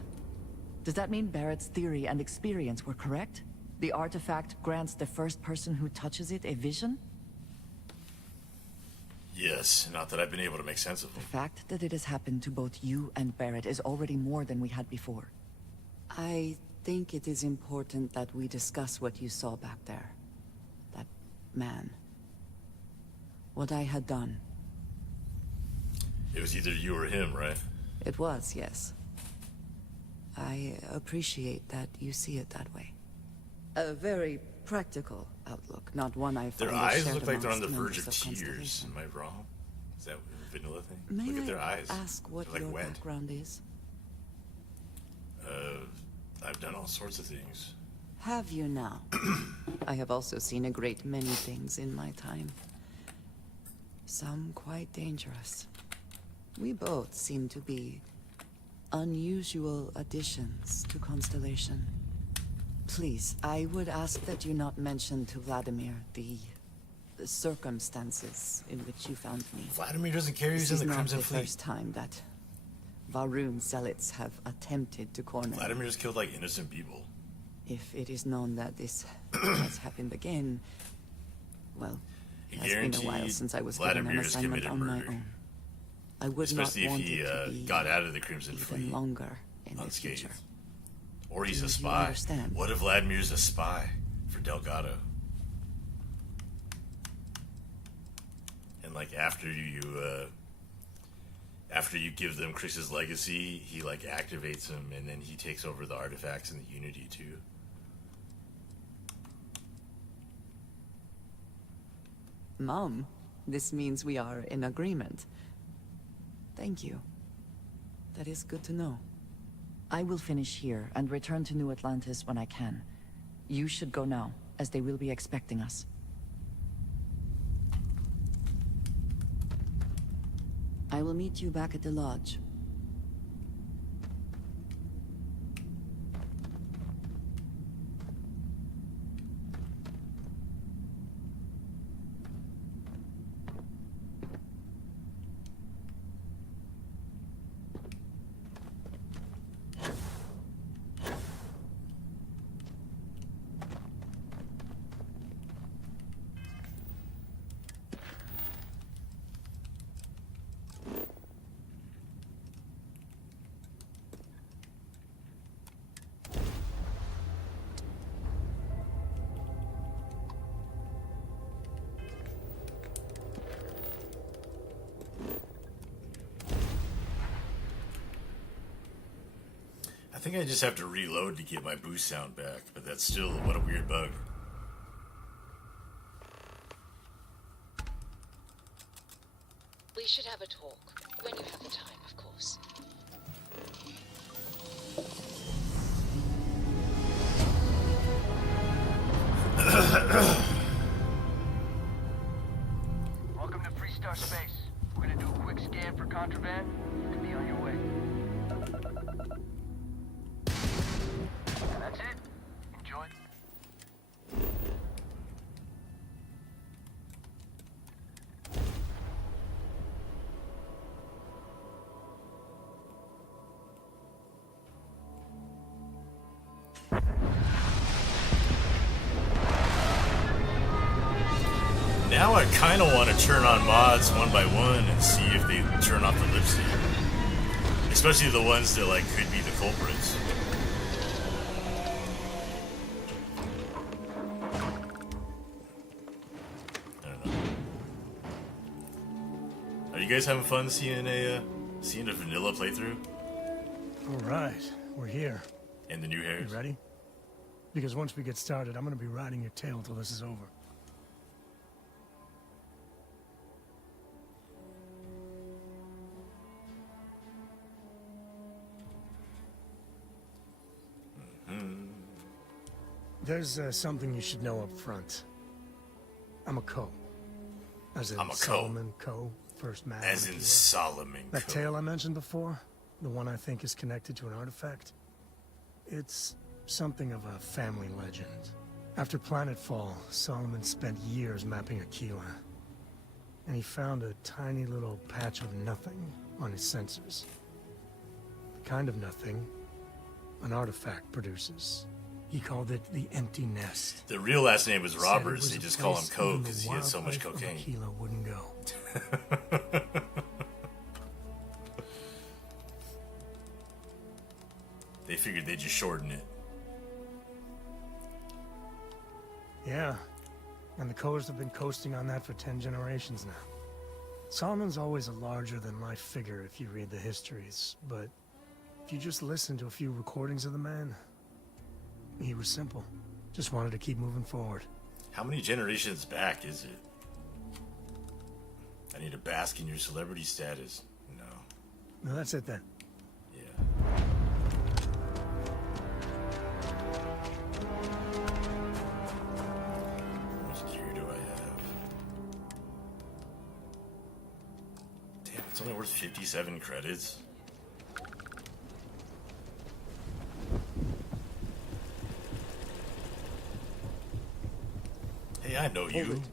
Does that mean Barrett's theory and experience were correct? The artifact grants the first person who touches it a vision? Yes, not that I've been able to make sense of them. The fact that it has happened to both you and Barrett is already more than we had before. I think it is important that we discuss what you saw back there. That man. What I had done. It was either you or him, right? It was, yes. I appreciate that you see it that way. A very practical outlook, not one I find Their eyes shared look like they're on the amongst verge of members tears. Constellation. Am I wrong? Is that a vanilla thing? May Look at their I eyes. ask what They're your like wet. background is? I've done all sorts of things. Have you now? I have also seen a great many things in my time. Some quite dangerous. We both seem to be unusual additions to Constellation. Please, I would ask that you not mention to Vladimir the circumstances in which you found me. Vladimir doesn't care he's This in the is Crimson not the Fleet. first time that Varun zealots have attempted to corner me. Vladimir just killed like innocent people. If it is known that this has happened again, well, He it's been a while guaranteed since I was given an Vladimir has assignment committed on my murder. own. I would Especially not if want he it to be got out of the Crimson even Fleet longer in the unscathed. future. Or he's Do a you spy. understand? What if Vladimir's a spy for Delgado? And like after you give them Chris's legacy, he like activates him, and then he takes over the artifacts and the Unity too. Mom, this means we are in agreement. Thank you. That is good to know. I will finish here and return to New Atlantis when I can. You should go now, as they will be expecting us. I will meet you back at the lodge. I think I just have to reload to get my boost sound back, but that's still, what a weird bug. We should have a talk. When you have the time, of course. Welcome to Freestar Space. We're gonna do a quick scan for contraband. You can be on your way. And that's it. Enjoy. Now I kind of want to turn on mods one by one and see if they turn off the lip sync. Especially the ones that like could be the culprits. you guys having fun seeing a vanilla playthrough? All right, we're here. And the new hairs. You ready? Because once we get started, I'm gonna be riding your tail till this is over. There's something you should know up front. I'm a Co. As in I'm a Co. Solomon Co. First man. As in Solomon That Co. tale I mentioned before, the one I think is connected to an artifact, it's something of a family legend. After planetfall, Solomon spent years mapping Aquila. And he found a tiny little patch of nothing on his sensors. The kind of nothing an artifact produces. He called it the Empty Nest. The real last name was Said it Roberts. was They a just call him place Co even the because he had so much wildlife of cocaine. Aquila wouldn't go. They figured they'd just shorten it. Yeah, and the Coes have been coasting on that for 10 generations now. Solomon's always a larger-than-life figure if you read the histories, but if you just listen to a few recordings of the man, he was simple. Just wanted to keep moving forward. How many generations back is it? I need to bask in your celebrity status. No. No, that's it then. How much gear do I have? Damn, it's only worth 57 credits. Hey, I know you. Hold it.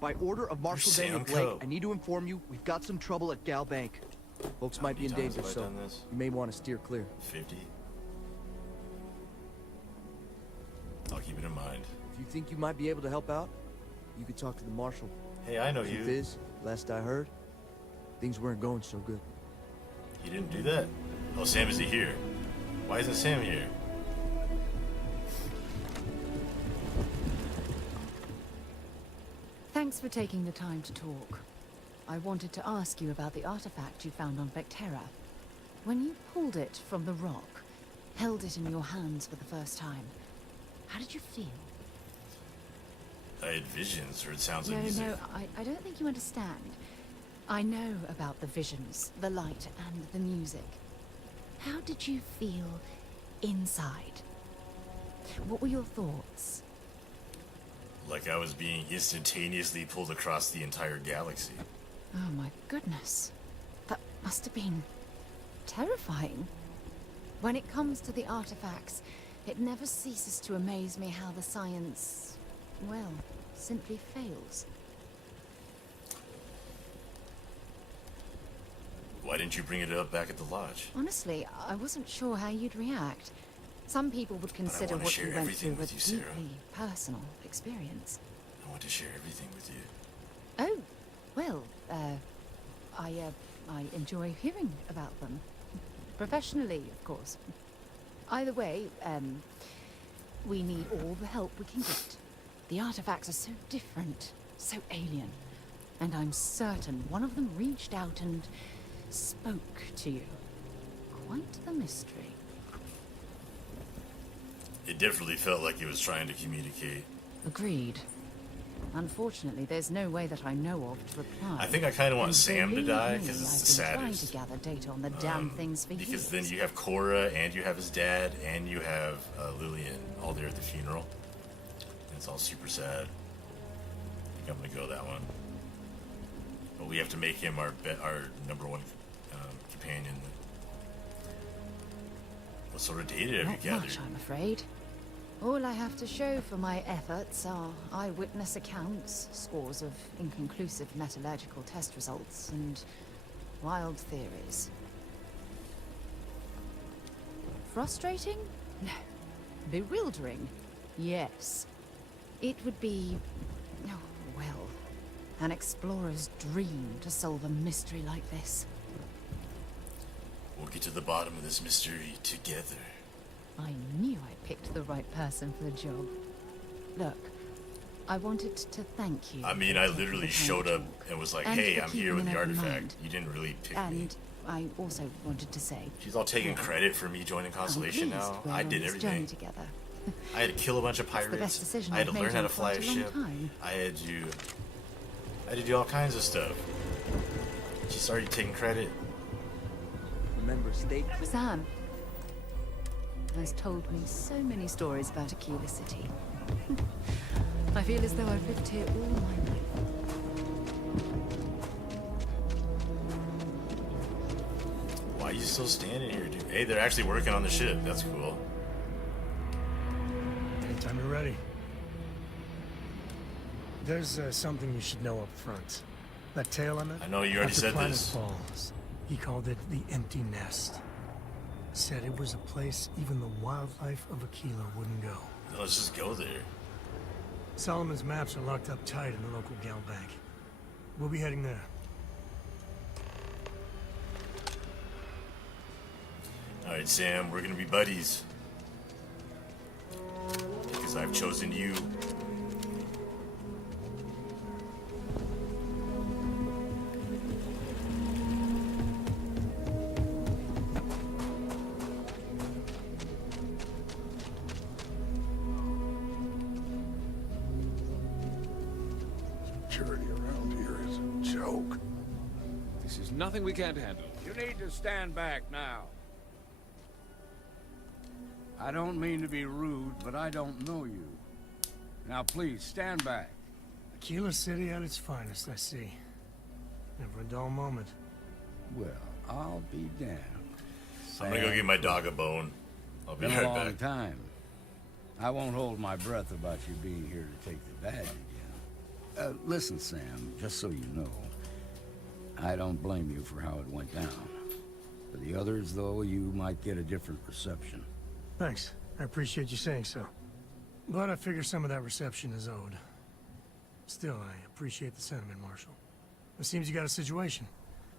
By order of Marshal You're Daniel Sam Blake, Coe. I need to inform you, we've got some trouble at Gal Bank. Folks might be in many times danger, have I so done this? you may want to steer clear. 50. I'll keep it in mind. If you think you might be able to help out, you could talk to the Marshal. Hey, I know Truth you. is, last I heard, things weren't going so good. He didn't do that. Oh, Sam isn't here. Why isn't Sam here? Thanks for taking the time to talk. I wanted to ask you about the artifact you found on Vectera. When you pulled it from the rock, held it in your hands for the first time, how did you feel? I had visions, or it sounds No, like music. no, I don't think you understand. I know about the visions, the light, and the music. How did you feel inside? What were your thoughts? Like I was being instantaneously pulled across the entire galaxy. Oh my goodness. That must have been terrifying. When it comes to the artifacts, it never ceases to amaze me how the science, well, simply fails. Why didn't you bring it up back at the lodge? Honestly, I wasn't sure how you'd react. Some people would consider wanna what share you went everything through a with you, Sarah. deeply personal experience. I want to share everything with you. Oh, well, I enjoy hearing about them. Professionally, of course. Either way, we need all the help we can get. The artifacts are so different, so alien. And I'm certain one of them reached out and spoke to you. Quite the mystery. It definitely felt like it was trying to communicate. Agreed. Unfortunately, there's no way that I know of to reply. I think I kind of want And Sam to believe die me, because it's the I've been trying saddest. to gather data on the damn things for Because years. then you have Cora, and you have his dad, and you have Lillian all there at the funeral. And it's all super sad. I think I'm gonna go that one. But we have to make him our number one companion. What sort of data have you Not gathered? much, I'm afraid. All I have to show for my efforts are eyewitness accounts, scores of inconclusive metallurgical test results, and wild theories. Frustrating? No. Bewildering? Yes. It would be, oh, well, an explorer's dream to solve a mystery like this. We'll get to the bottom of this mystery together. I knew I picked the right person for the job. Look, I wanted to thank you. I mean, for I taking literally the time showed to up talk. and was like, And hey, for I'm here keeping with an the open artifact. mind. You didn't really pick me. And I also wanted to say... She's all taking credit for me joining Constellation now. I did everything. Together. I had to kill a bunch of It's the best pirates. decision I had to I've learn made how in to fly a quite a long ship. time. I had to do all kinds of stuff. She started taking credit. Remember steak? Sam has told me so many stories about Aquila City. I feel as though I've lived here all my life. Why are you still standing here, dude? Hey, they're actually working on the ship. That's cool. Anytime you're ready. There's something you should know up front. That tale I met? I know you already After said Planet this. Falls, he called it the Empty Nest. Said it was a place even the wildlife of Aquila wouldn't go. Let's just go there. Solomon's maps are locked up tight in the local gal bank. We'll be heading there. Alright, Sam, we're gonna be buddies. Because I've chosen you. Security around here is a joke. This is nothing we can't handle. You need to stand back now. I don't mean to be rude, but I don't know you. Now please, stand back. Aquila City at its finest, I see. Never a dull moment. Well, I'll be damned. I'm gonna go give my dog a bone. I'll be Been right a long back. time. I won't hold my breath about you being here to take the badge again. Listen, Sam, just so you know, I don't blame you for how it went down. For the others, though, you might get a different reception. Thanks. I appreciate you saying so. But I figure some of that reception is owed. Still, I appreciate the sentiment, Marshal. It seems you got a situation.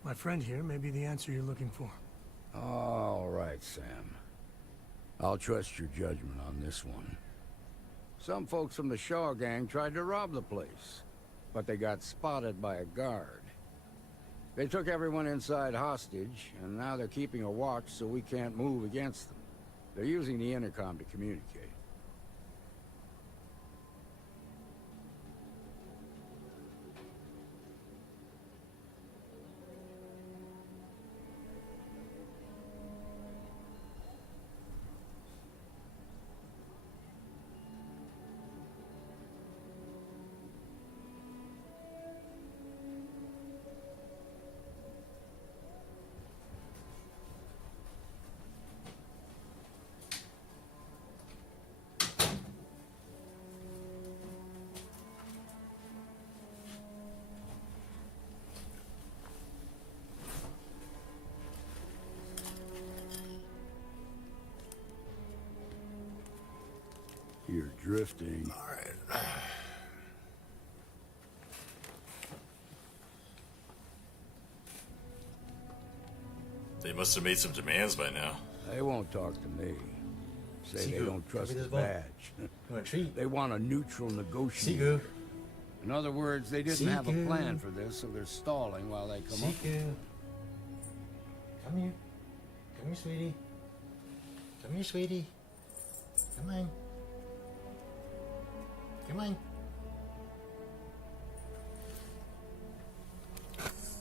My friend here may be the answer you're looking for. All right, Sam. I'll trust your judgment on this one. Some folks from the Shaw gang tried to rob the place, but they got spotted by a guard. They took everyone inside hostage, and now they're keeping a watch so we can't move against them. They're using the intercom to communicate. You're drifting. All right. They must have made some demands by now. They won't talk to me. Say they Siku, don't trust give me the this ball. badge. You want a treat? They want a neutral negotiator. Siku. In other words, they didn't have a Siku. plan for this, so they're stalling while they come up. Siku. Come here. Come here, sweetie. Come here, sweetie. Come on. Come on.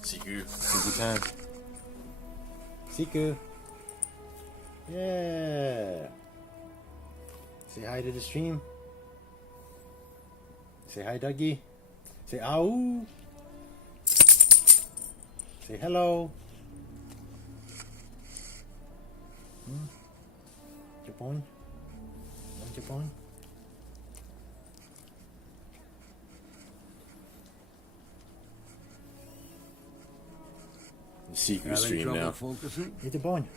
Siku. Siku time. Siku. Yeah. Say hi to the stream. Say hi, Dougie. Say ow. Say hello. Japon. Japon. Secret Having stream trouble now. focusing? Hit the bone.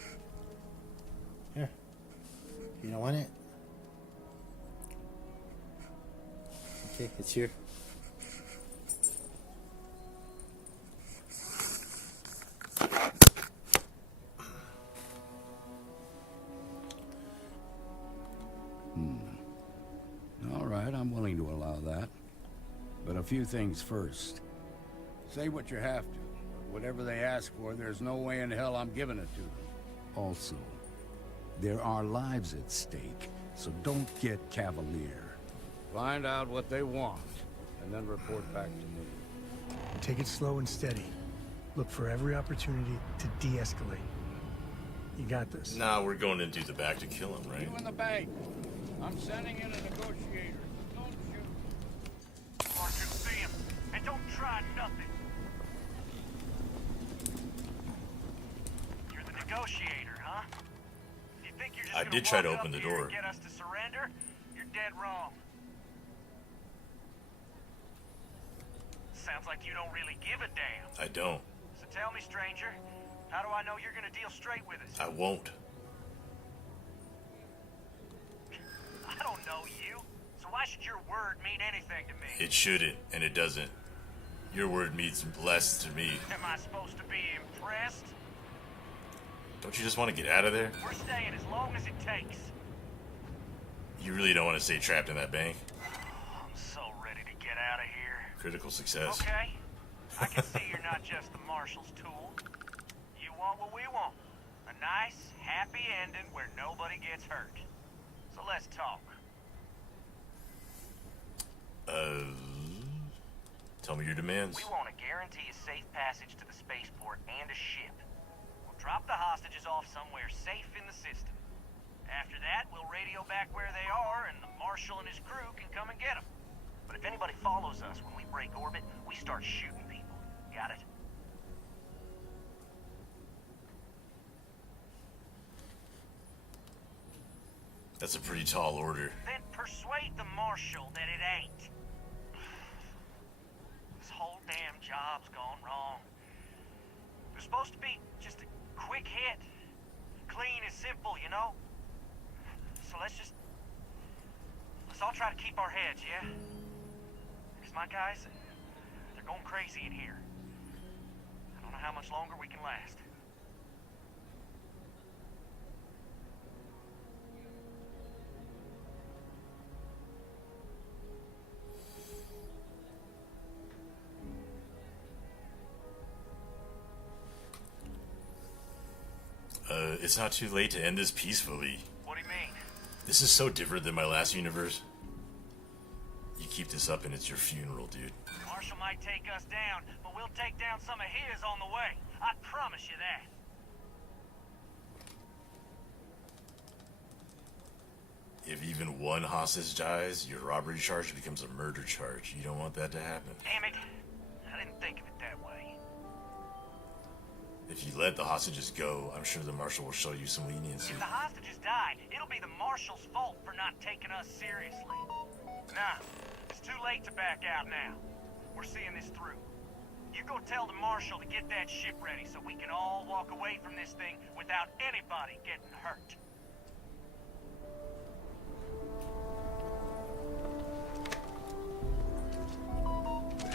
Here. You don't want it? Okay, it's here. All right, I'm willing to allow that. A few things first. Say what you have to, but whatever they ask for, there's no way in hell I'm giving it to them. Also, there are lives at stake, so don't get cavalier. Find out what they want, and then report back to me. Take it slow and steady. Look for every opportunity to de-escalate. You got this. Nah, we're going into the back to kill him, right? You in the bank. I'm sending in a negotiator. Don't shoot. Mark him, see him, and don't try nothing. You're the negotiator, huh? You think you're just I gonna did try to walk open up the here door. and get us to surrender? You're dead wrong. Sounds like you don't really give a damn. I don't. So tell me, stranger, how do I know you're gonna deal straight with us? I won't. I don't know you, so why should your word mean anything to me? It shouldn't, and it doesn't. Your word means less to me. Am I supposed to be impressed? Don't you just want to get out of there? We're staying as long as it takes. You really don't want to stay trapped in that bank? I'm so ready to get out of here. Critical success. Okay, I can see you're not just the Marshal's tool. You want what we want. A nice, happy ending where nobody gets hurt. So let's talk. Tell me your demands. We want to guarantee a safe passage to the spaceport and a ship. We'll drop the hostages off somewhere safe in the system. After that, we'll radio back where they are, and the Marshal and his crew can come and get them. But if anybody follows us when we break orbit, we start shooting people. Got it? That's a pretty tall order. Then persuade the Marshal that it ain't. This whole damn job's gone wrong. There's supposed to be just a quick hit. Clean and simple, you know? So let's all try to keep our heads, yeah? Because my guys, they're going crazy in here. I don't know how much longer we can last. It's not too late to end this peacefully. What do you mean? This is so different than my last universe. You keep this up and it's your funeral, dude. Marshal might take us down, but we'll take down some of his on the way. I promise you that. If even one hostage dies, your robbery charge becomes a murder charge. You don't want that to happen. Damn it. I didn't think of it that way. If you let the hostages go, I'm sure the Marshal will show you some leniency. If the hostages die, it'll be the Marshal's fault for not taking us seriously. Nah, it's too late to back out now. We're seeing this through. You go tell the Marshal to get that ship ready so we can all walk away from this thing without anybody getting hurt.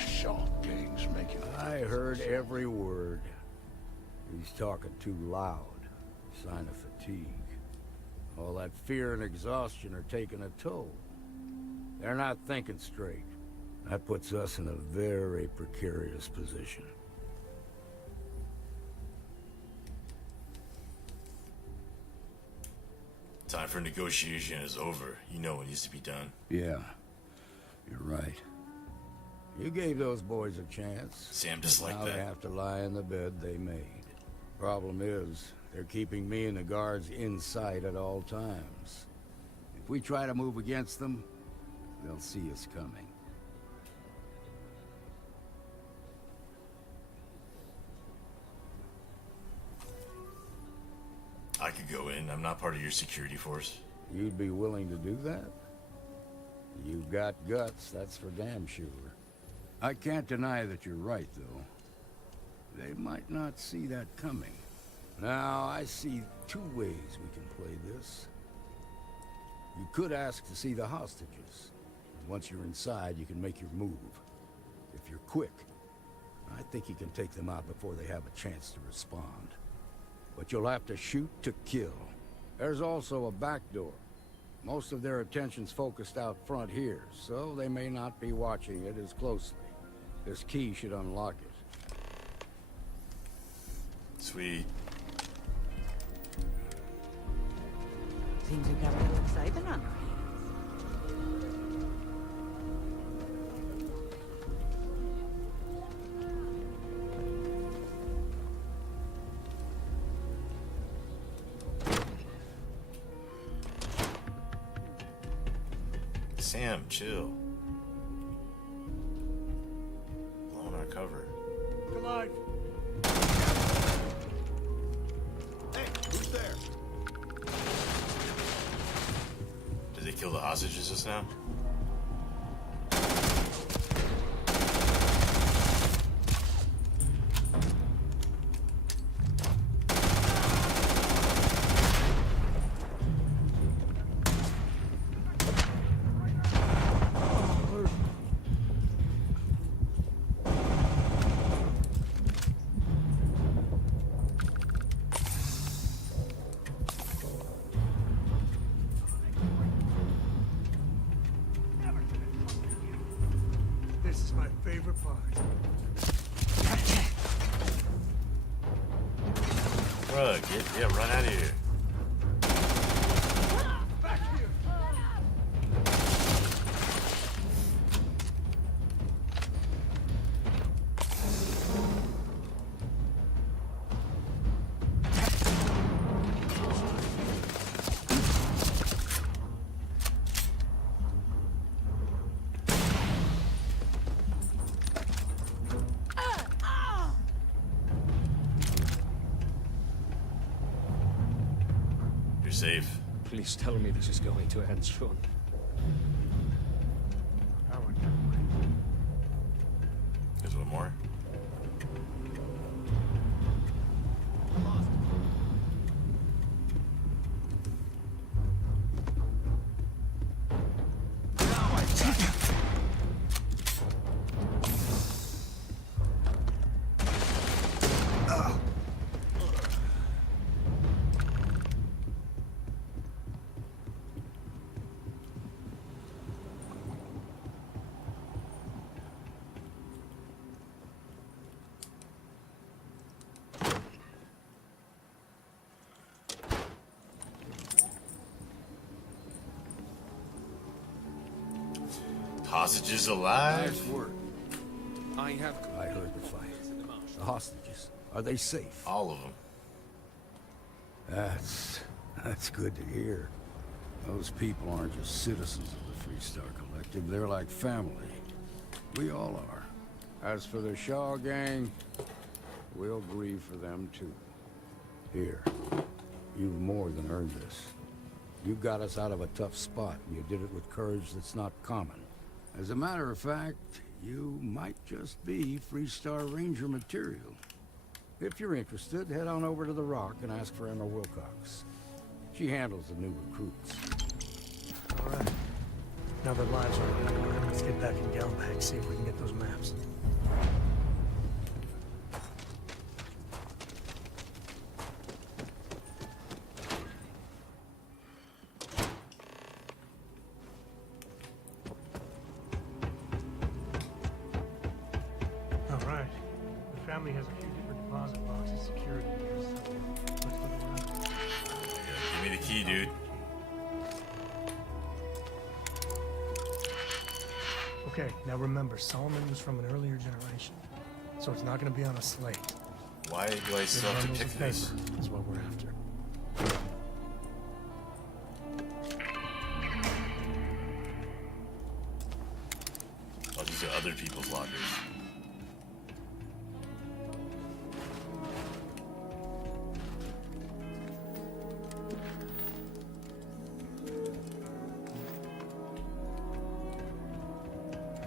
Shaw gang's making. I heard every word. He's talking too loud. Sign of fatigue. All that fear and exhaustion are taking a toll. They're not thinking straight. That puts us in a very precarious position. Time for negotiation is over. You know what needs to be done. Yeah, you're right. You gave those boys a chance. Sam just like now that. They have to lie in the bed they made. Problem is, they're keeping me and the guards in sight at all times. If we try to move against them, they'll see us coming. I could go in. I'm not part of your security force. You'd be willing to do that? You've got guts, that's for damn sure. I can't deny that you're right, though. They might not see that coming. Now, I see two ways we can play this. You could ask to see the hostages. Once you're inside, you can make your move. If you're quick, I think you can take them out before they have a chance to respond. But you'll have to shoot to kill. There's also a back door. Most of their attention's focused out front here, so they may not be watching it as closely. This key should unlock it. Sweet. Seems we've got a little excitement on our hands. Sam, chill. Blowing our cover. Come on. Hey, who's there? Did they kill the hostages just now? This is my favorite part. Bruh, run out of here. Back here! You're safe. Please tell me this is going to end soon. There's one more. Hostages alive? Nice work. I heard the fight. The hostages. Are they safe? All of them. That's good to hear. Those people aren't just citizens of the Freestar Collective. They're like family. We all are. As for the Shaw gang, we'll grieve for them too. Here, you've more than earned this. You got us out of a tough spot, and you did it with courage that's not common. As a matter of fact, you might just be Freestar Ranger material. If you're interested, head on over to the Rock and ask for Emma Wilcox. She handles the new recruits. All right. Now that lives are on the line, let's get back in Galbank, see if we can get those maps. All right. The family has a few different deposit boxes secured in here, so let's look around. Give me the key, dude. Okay, now remember, Solomon was from an earlier generation, so it's not going to be on a slate. Why do I still have to pick this? Is what we're after. Oh, these are other people's lockers.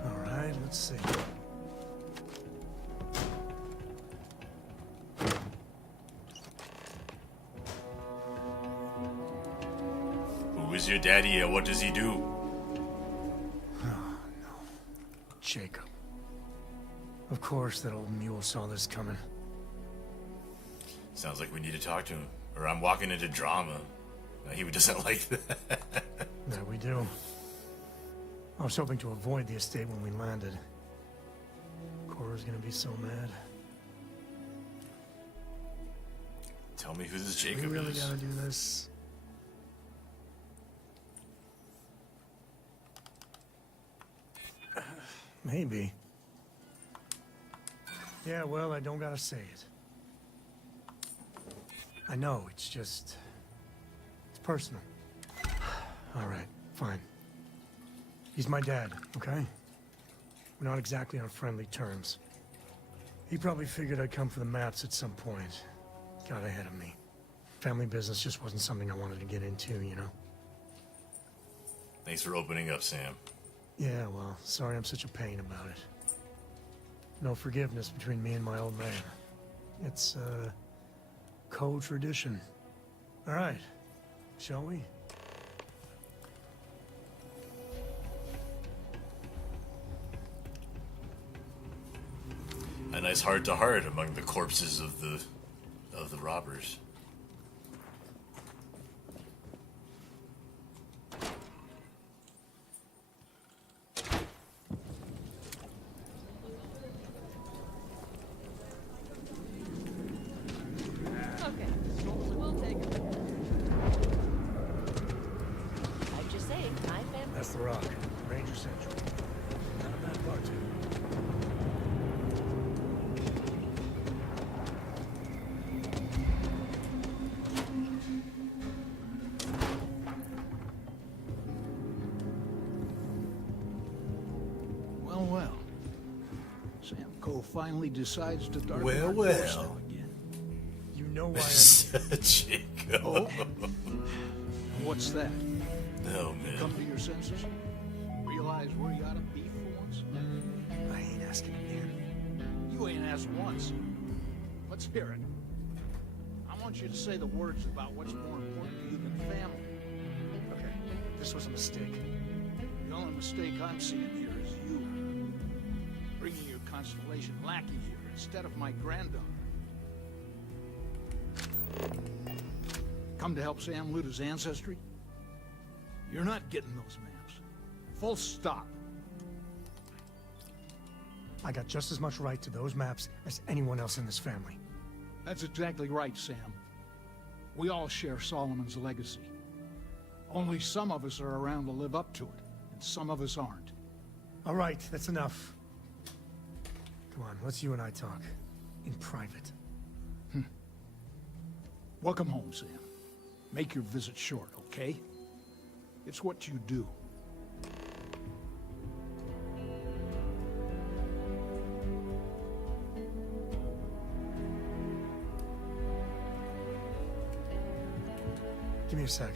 All right, let's see. Who is your daddy and what does he do? Jacob. Of course that old mule saw this coming. Sounds like we need to talk to him. Or I'm walking into drama. He doesn't like that. Yeah, we do. I was hoping to avoid the estate when we landed. Cora's gonna be so mad. Tell me who this Jacob We really is. gotta do this. Maybe. Yeah, well, I don't gotta say it. I know, it's just... It's personal. Alright, fine. He's my dad, okay? We're not exactly on friendly terms. He probably figured I'd come for the maps at some point. Got ahead of me. Family business just wasn't something I wanted to get into, you know? Thanks for opening up, Sam. Yeah, well, sorry I'm such a pain about it. No forgiveness between me and my old man. It's, co-tradition. All right, shall we? A nice heart-to-heart among the corpses of the robbers. Okay, we'll take it. I'm just saying, my family. That's the Rock, Ranger Central. Not a bad part, too. Well, well. Sam Cole finally decides to dart Well, on our well. doorstep again. You know why Jacob. Oh? What's that? Oh, You man. come to your senses? Realize where you ought to be for once? I ain't asking again. You ain't asked once. Let's hear it. I want you to say the words about what's more important to you than family. Okay, this was a mistake. The only mistake I'm seeing here is you. Bringing your Constellation lackey here instead of my granddaughter. Come to help Sam loot his ancestry? You're not getting those maps. Full stop. I got just as much right to those maps as anyone else in this family. That's exactly right, Sam. We all share Solomon's legacy. Only some of us are around to live up to it, and some of us aren't. All right, that's enough. Come on, let's you and I talk. In private. Welcome home, Sam. Make your visit short, okay? It's what you do. Give me a sec.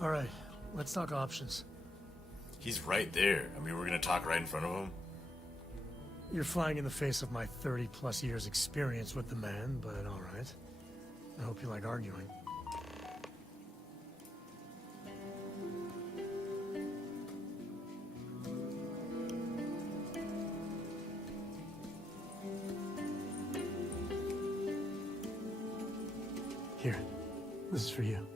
All right, let's talk options. He's right there. I mean, we're gonna talk right in front of him. You're flying in the face of my 30-plus years experience with the man, but all right. I hope you like arguing. Here, this is for you.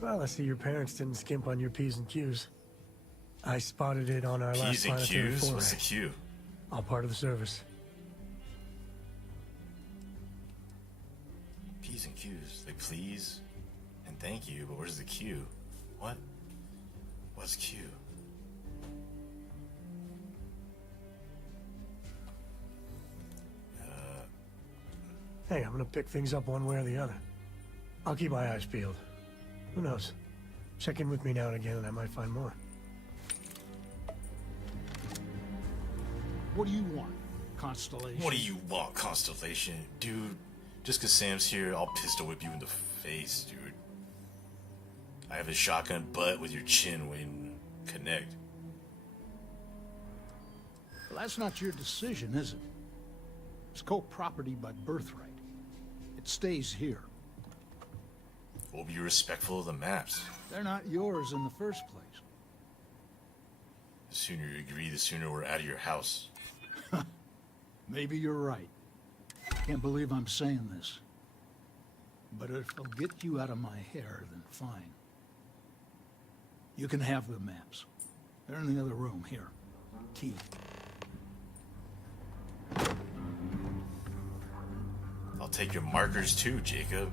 Well, I see your parents didn't skimp on your P's and Q's. I spotted it on our last P's and planetary Q's? foray. What's the Q? All part of the service. P's and Q's. Like please and thank you, but where's the Q? What? What's Q? Hey, I'm gonna pick things up one way or the other. I'll keep my eyes peeled. Who knows? Check in with me now and again and I might find more. What do you want, Constellation? What do you want, Constellation? Dude, just cause Sam's here, I'll pistol whip you in the face, dude. I have a shotgun butt with your chin waiting to connect. Well, that's not your decision, is it? It's co-property by birthright. It stays here. We'll be respectful of the maps. They're not yours in the first place. The sooner you agree, the sooner we're out of your house. Maybe you're right. Can't believe I'm saying this. But if it'll get you out of my hair, then fine. You can have the maps. They're in the other room, here. Key. I'll take your markers too, Jacob.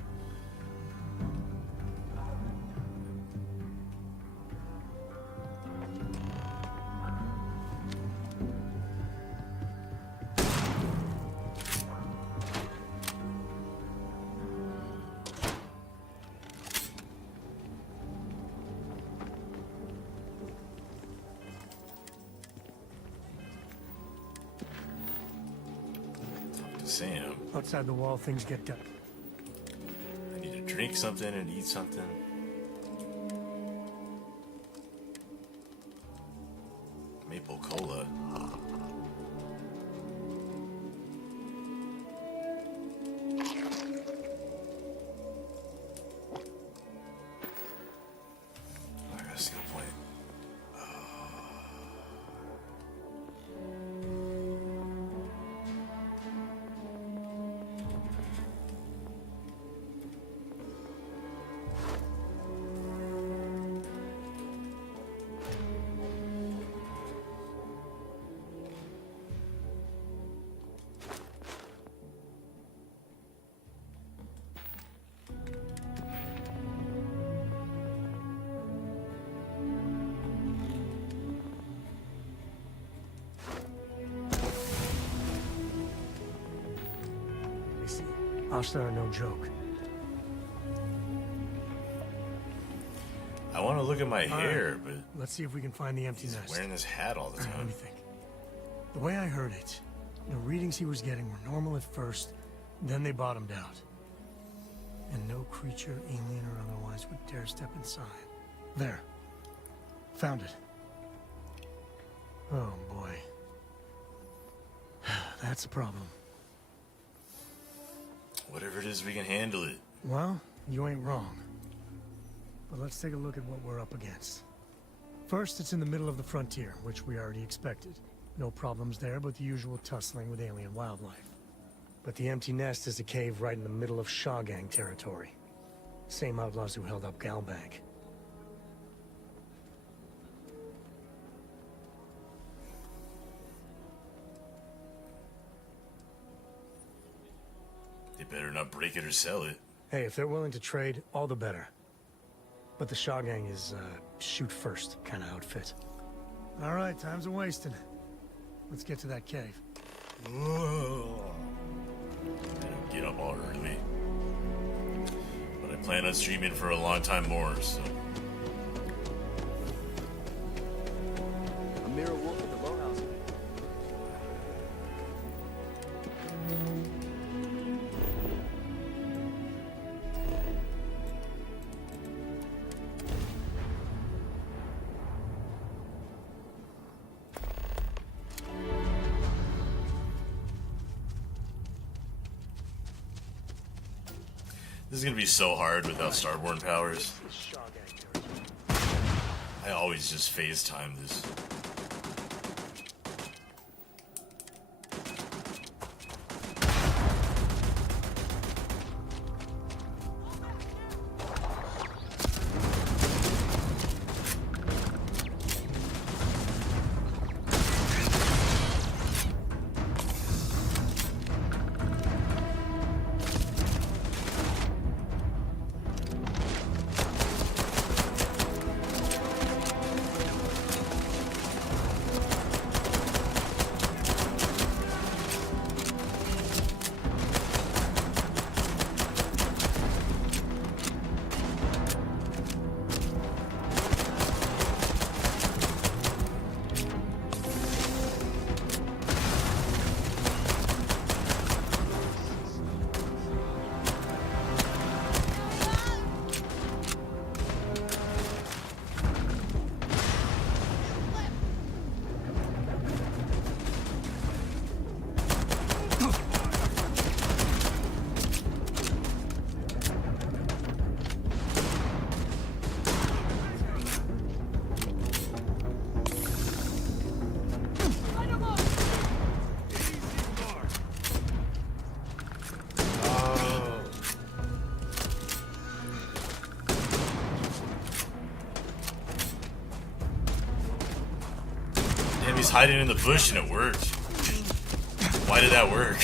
Sam. Outside the wall, things get done. I need to drink something and eat something. Maple cola. I got a skill point. Hostile are no joke. I want to look at my hair, but let's see if we can find the empty he's nest. wearing this hat all the time. Let me think. The way I heard it, the readings he was getting were normal at first, then they bottomed out. And no creature, alien or otherwise, would dare step inside. There. Found it. Oh boy. That's a problem. Whatever it is, we can handle it. Well, you ain't wrong. But let's take a look at what we're up against. First, it's in the middle of the frontier, which we already expected. No problems there, but the usual tussling with alien wildlife. But the empty nest is a cave right in the middle of Shawgang territory. Same outlaws who held up Galbank. They better not break it or sell it. Hey, if they're willing to trade, all the better. But the Shawgang is, shoot first kind of outfit. All right, time's a wasting. Let's get to that cave. I don't get up all early. But I plan on streaming for a long time more, so... A mirror wolf at the boathouse. This is gonna be so hard without Starborn powers. I always just FaceTime this. was hiding in the bush and it worked. Why did that work?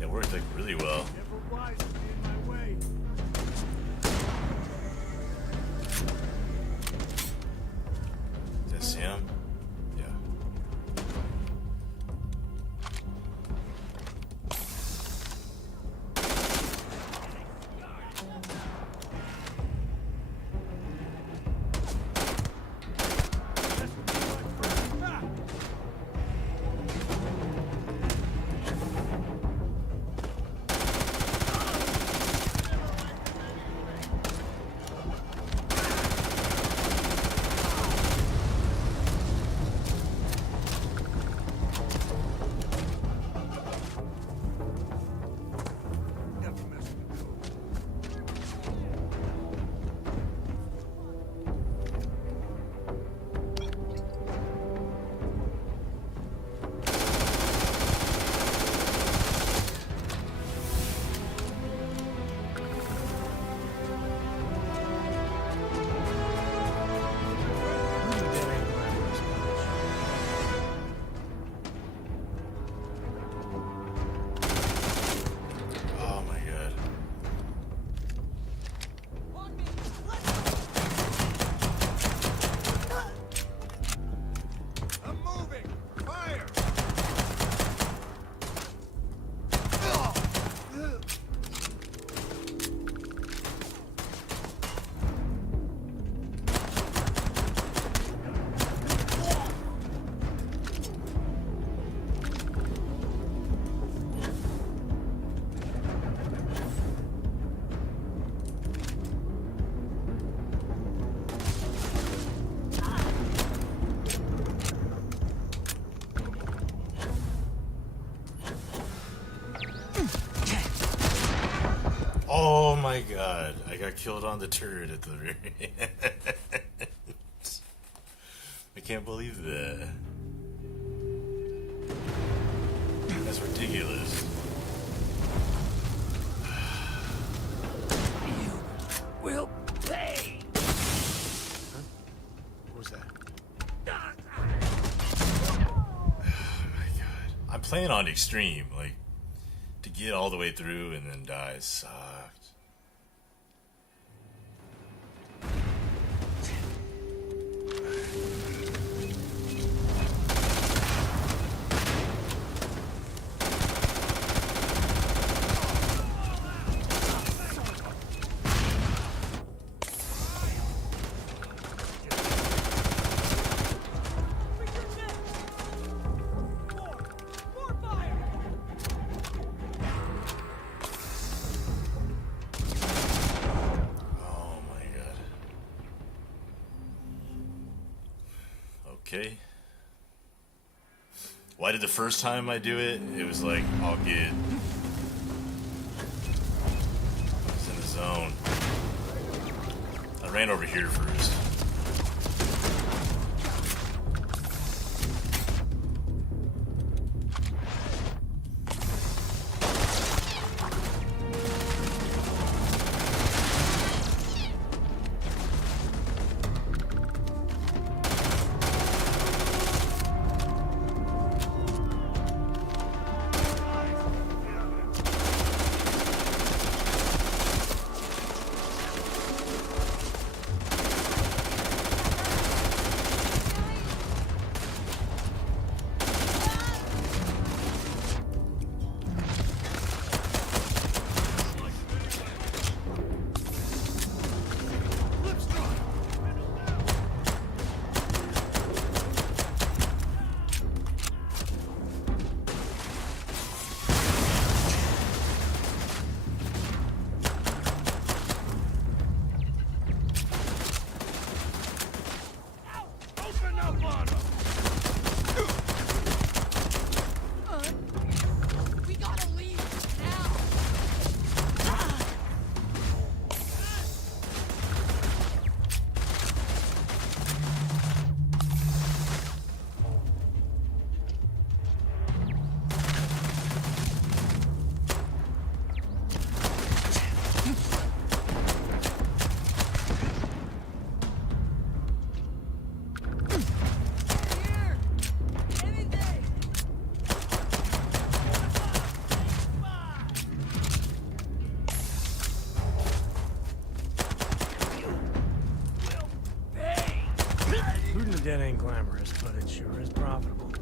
It worked like really well. Is that Sam? Yeah. Oh my god. I'm moving! Fire! Oh my god. I got killed on the turret at the very end. I can't believe that. That's ridiculous. Will pay! What was that? I'm playing on extreme, like, to get all the way through and then die sucked. Okay. Why did the first time I do it, it was like, I'll get... I was in the zone. I ran over here first. Undead ain't glamorous, but it sure is profitable.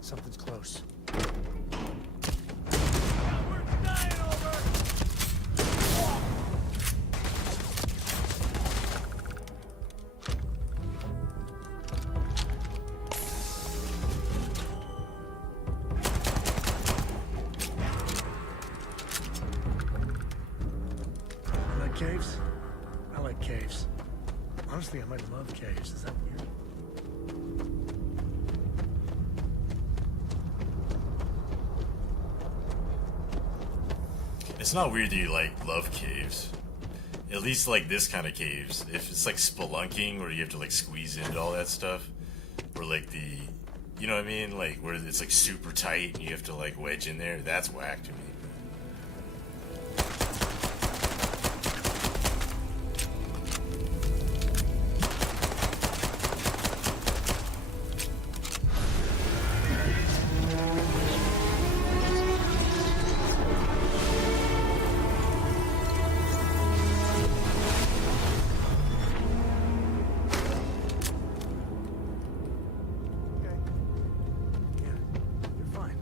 Something's close. You like caves? I like caves. Honestly, I might love caves. Is that weird? It's not weird that you like love caves. At least like this kind of caves. If it's like spelunking where you have to like squeeze into all that stuff, or like the, you know what I mean, like where it's like super tight and you have to like wedge in there, that's whack to me. You're fine.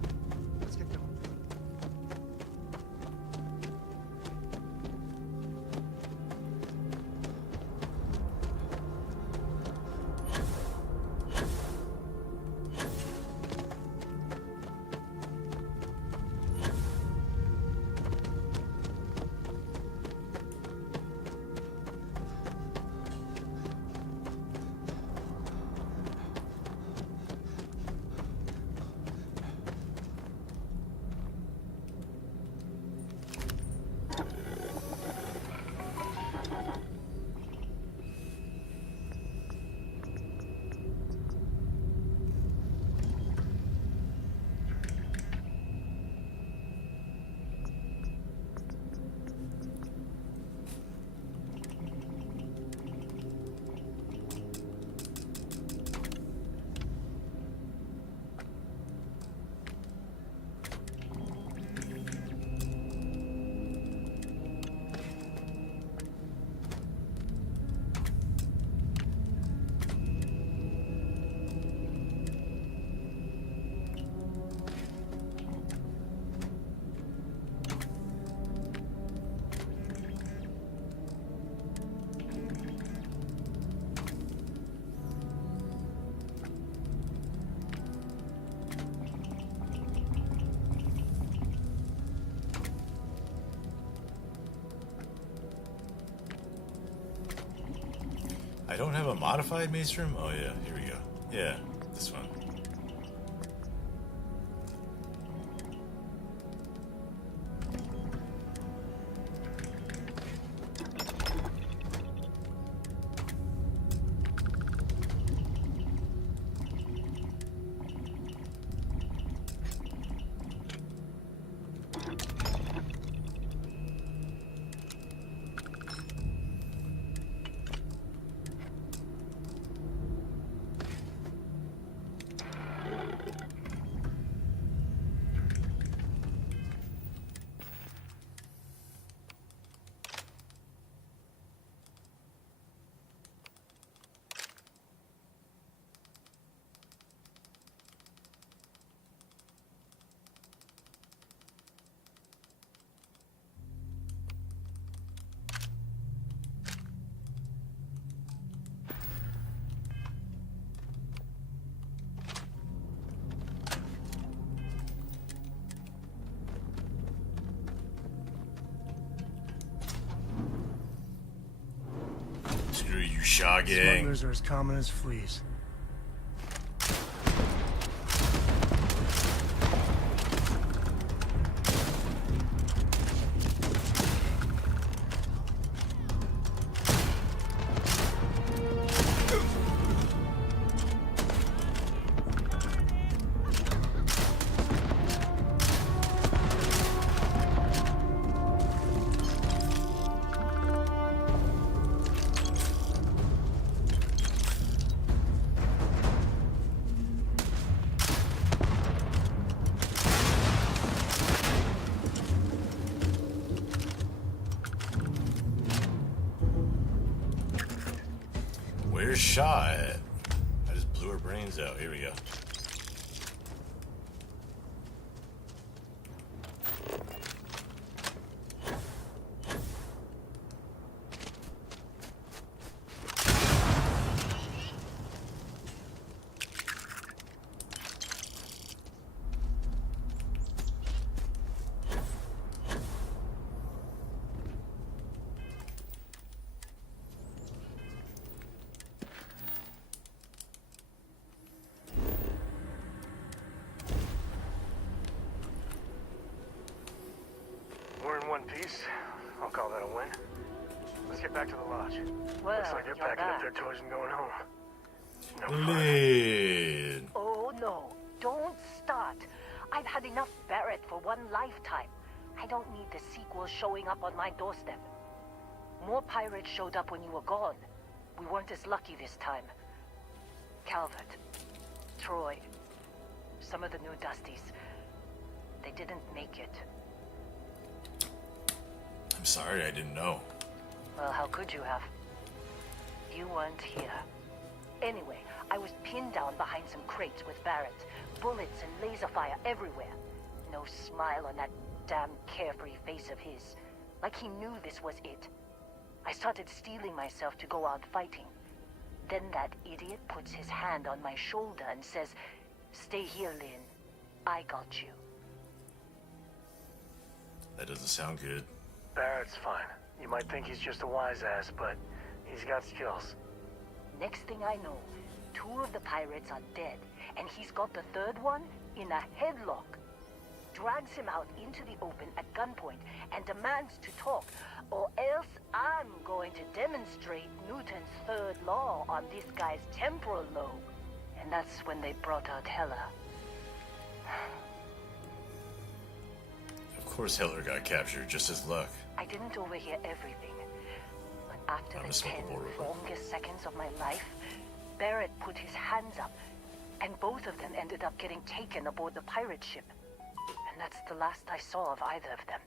modified maelstrom? Oh yeah, here we go. Yeah, this one. Screw you, Shaw gang. Smugglers are as common as fleas. Where's Shaw at? I just blew her brains out. Here we go. We're in one piece. I'll call that a win. Let's get back to the lodge. Well, Looks like they're you're packing up back. their toys and going home. Lid. Oh no, don't start. I've had enough Barrett for one lifetime. I don't need the sequel showing up on my doorstep. More pirates showed up when you were gone. We weren't as lucky this time. Calvert, Troy, some of the new Dusties. They didn't make it. I'm sorry, I didn't know. Well, how could you have? You weren't here. Anyway, I was pinned down behind some crates with Barrett. Bullets and laser fire everywhere. No smile on that damn carefree face of his. Like he knew this was it. I started steeling myself to go out fighting. Then that idiot puts his hand on my shoulder and says, "Stay here, Lynn. I got you." That doesn't sound good. Barrett's fine. You might think he's just a wise ass, but he's got skills. Next thing I know, 2 of the pirates are dead, and he's got the 3rd one in a headlock. Drags him out into the open at gunpoint and demands to talk, or else I'm going to demonstrate Newton's 3rd law on this guy's temporal lobe. And that's when they brought out Hella. Of course Heller got captured, just as luck. I didn't overhear everything, but after the 10 longest seconds of my life, Barrett put his hands up, and both of them ended up getting taken aboard the pirate ship. And that's the last I saw of either of them.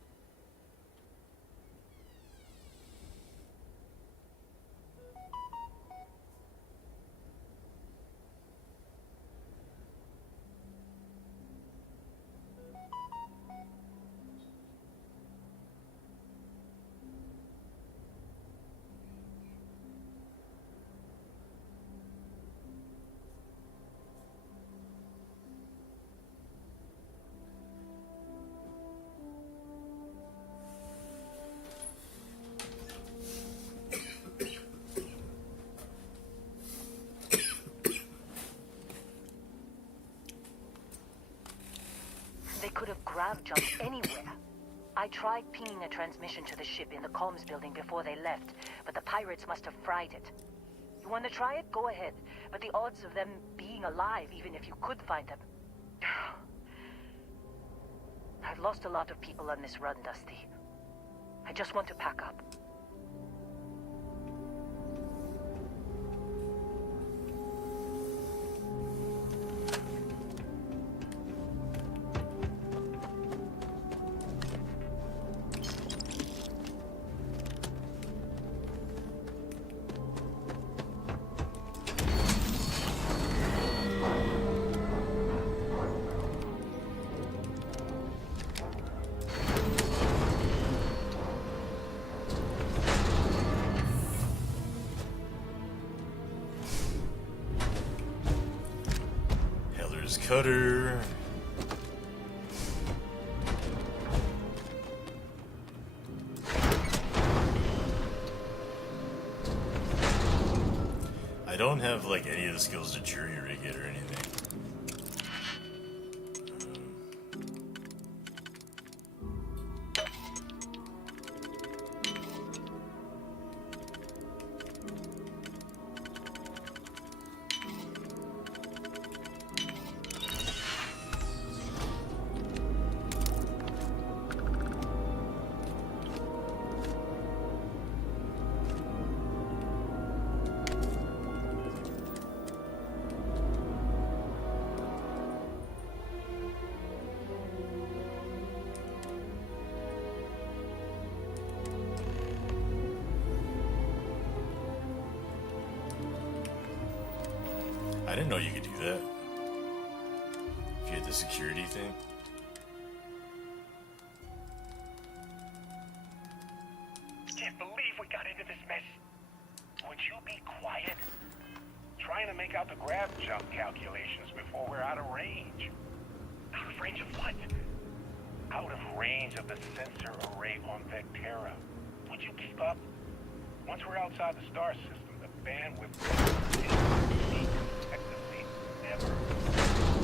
could have grav jumped anywhere. I tried pinging a transmission to the ship in the comms building before they left, but the pirates must have fried it. You want to try it? Go ahead. But the odds of them being alive, even if you could find them... I've lost a lot of people on this run, Dusty. I just want to pack up. Cutter. I don't have like any of the skills to jury rig it or anything. I didn't know you could do that. If you had the security thing. Can't believe we got into this mess. Would you be quiet? Trying to make out the grav jump calculations before we're out of range. Out of range of what? Out of range of the sensor array on Vectera. Would you keep up? Once we're outside the star system, the bandwidth is effectively never.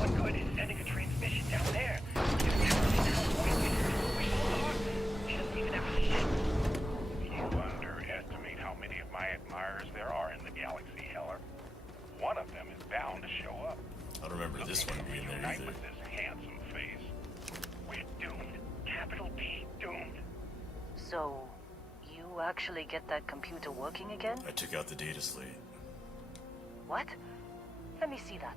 What good is sending a transmission down there? She doesn't even have a ship. You underestimate how many of my admirers there are in the galaxy, Heller. One of them is bound to show up. I don't remember this one being there either. With this handsome face. We're doomed. Capital D, doomed. So, you actually get that computer working again? I took out the data slate. What? Let me see that.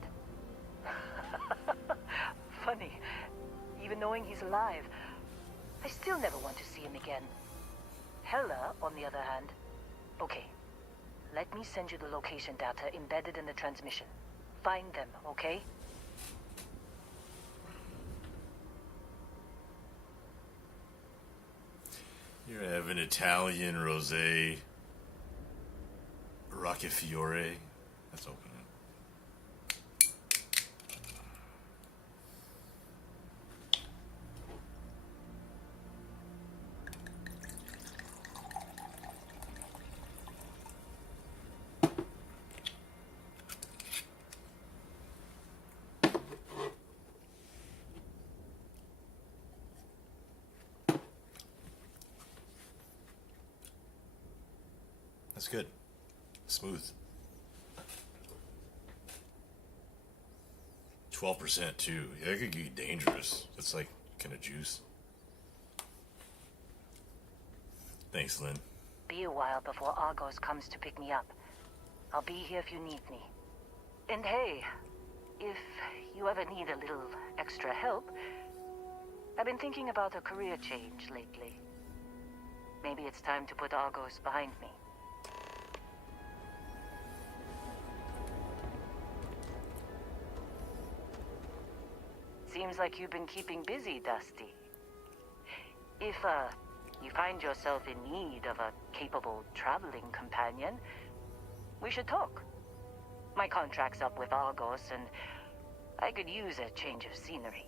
Funny. Even knowing he's alive, I still never want to see him again. Hella, on the other hand... Okay. Let me send you the location data embedded in the transmission. Find them, okay? You have an Italian rosé Rockefiore. Let's open it. That's good. Smooth. 12% too. Yeah, that could get dangerous. That's like kind of juice. Thanks, Lynn. Be a while before Argos comes to pick me up. I'll be here if you need me. And hey, if you ever need a little extra help, I've been thinking about a career change lately. Maybe it's time to put Argos behind me. Seems like you've been keeping busy, Dusty. If, you find yourself in need of a capable traveling companion, we should talk. My contract's up with Argos, and I could use a change of scenery.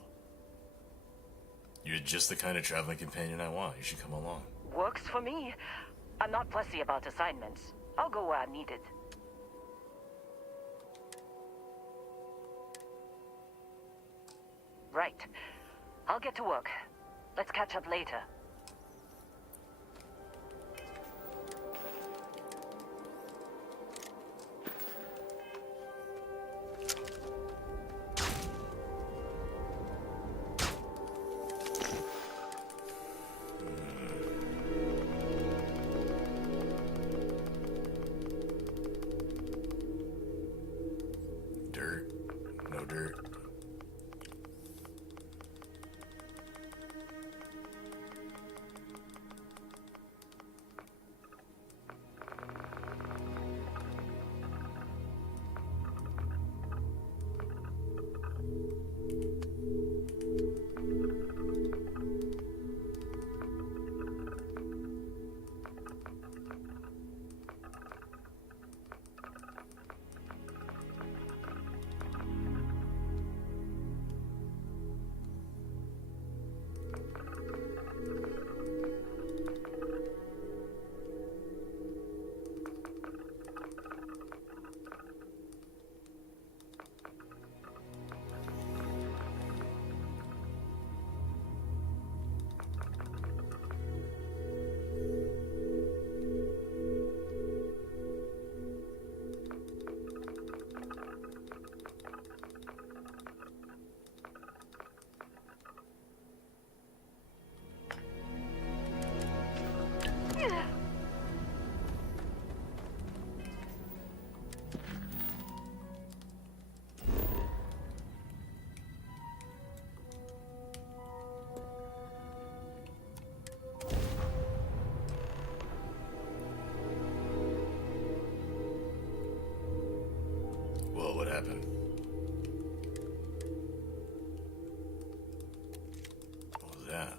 You're just the kind of traveling companion I want. You should come along. Works for me. I'm not fussy about assignments. I'll go where I'm needed. Right. I'll get to work. Let's catch up later. Dirt. No dirt. Whoa, what happened? What was that?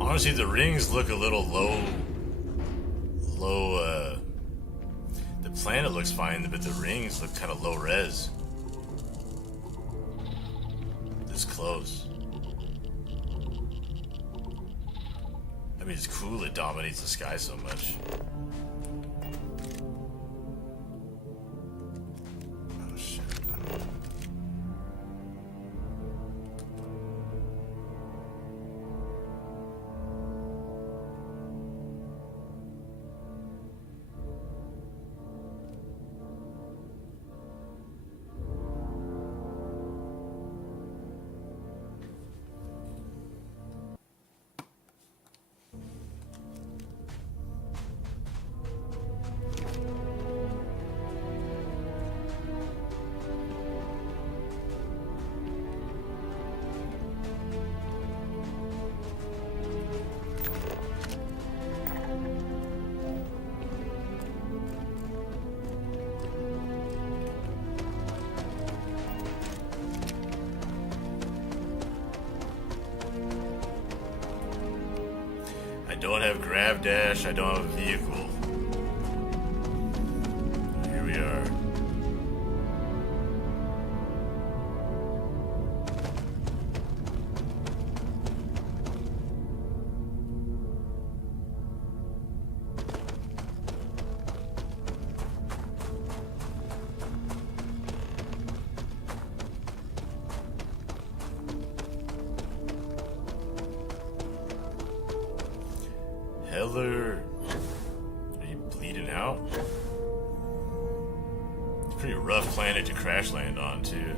Honestly, the rings look a little low. The planet looks fine, but the rings look kind of low res. This close. I mean, it's cool it dominates the sky so much. Oh, shit. I don't have grab dash, I don't have a vehicle. Here we are. Heather, are you bleeding out? It's a pretty rough planet to crash land on, too.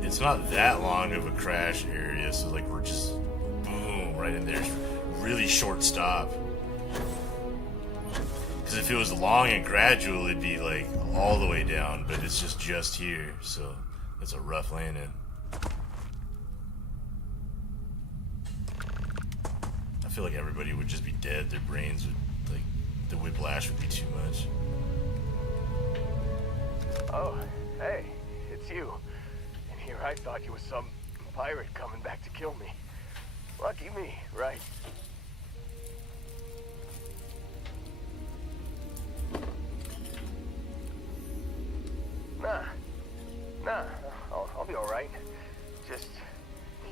It's not that long of a crash area, so like we're just boom right in there. It's really short stop. Because if it was long and gradual, it'd be like all the way down, but it's just here, so it's a rough landing. I feel like everybody would just be dead. Their brains would The whiplash would be too much. Oh, hey, it's you. And here I thought you were some pirate coming back to kill me. Lucky me, right? Nah, I'll be alright. Just,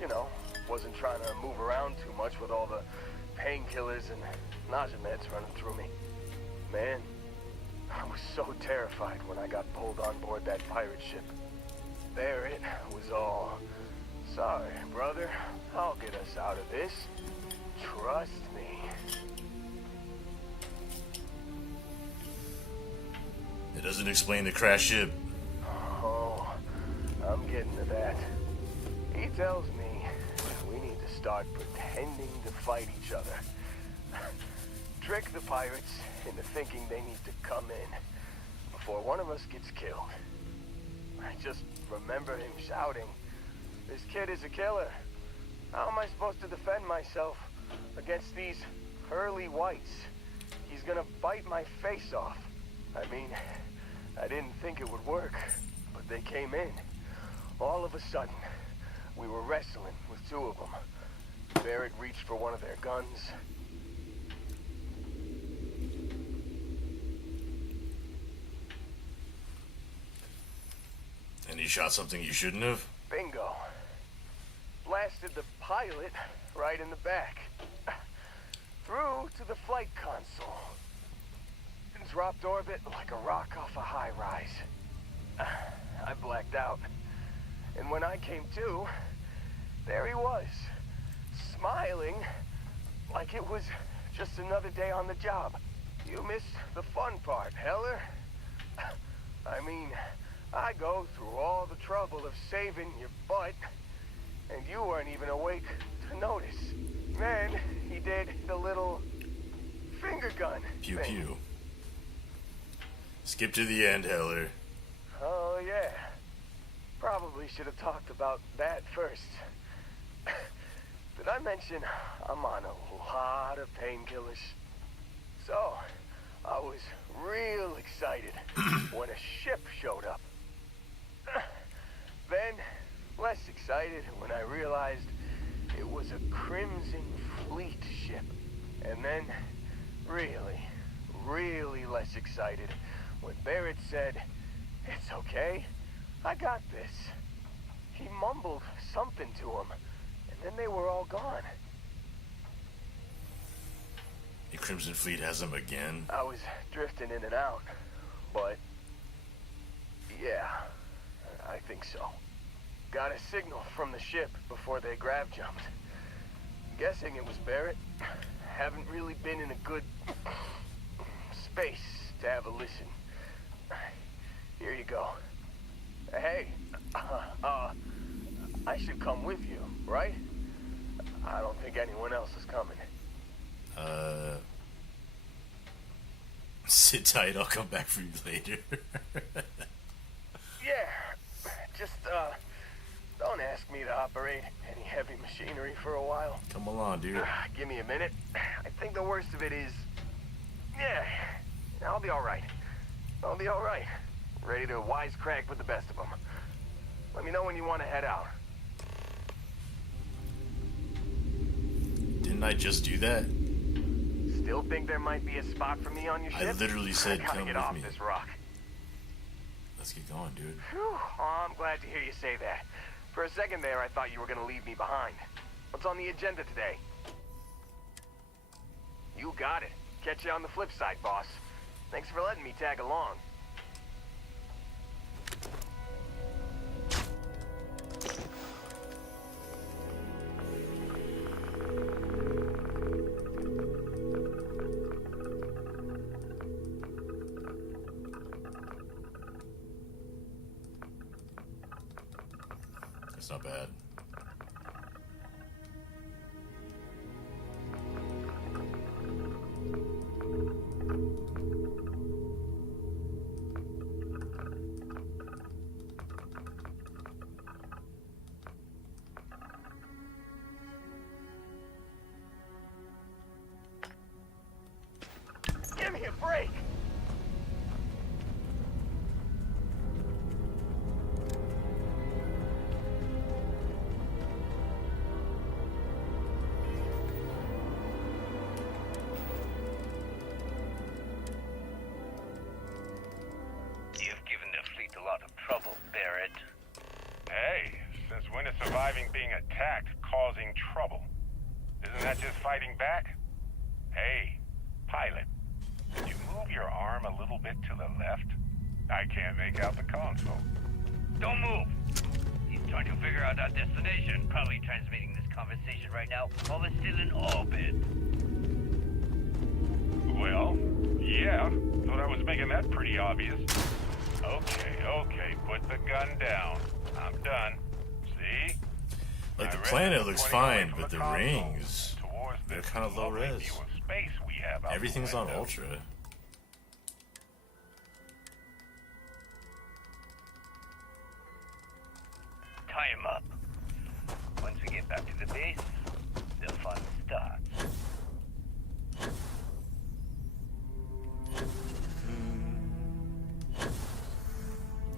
you know, wasn't trying to move around too much with all the painkillers and nausea meds running through me. Man, I was so terrified when I got pulled on board that pirate ship. Barrett was all, sorry, brother, I'll get us out of this. Trust me. It doesn't explain the crash ship. Oh, I'm getting to that. He tells me we need to start pretending to fight each other. Trick the pirates into thinking they need to come in before one of us gets killed. I just remember him shouting, "This kid is a killer. How am I supposed to defend myself against these early whites? He's gonna bite my face off." I mean, I didn't think it would work, but they came in. All of a sudden, we were wrestling with two of them. Barrett reached for one of their guns. And he shot something you shouldn't have? Bingo. Blasted the pilot right in the back. Through to the flight console. And dropped orbit like a rock off a high rise. I blacked out. And when I came to, there he was. Smiling like it was just another day on the job. You missed the fun part, Heller. I mean, I go through all the trouble of saving your butt, and you weren't even awake to notice. Then he did the little finger gun Pew thing. pew. Skip to the end, Heller. Oh yeah. Probably should have talked about that first. Did I mention I'm on a lot of painkillers? So, I was real excited when a ship showed up. Then, less excited when I realized it was a Crimson Fleet ship. And then, really less excited when Barrett said, "It's okay, I got this." He mumbled something to him, and then they were all gone. The Crimson Fleet has him again? I was drifting in and out, but yeah, I think so. Got a signal from the ship before they grav jumped. Guessing it was Barrett. Haven't really been in a good space to have a listen. Here you go. Hey, I should come with you, right? I don't think anyone else is coming. Sit tight, I'll come back for you later. Yeah, just, don't ask me to operate any heavy machinery for a while. Come along, dude. Give me a minute. I think the worst of it is, yeah, I'll be alright. I'll be alright. Ready to wisecrack with the best of them. Let me know when you want to head out. Didn't I just do that? Still think there might be a spot for me on your ship? I literally said I gotta come get with off me. this rock. Let's get going, dude. Whew. Oh, I'm glad to hear you say that. For a second there, I thought you were gonna leave me behind. What's on the agenda today? You got it. Catch you on the flip side, boss. Thanks for letting me tag along. It's not bad. Give me a surviving being attacked, causing trouble. Isn't that just fighting back? Hey, pilot, could you move your arm a little bit to the left? I can't make out the console. Don't move. He's trying to figure out our destination. Probably transmitting this conversation right now while we're still in orbit. Well, yeah. Thought I was making that pretty obvious. Okay, put the gun down. I'm done. See? Like, the planet looks fine, but the rings, they're kind of low res. Everything's on ultra. Time up. Once we get back to the base, the fun starts.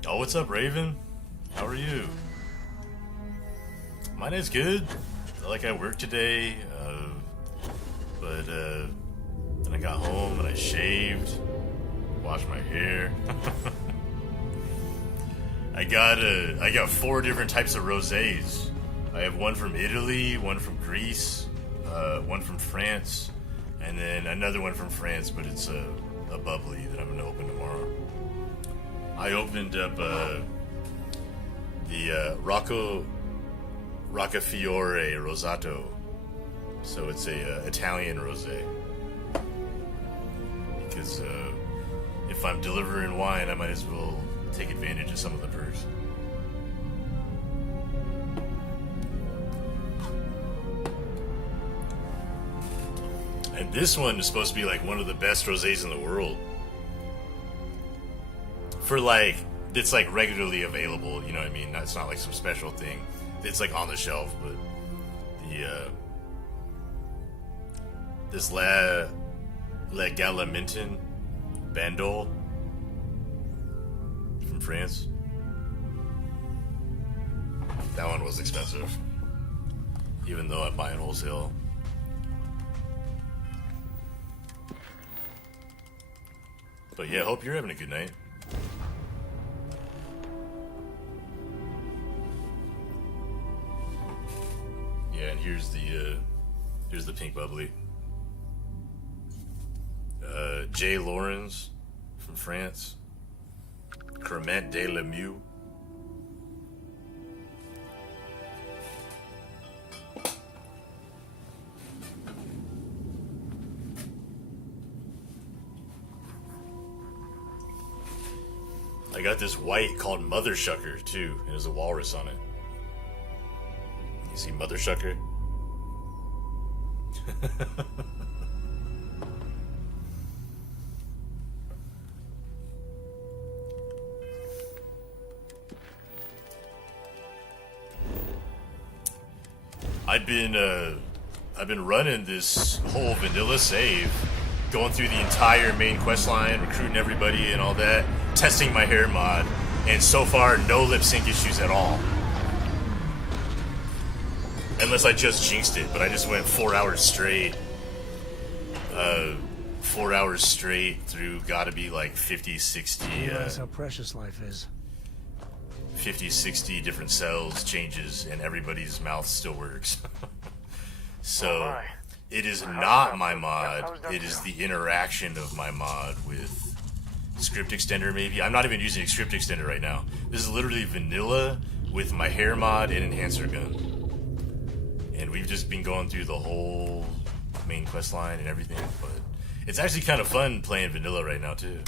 Oh, what's up, Raven? How are you? Mine is good. Like, I worked today, but then I got home and I shaved, washed my hair. I got 4 different types of rosés. I have one from Italy, one from Greece, one from France, and then another one from France, but it's a bubbly that I'm gonna open tomorrow. I opened up the Roccafiore Rosato, so it's a Italian rosé. Because if I'm delivering wine, I might as well take advantage of some of the perks. And this one is supposed to be like one of the best rosés in the world. For like, it's like regularly available, you know what I mean? It's not like some special thing. It's like on the shelf, but the this La Galamintin Bandol from France. That one was expensive, even though I'm buying wholesale. But yeah, hope you're having a good night. Yeah, and here's the pink bubbly. J. Lawrence from France. Cremant de Lemieux. I got this white called Mother Shucker too, and there's a walrus on it. You see Mother Shucker? I've been running this whole vanilla save, going through the entire main quest line, recruiting everybody and all that, testing my hair mod, and so far no lip sync issues at all. Unless I just jinxed it, but I just went 4 hours straight. 4 hours straight through gotta be like 50, 60. That's how precious life is. 50, 60 different cells, changes, and everybody's mouth still works. So, it is not my mod, it is the interaction of my mod with Script Extender maybe. I'm not even using a Script Extender right now. This is literally vanilla with my hair mod and enhancer gun. And we've just been going through the whole main quest line and everything, but it's actually kind of fun playing vanilla right now too.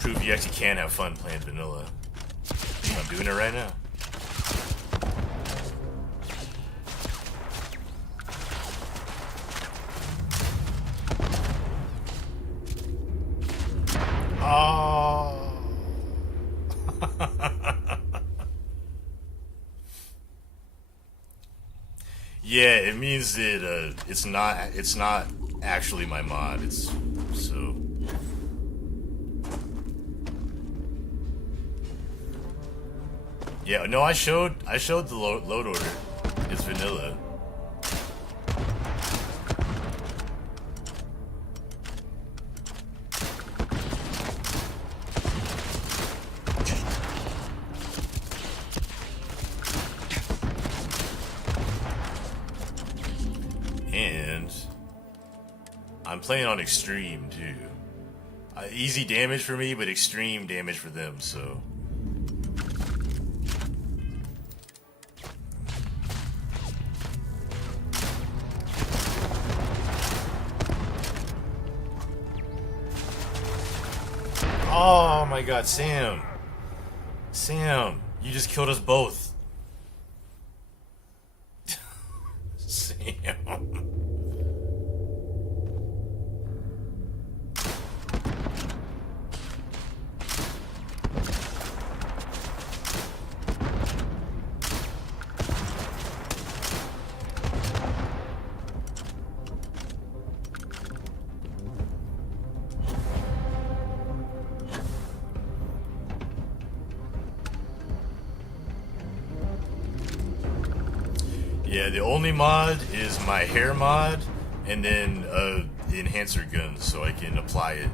Prove you actually can have fun playing vanilla. I'm doing it right now. Oh. Yeah, it means that it's not actually my mod. It's so. Yeah, no, I showed the load order. It's vanilla. And I'm playing on extreme too. Easy damage for me, but extreme damage for them, so. Oh my god, Sam. Sam, you just killed us both. Sam. Yeah, the only mod is my hair mod, and then the enhancer gun, so I can apply it.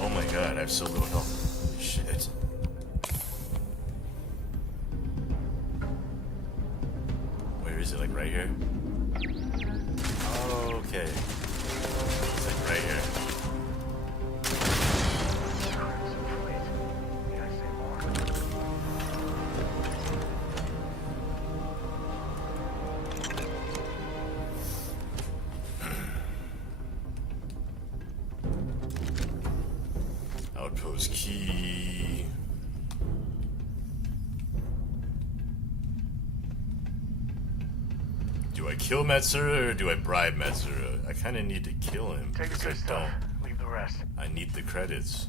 Oh my god, I have so little health. Shit. Where is it? Like right here? Okay. It's like right here. Outpost key. Do I kill Metsura or do I bribe Metsura? I kind of need to kill him. Take the good stuff. Leave the rest. I need the credits.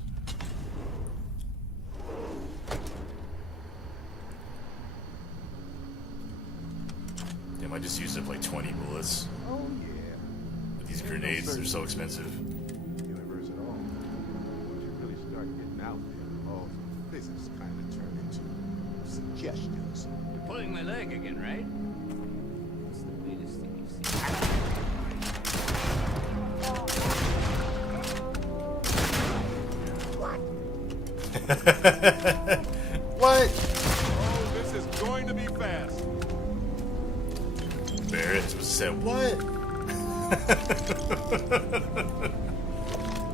Damn, I just used up like 20 bullets. Oh yeah. With these grenades, they're so expensive. Universe at all. Once you really start getting out there, all the physics kind of turn into suggestions. You're pulling my leg again, right? What's the latest thing you've seen? What? Oh, this is going to be fast. Barrett's was said, what?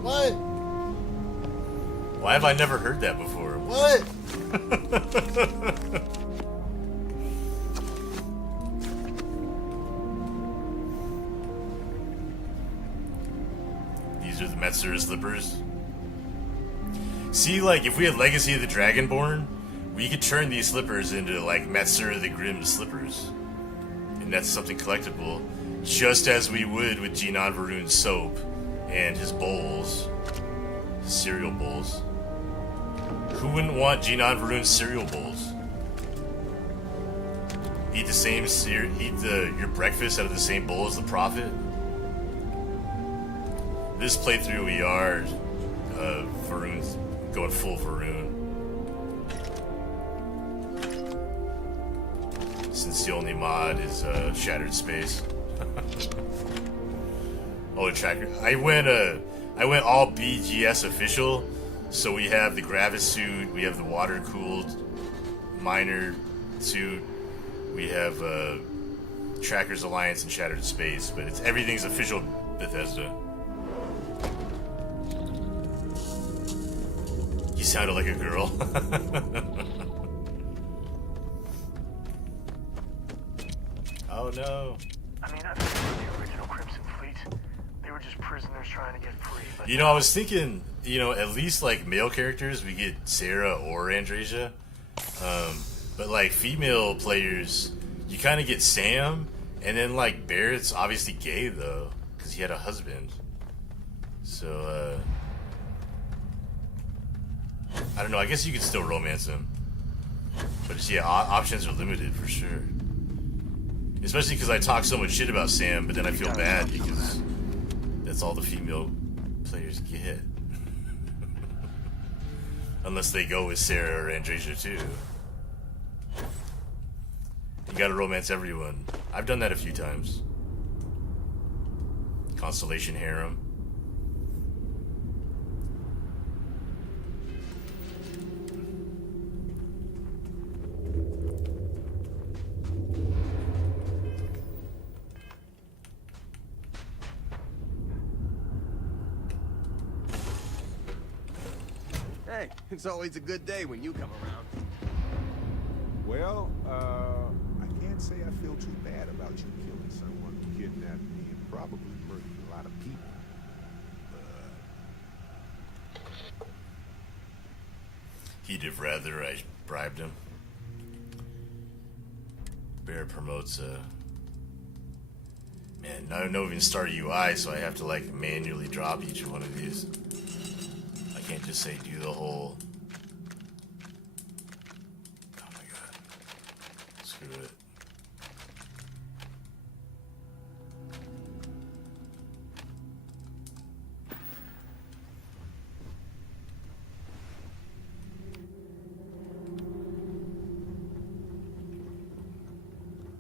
What? Why have I never heard that before? What? These are the Metsura slippers. See, like, if we had Legacy of the Dragonborn, we could turn these slippers into, like, Metsura the Grim slippers. And that's something collectible, just as we would with Jinan Varun's soap and his bowls, his cereal bowls. Who wouldn't want Jinan Varun's cereal bowls? Eat the same your breakfast out of the same bowl as the Prophet. This playthrough we are Varun's going full Varun. Since the only mod is Shattered Space. Oh, the tracker. I went all BGS official, so we have the Gravis suit, we have the water cooled miner suit, we have Trackers Alliance and Shattered Space, but everything's official Bethesda. You sounded like a girl. Oh no. I mean, I think the original Crimson Fleet, they were just prisoners trying to get free. But You know, I was thinking, at least like male characters, we get Sarah or Andresia. But like female players, you kind of get Sam, and then like Barrett's obviously gay though, because he had a husband. So, I don't know, I guess you could still romance him. But yeah, options are limited for sure. Especially because I talk so much shit about Sam, but then I feel bad because that's all the female players get. Unless they go with Sarah or Andresia too. You gotta romance everyone. I've done that a few times. Constellation harem. Hey, it's always a good day when you come around. Well, I can't say I feel too bad about you killing someone who kidnapped me and probably murdered a lot of people. He'd have rather I bribed him. Bear promotes man, I don't even start a UI, so I have to like manually drop each one of these. I can't just say do the whole. Oh my god. Screw it.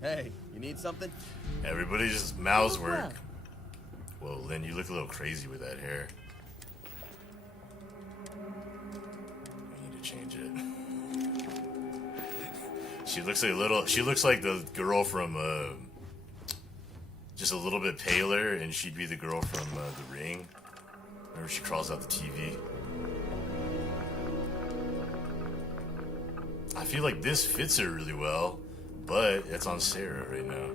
Hey, you need something? Everybody's mouths work. Whoa, Lynn, you look a little crazy with that hair. I need to change it. She looks like a little. She looks like the girl from just a little bit paler, and she'd be the girl from The Ring. Remember, she crawls out the TV. I feel like this fits her really well, but it's on Sarah right now.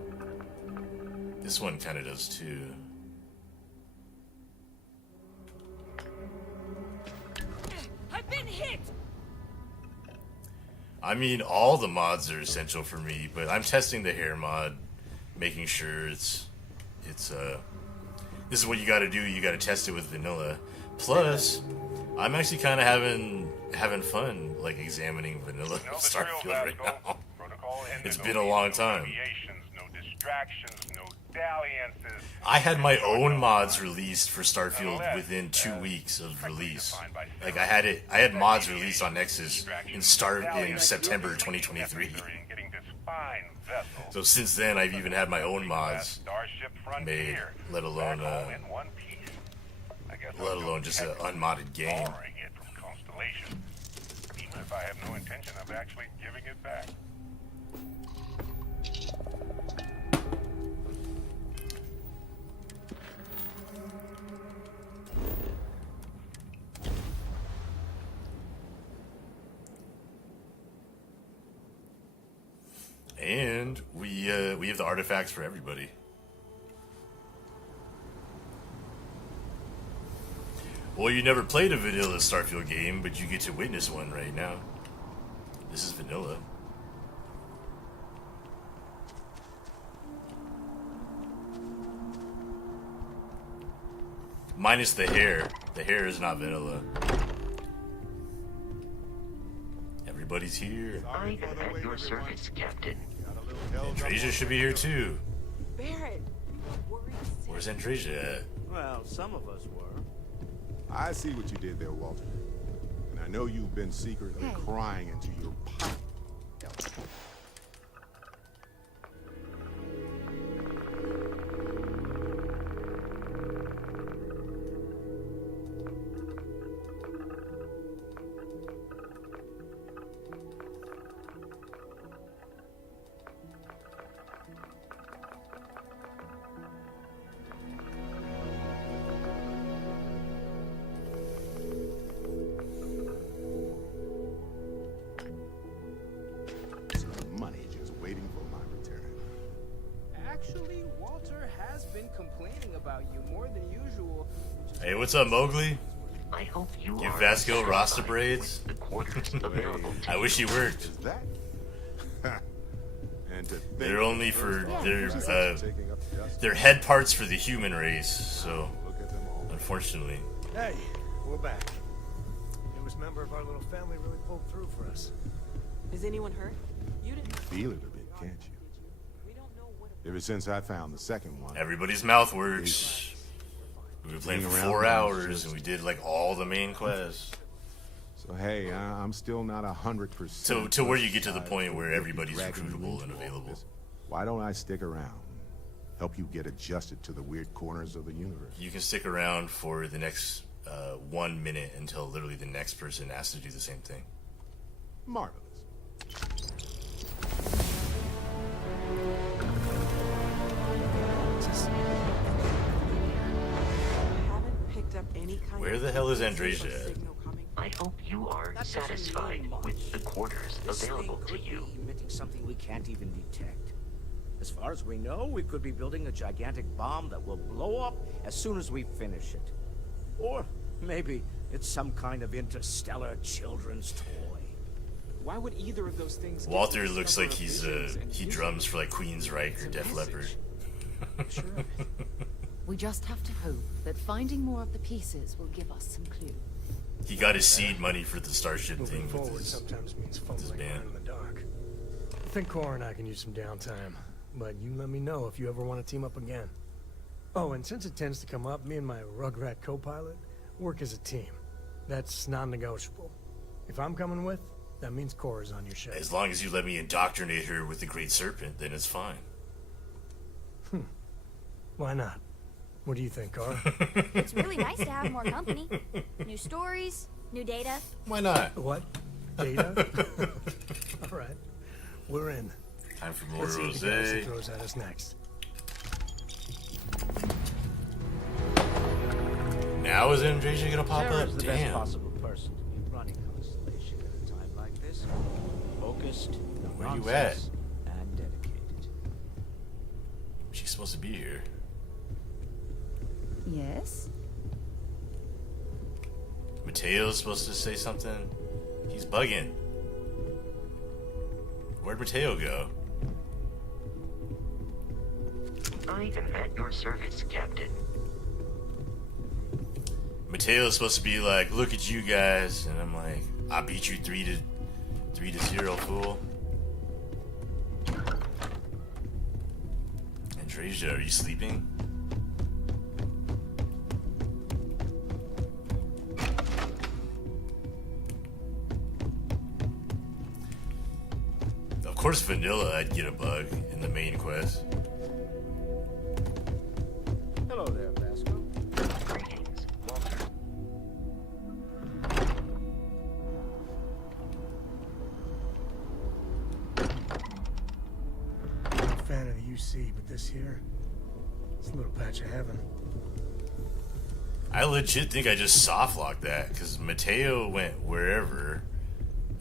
This one kind of does too. I've been hit. I mean, all the mods are essential for me, but I'm testing the hair mod, making sure it's this is what you got to do. You got to test it with vanilla. Plus, I'm actually kind of having fun, like examining vanilla Starfield right now. It's been a long time. No distractions, no dalliances. I had my own mods released for Starfield within 2 weeks of release. Like I had mods released on Nexus in September 2023. So since then, I've even had my own mods made, let alone just an unmodded game. Even if I have no intention of actually giving it back. And we have the artifacts for everybody. Well, you never played a vanilla Starfield game, but you get to witness one right now. This is vanilla. Minus the hair. The hair is not vanilla. Everybody's here. I am at your service, Captain. Andresia should be here too. Barrett, you were worried. Where's Andresia at? Well, some of us were. I see what you did there, Walter. And I know you've been secretly crying into your pipe. Actually, Walter has been complaining about you more than usual. Hey, what's up, Mowgli? I hope you Give are Vasco Rasta braids. the quarters available to I wish he worked. Is that? And They're only for they're head parts for the human race. So, unfortunately, Hey, we're back. Newest member of our little family really pulled through for us. Is anyone hurt? You didn't. feel it a bit, can't you? Ever since I found the second one, everybody's mouth works. We were playing for 4 hours, and we did like all the main quests. So hey, I'm still not 100%. So to where you get to the point where everybody's recruitable and available. Why don't I stick around? Help you get adjusted to the weird corners of the universe. You can stick around for the next 1 minute until literally the next person has to do the same thing. Marvelous. Where the hell is Andresia at? I hope you are satisfied with the quarters available to you. Emitting something we can't even detect. As far as we know, we could be building a gigantic bomb that will blow up as soon as we finish it. Or maybe it's some kind of interstellar children's toy. Why would either of those things... Walter looks like he drums for like Queensryche or Def Leppard. We just have to hope that finding more of the pieces will give us some clue. He got his seed money for the Starship Moving thing forward with his, sometimes means fumbling band. around in the dark. I think Cora and I can use some downtime, but you let me know if you ever want to team up again. Oh, and since it tends to come up, me and my Rugrat co-pilot work as a team. That's non-negotiable. If I'm coming with, that means Cora's on your ship. As long as you let me indoctrinate her with the Great Serpent, then it's fine. Why not? What do you think, Cora? It's really nice to have more company. New stories, new data. Why not? What? Data? All right. We're in. Time for more Let's see what the rosé. galaxy throws at us next. Now is Andresia gonna pop Sarah's up? the Damn. best possible person to be running Constellation at a time like this. Focused, no Where you nonsense, and dedicated. She's supposed to be here. Yes? Mateo's supposed to say something. He's bugging. Where'd Mateo go? I am at your service, Captain. Mateo's supposed to be like, look at you guys, and I'm like, I beat you 3-0, fool. Andresia, are you sleeping? Of course, vanilla, I'd get a bug in the main quest. Hello there, Vasco. Greetings, Walter. I'm a fan of the UC, but this here, it's a little patch of heaven. I legit think I just softlocked that, because Mateo went wherever,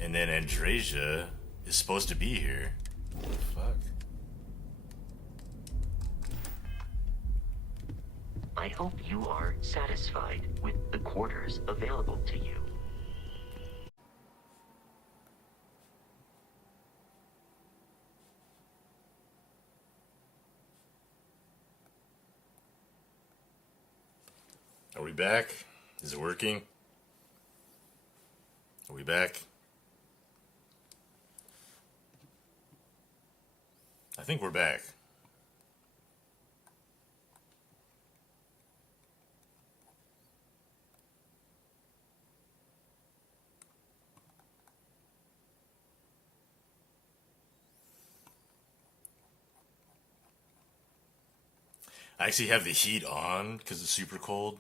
and then Andresia is supposed to be here. What the fuck? I hope you are satisfied with the quarters available to you. Are we back? Is it working? Are we back? I think we're back. I actually have the heat on because it's super cold.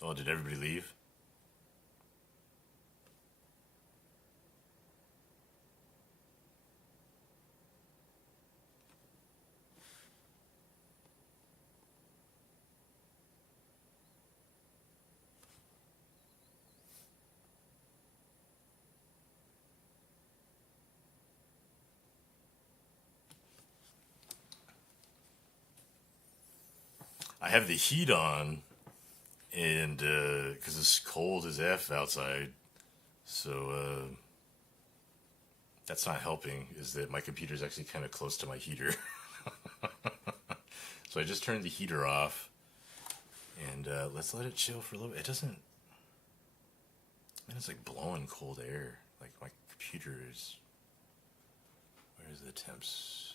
Oh, did everybody leave? I have the heat on, and because it's cold as F outside, so that's not helping. Is that my computer's actually kind of close to my heater, so I just turned the heater off, and let's let it chill for a little bit. It doesn't. Man, it's like blowing cold air. Like my computer is. Where's the temps?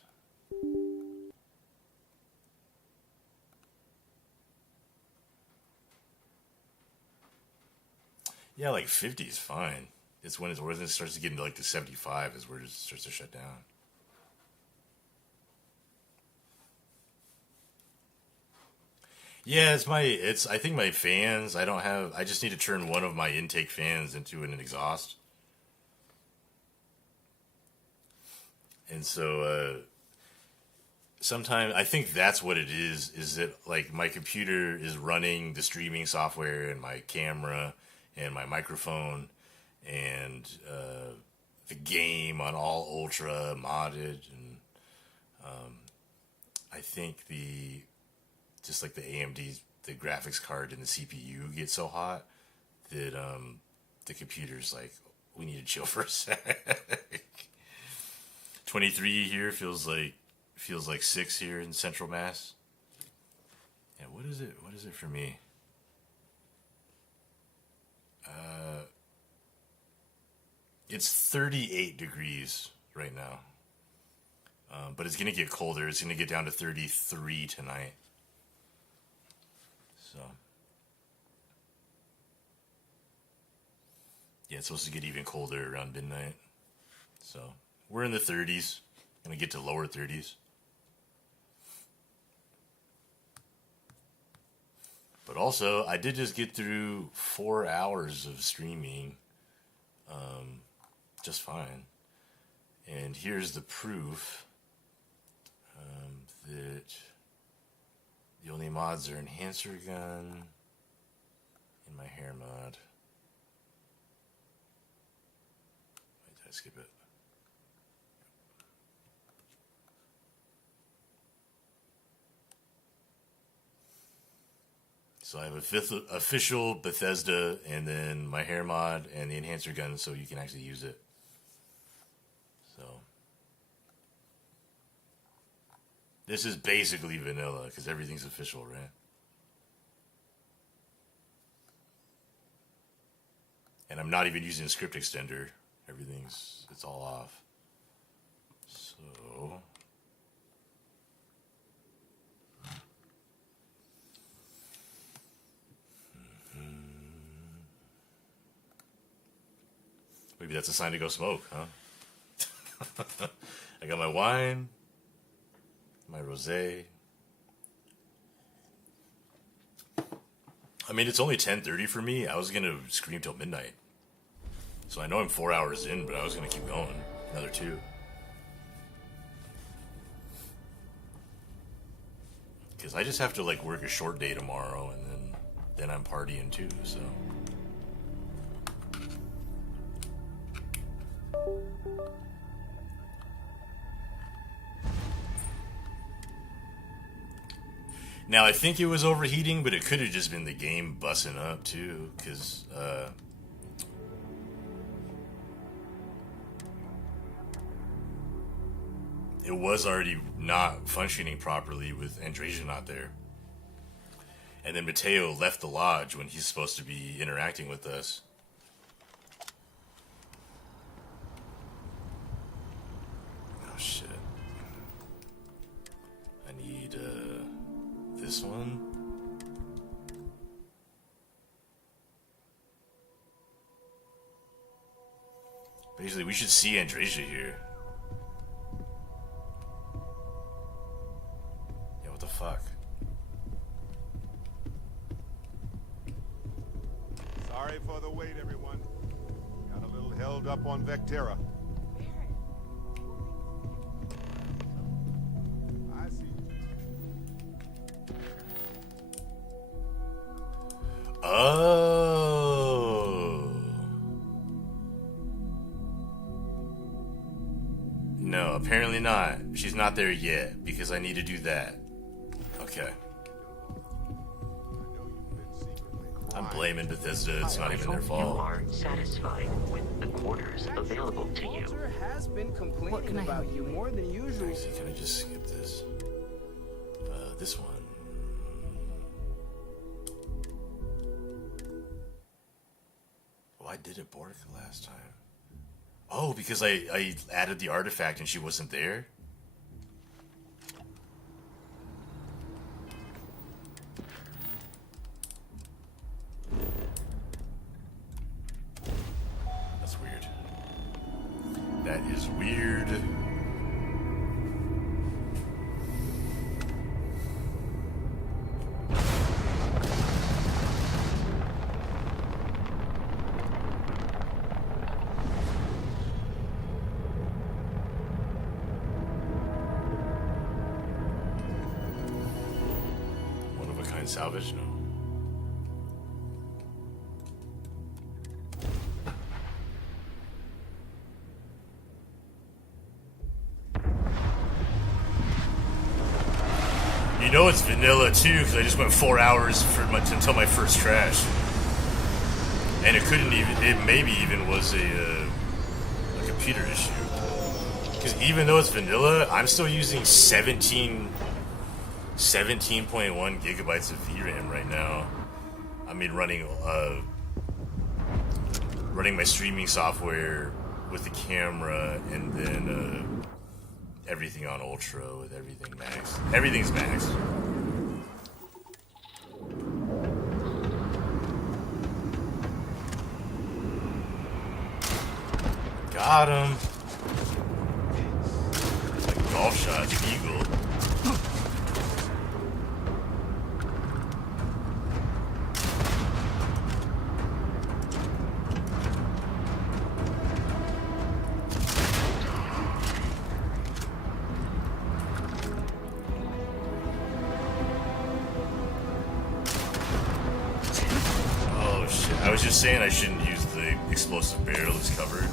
Yeah, like 50 is fine. It's when it starts to get into like the 75 is where it starts to shut down. Yeah, I think my fans, I just need to turn one of my intake fans into an exhaust. And so, sometimes, I think that's what it is that, like, my computer is running the streaming software and my camera and my microphone and, the game on all ultra modded, and, I think just like the AMD, the graphics card and the CPU get so hot that the computer's like, we need to chill for a sec. 23 here feels like 6 here in Central Mass. Yeah, what is it? What is it for me? It's 38 degrees right now. But it's going to get colder. It's going to get down to 33 tonight. So, yeah, it's supposed to get even colder around midnight. So, we're in the 30s. Going to get to lower 30s. But also, I did just get through 4 hours of streaming just fine. And here's the proof that the only mods are enhancer gun and my hair mod. Wait, did I skip it? So I have official Bethesda, and then my hair mod and the enhancer gun, so you can actually use it. So this is basically vanilla because everything's official, right? And I'm not even using script extender. It's all off. So maybe that's a sign to go smoke, huh? I got my wine, my rosé. I mean, it's only 10:30 for me. I was gonna scream till midnight. So I know I'm 4 hours in, but I was gonna keep going. Another 2. Because I just have to, like, work a short day tomorrow, and then I'm partying too, so. Now, I think it was overheating, but it could have just been the game busting up, too, because, it was already not functioning properly with Andreja not there. And then Mateo left the lodge when he's supposed to be interacting with us. Oh, shit. I need, this one. Basically, we should see Andreja here. Yeah, what the fuck? Sorry for the wait, everyone. Got a little held up on Vectera. I see. Oh. No, apparently not. She's not there yet, because I need to do that. Okay. I'm blaming Bethesda. It's not even their fault. You are satisfied with the quarters available to you. Walter has been complaining about you more than usual. Actually, can I just skip this? This one. Why did it bork last time? Oh, because I added the artifact and she wasn't there? That's weird. That is weird. salvage? No. You know it's vanilla too, because I just went 4 hours until my first crash, and it couldn't even. It maybe even was a computer issue. Because even though it's vanilla, I'm still using 17.1 gigabytes of VRAM right now. I mean, running my streaming software with the camera, and then everything on ultra with everything max. Everything's max. Got him. Like golf shots, eagle. Oh shit! I was just saying I shouldn't use the explosive barrel as cover.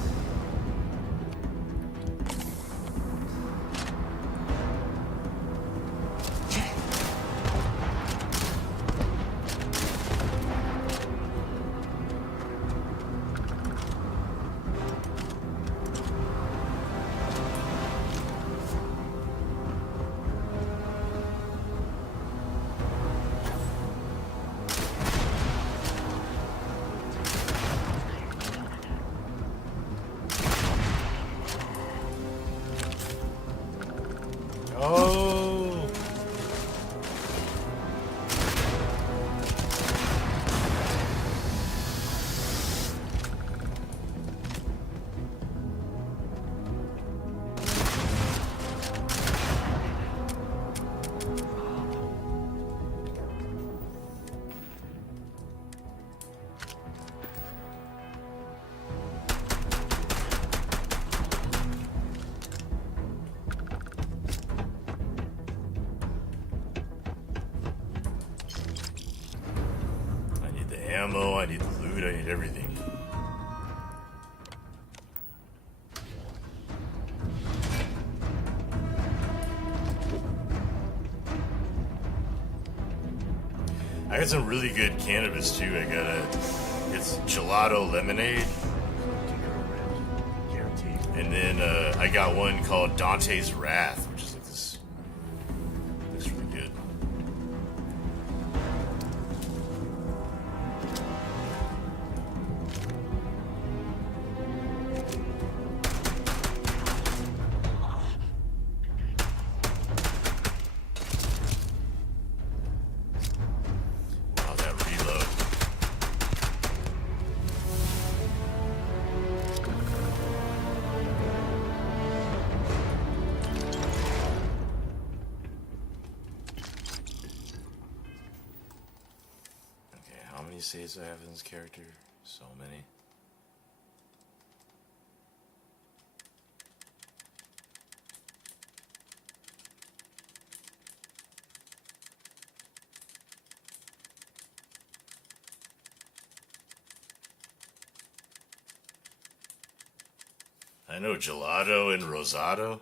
Oh. Ammo, I need the loot, I need everything. I got some really good cannabis too. It's gelato lemonade. And then I got one called Dante's Wrath, which is like this. Looks really good. Wow, that reload. Okay, how many saves do I have in this character? So many. I know gelato and rosado.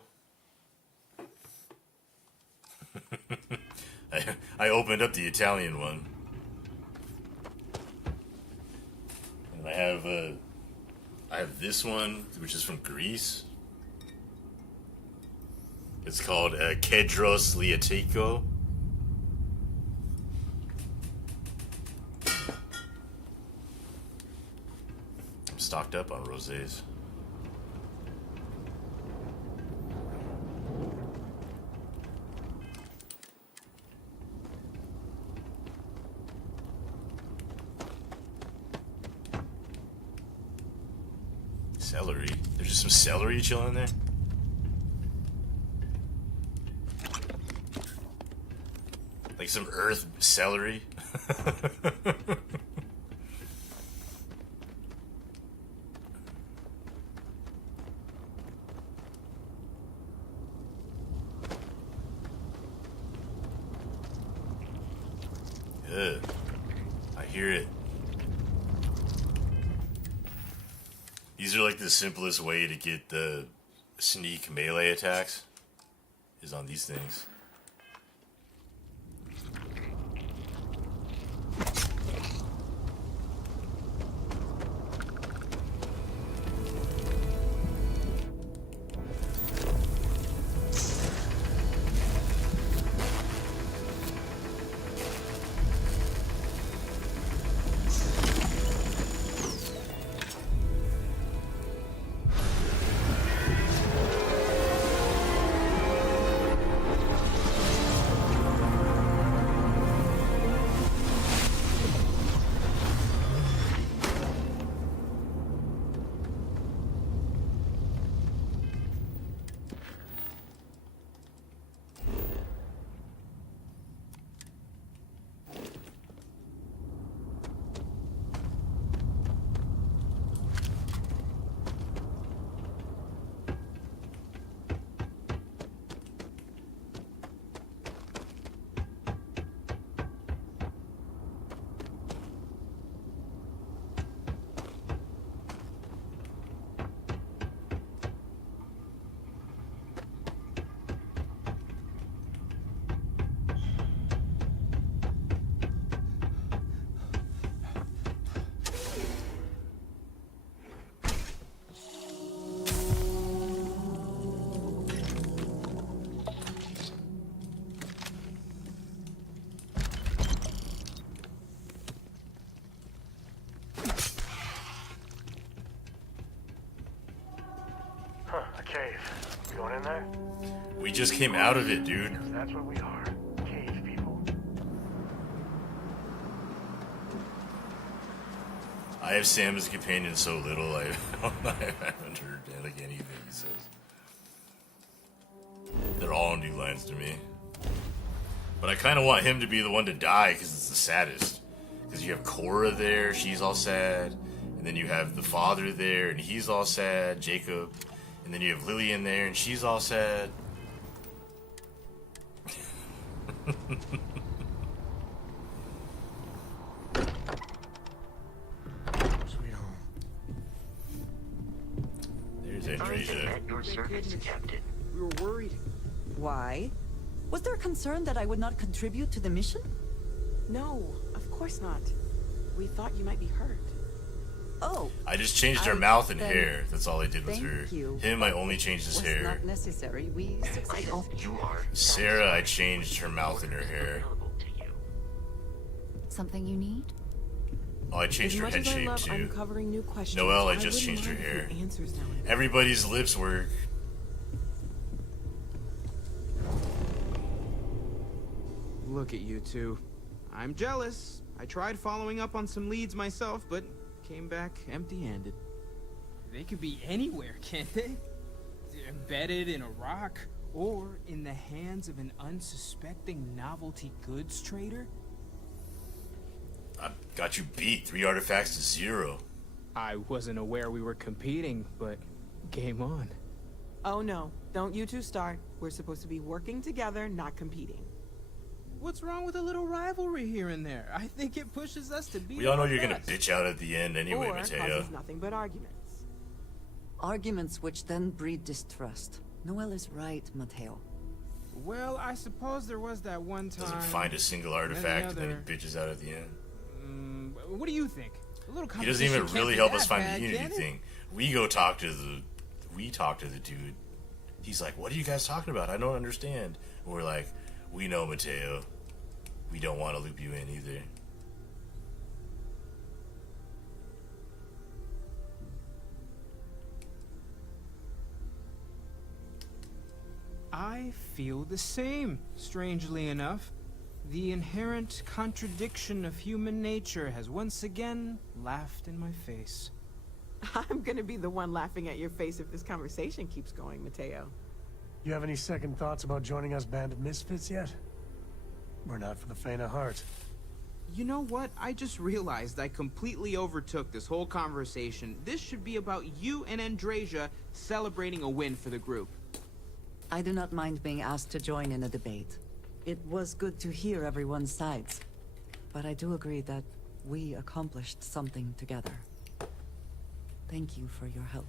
I opened up the Italian one. And I have this one, which is from Greece. It's called Kedros Liatico. I'm stocked up on rosés. Celery? There's just some celery chilling there? Like some earth celery? Ugh. hear it. These are like the simplest way to get the sneak melee attacks is on these things. Huh, a cave. We going in there? We just came out of it, dude. That's what we are. Cave people. I have Sam as a companion so little, I haven't heard like anything he says. They're all new lines to me. But I kind of want him to be the one to die because it's the saddest. Because you have Cora there, she's all sad. And then you have the father there, and he's all sad, Jacob. And then you have Lillian there, and she's all sad. Sweet home. There's Andresia. At your service, Captain. We were worried. Why? Was there a concern that I would not contribute to the mission? No, of course not. We thought you might be hurt. Oh. I just changed her mouth and hair. That's all I did with her. Thank you. Him, I only changed his Was hair. not necessary. We I succeeded. hope you are. Sarah, I changed her mouth and her hair. Something you need? Oh, I changed her much head as I shape love too. uncovering new questions, Noelle, I I just wouldn't changed her mind hair. the answers now and then. Everybody's lips work. Look at you two. I'm jealous. I tried following up on some leads myself, but came back empty-handed. They could be anywhere, can't they? Embedded in a rock, or in the hands of an unsuspecting novelty goods trader? I got you beat. 3 artifacts to 0. I wasn't aware we were competing, but game on. Oh no, don't you two start. We're supposed to be working together, not competing. What's wrong with a little rivalry here and there? I think it pushes us to be. We all know you're gonna bitch out at the end anyway, Or Mateo. causes nothing but arguments. Arguments which then breed distrust. Noelle is right, Mateo. Well, I suppose there was that one time. Doesn't find a single artifact and then he bitches out at the end. What do you think? A little He doesn't even competition really can't help be us that find bad, the Unity can it? thing. We talk to the dude. He's like, "What are you guys talking about? I don't understand." And we're like, "We know, Mateo. We don't want to loop you in either." I feel the same, strangely enough. The inherent contradiction of human nature has once again laughed in my face. I'm gonna be the one laughing at your face if this conversation keeps going, Mateo. You have any second thoughts about joining us Band of Misfits yet? We're not for the faint of heart. You know what? I just realized I completely overtook this whole conversation. This should be about you and Andresia celebrating a win for the group. I do not mind being asked to join in a debate. It was good to hear everyone's sides. But I do agree that we accomplished something together. Thank you for your help.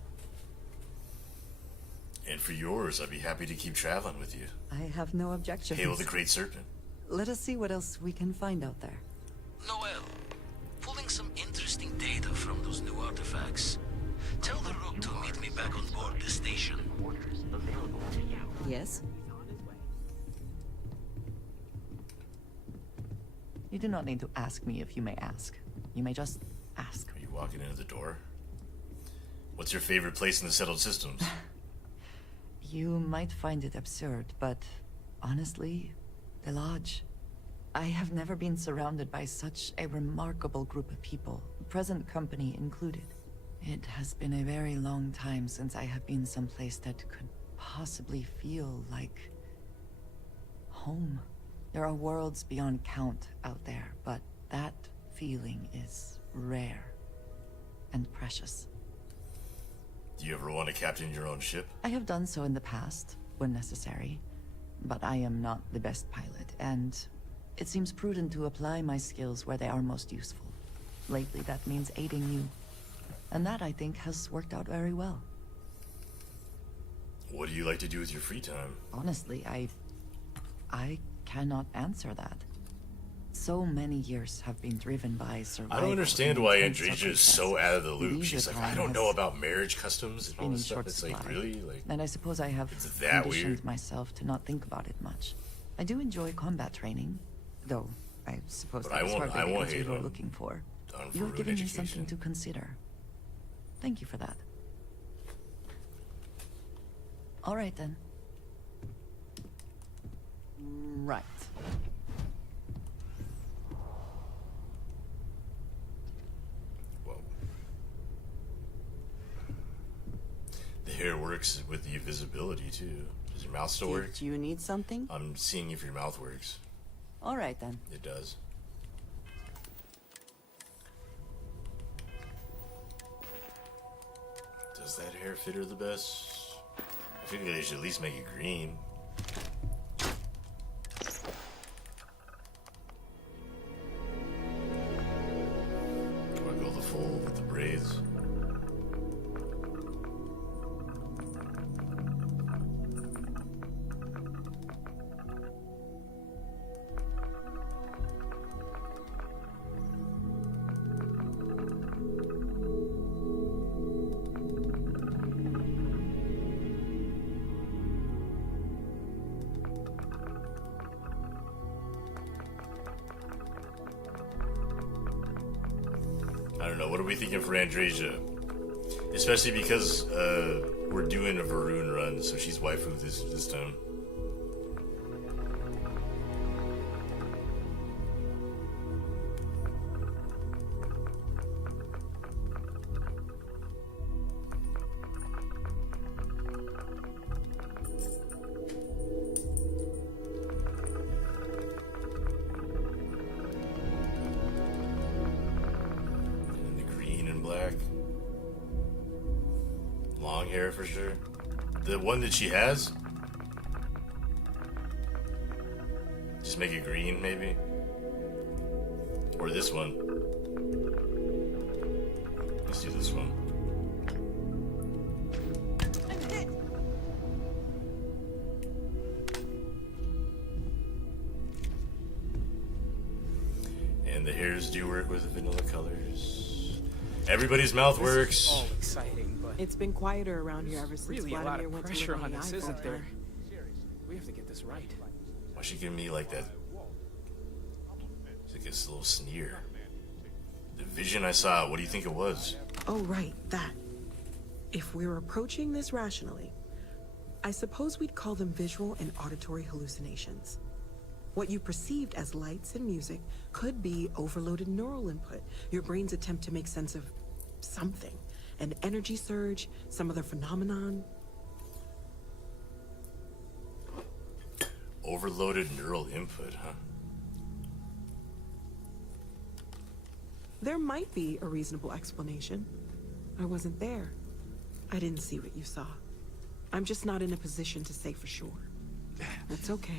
And for yours, I'd be happy to keep traveling with you. I have no objections. Hail the Great Serpent. Let us see what else we can find out there. Noel, pulling some interesting data from those new artifacts. Tell the Rook to meet me back on board the station. Yes? You do not need to ask me if you may ask. You may just ask. Are you walking into the door? What's your favorite place in the settled systems? You might find it absurd, but honestly, the Lodge. I have never been surrounded by such a remarkable group of people, present company included. It has been a very long time since I have been someplace that could possibly feel like home. There are worlds beyond count out there, but that feeling is rare and precious. Do you ever want to captain your own ship? I have done so in the past, when necessary, but I am not the best pilot, and it seems prudent to apply my skills where they are most useful. Lately, that means aiding you, and that, I think, has worked out very well. What do you like to do with your free time? Honestly, I cannot answer that. So many years have been driven by survival. I don't understand why and Andreja is so out of the loop. Leisure She's like, time I don't has know about marriage customs and all been in this stuff. short It's supply. like, really? Like, And I suppose I have it's that conditioned weird. myself to not think about it much. I do enjoy combat training, though I suppose But that I is won't- hardly I the won't answer hate you are on- looking for. on You have Faroon given me education. something to consider. Thank you for that. All right, then. Right. The hair works with the invisibility, too. Does your mouth still work? Do you need something? I'm seeing if your mouth works. All right, then. It does. Does that hair fit her the best? I figure they should at least make it green. Do I go the full with the braids? I don't know. What are we thinking for Andreja? Especially because we're doing a Varun run, so she's waifu this time. And the green and black. Long hair for sure. The one that she has? Just make it green, maybe? Or this one. Let's do this one. And the hairs do work with the vanilla colors. Everybody's mouth This works. is all exciting, but It's been quieter around here ever since really a lot Vladimir of went to pressure live on the us, iPhone isn't there? time. We have to get this right. Why's she giving me like that? It's like this little sneer. The vision I saw, what do you think it was? Oh, right, that. If we're approaching this rationally, I suppose we'd call them visual and auditory hallucinations. What you perceived as lights and music could be overloaded neural input, your brain's attempt to make sense of something. An energy surge, some other phenomenon. Overloaded neural input, huh? There might be a reasonable explanation. I wasn't there. I didn't see what you saw. I'm just not in a position to say for sure. That's okay.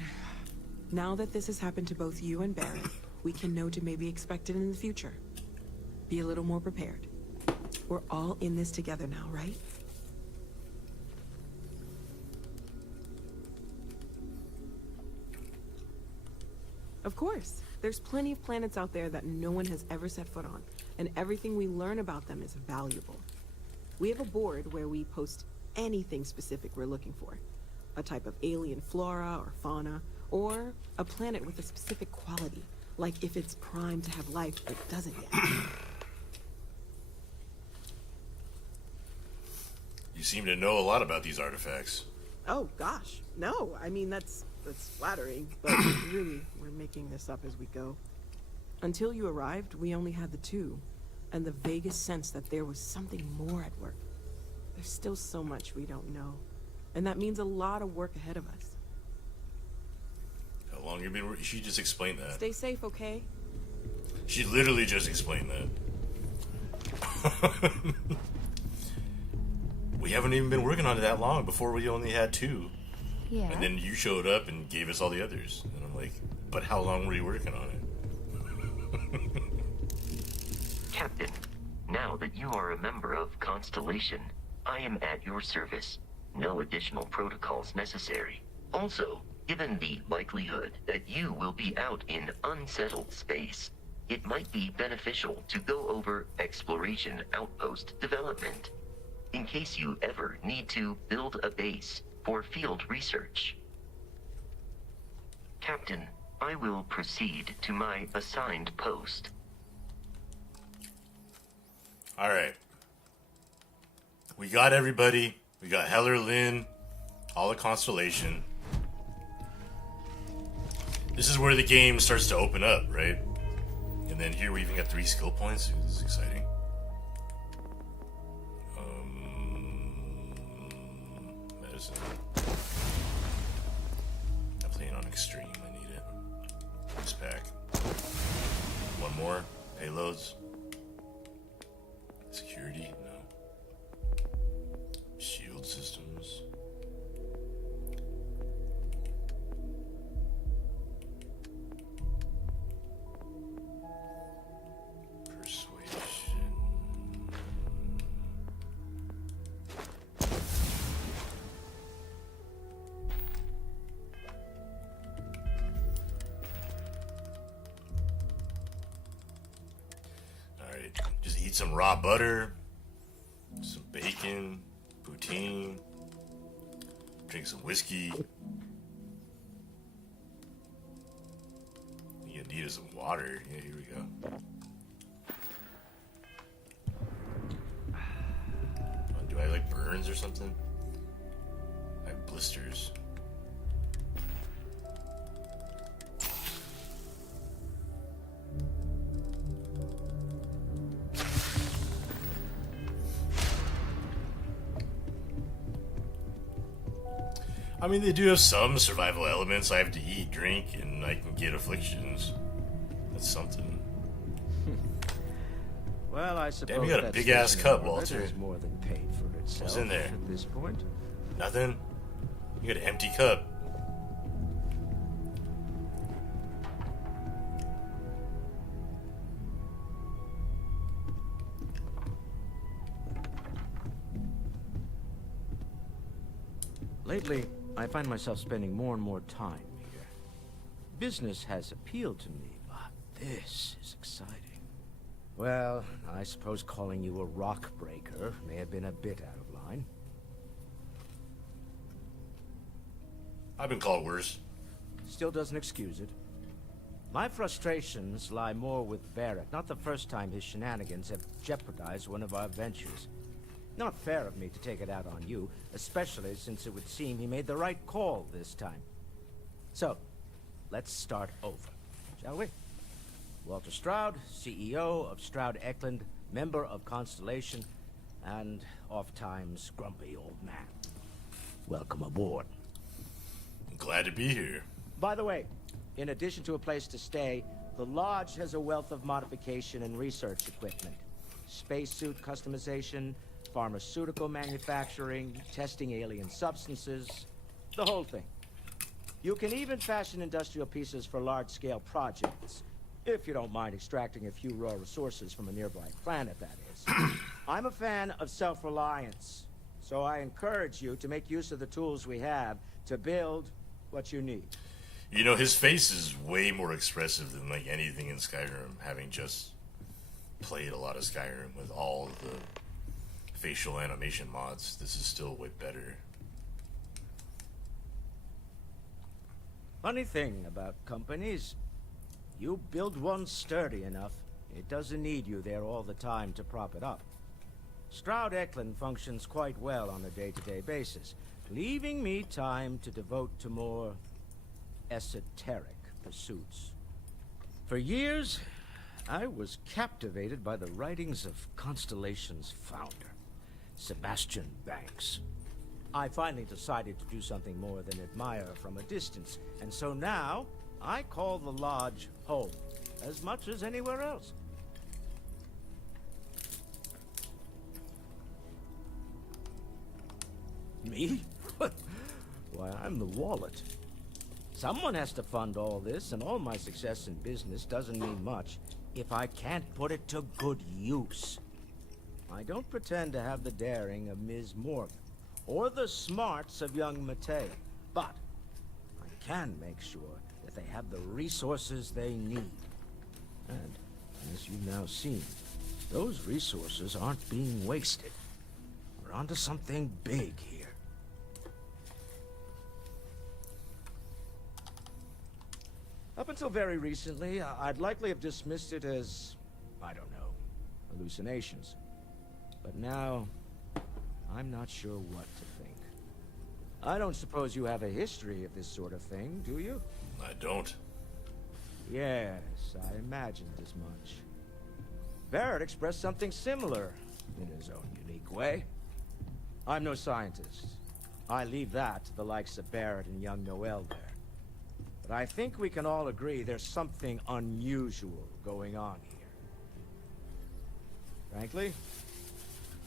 Now that this has happened to both you and Barrett, we can know to maybe expect it in the future. Be a little more prepared. We're all in this together now, right? Of course. There's plenty of planets out there that no one has ever set foot on, and everything we learn about them is valuable. We have a board where we post anything specific we're looking for. A type of alien flora or fauna, or a planet with a specific quality, like if it's primed to have life but doesn't yet. You seem to know a lot about these artifacts. Oh gosh, no. I mean, that's flattering, but really, we're making this up as we go. Until you arrived, we only had the two, and the vaguest sense that there was something more at work. There's still so much we don't know, and that means a lot of work ahead of us. How long have you been working? She just explained that. Stay safe, okay? She literally just explained that. We haven't even been working on it that long. Before we only had two. Yeah. And then you showed up and gave us all the others. And I'm like, but how long were you working on it? Captain, now that you are a member of Constellation, I am at your service. No additional protocols necessary. Also, given the likelihood that you will be out in unsettled space, it might be beneficial to go over exploration outpost development, in case you ever need to build a base for field research. Captain, I will proceed to my assigned post. Alright. We got everybody. We got Heller, Lynn, all the Constellation. This is where the game starts to open up, right? And then here we even got 3 skill points. Ooh, this is exciting. Medicine. I'm playing on extreme. I need it. This pack. One more. Payloads. Security. No. Shield systems. Persuasion. Alright, just eat some raw butter, some bacon, poutine, drink some whiskey. You need some water. Yeah, here we go. Do I like burns or something? I have blisters. I mean, they do have some survival elements. I have to eat, drink, and I can get afflictions. That's something. Well, I suppose damn, you got a big ass cup, Walter. It's more than paid for itself. What's in there? At this point? Nothing. You got an empty cup. Lately, I find myself spending more and more time here. Business has appealed to me, but this is exciting. Well, I suppose calling you a rock breaker may have been a bit out of line. I've been called worse. Still doesn't excuse it. My frustrations lie more with Barrett. Not the first time his shenanigans have jeopardized one of our ventures. Not fair of me to take it out on you, especially since it would seem he made the right call this time. So, let's start over, shall we? Walter Stroud, CEO of Stroud Eklund, member of Constellation, and oft-times grumpy old man. Welcome aboard. I'm glad to be here. By the way, in addition to a place to stay, the Lodge has a wealth of modification and research equipment. Spacesuit customization, pharmaceutical manufacturing, testing alien substances, the whole thing. You can even fashion industrial pieces for large-scale projects. If you don't mind extracting a few raw resources from a nearby planet, that is. I'm a fan of self-reliance, so I encourage you to make use of the tools we have to build what you need. You know, his face is way more expressive than like anything in Skyrim, having just played a lot of Skyrim with all the facial animation mods. This is still way better. Funny thing about companies, you build one sturdy enough, it doesn't need you there all the time to prop it up. Stroud Eklund functions quite well on a day-to-day basis, leaving me time to devote to more esoteric pursuits. For years, I was captivated by the writings of Constellation's founder, Sebastian Banks. I finally decided to do something more than admire from a distance, and so now I call the Lodge home, as much as anywhere else. Me? Why, I'm the wallet. Someone has to fund all this, and all my success in business doesn't mean much if I can't put it to good use. I don't pretend to have the daring of Ms. Morgan, or the smarts of young Matei, but I can make sure that they have the resources they need. And, as you've now seen, those resources aren't being wasted. We're onto something big here. Up until very recently, I'd likely have dismissed it as, I don't know, hallucinations. But now, I'm not sure what to think. I don't suppose you have a history of this sort of thing, do you? I don't. Yes, I imagined as much. Barrett expressed something similar, in his own unique way. I'm no scientist. I leave that to the likes of Barrett and young Noel there. But I think we can all agree there's something unusual going on here. Frankly,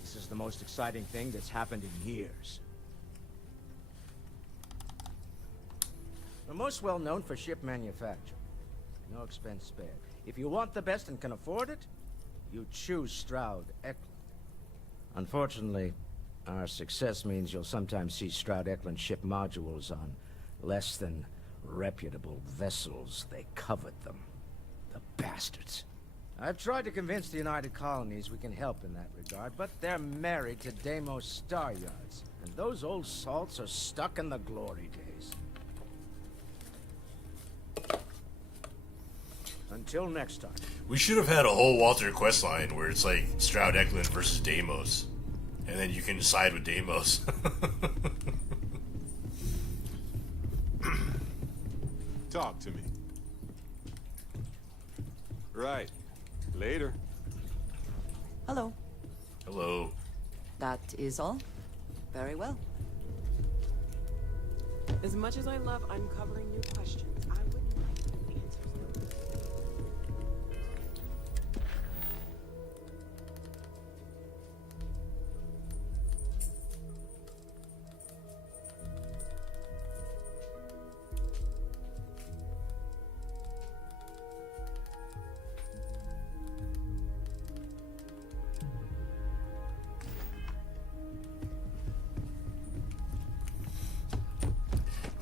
this is the most exciting thing that's happened in years. We're most well known for ship manufacture. No expense spared. If you want the best and can afford it, you choose Stroud Eklund. Unfortunately, our success means you'll sometimes see Stroud Eklund ship modules on less than reputable vessels. They covet them. The bastards. I've tried to convince the United Colonies we can help in that regard, but they're married to Deimos Star Yards, and those old salts are stuck in the glory days. Until next time. We should have had a whole Walter questline where it's like Stroud Eklund versus Deimos, and then you can side with Deimos. Talk to me. Right. Later. Hello. Hello. That is all? Very well. As much as I love uncovering new questions, I wouldn't like the answers.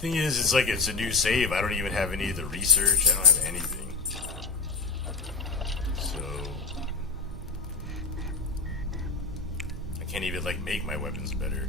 Thing is, it's like it's a new save. I don't even have any of the research. I don't have anything. So I can't even like make my weapons better.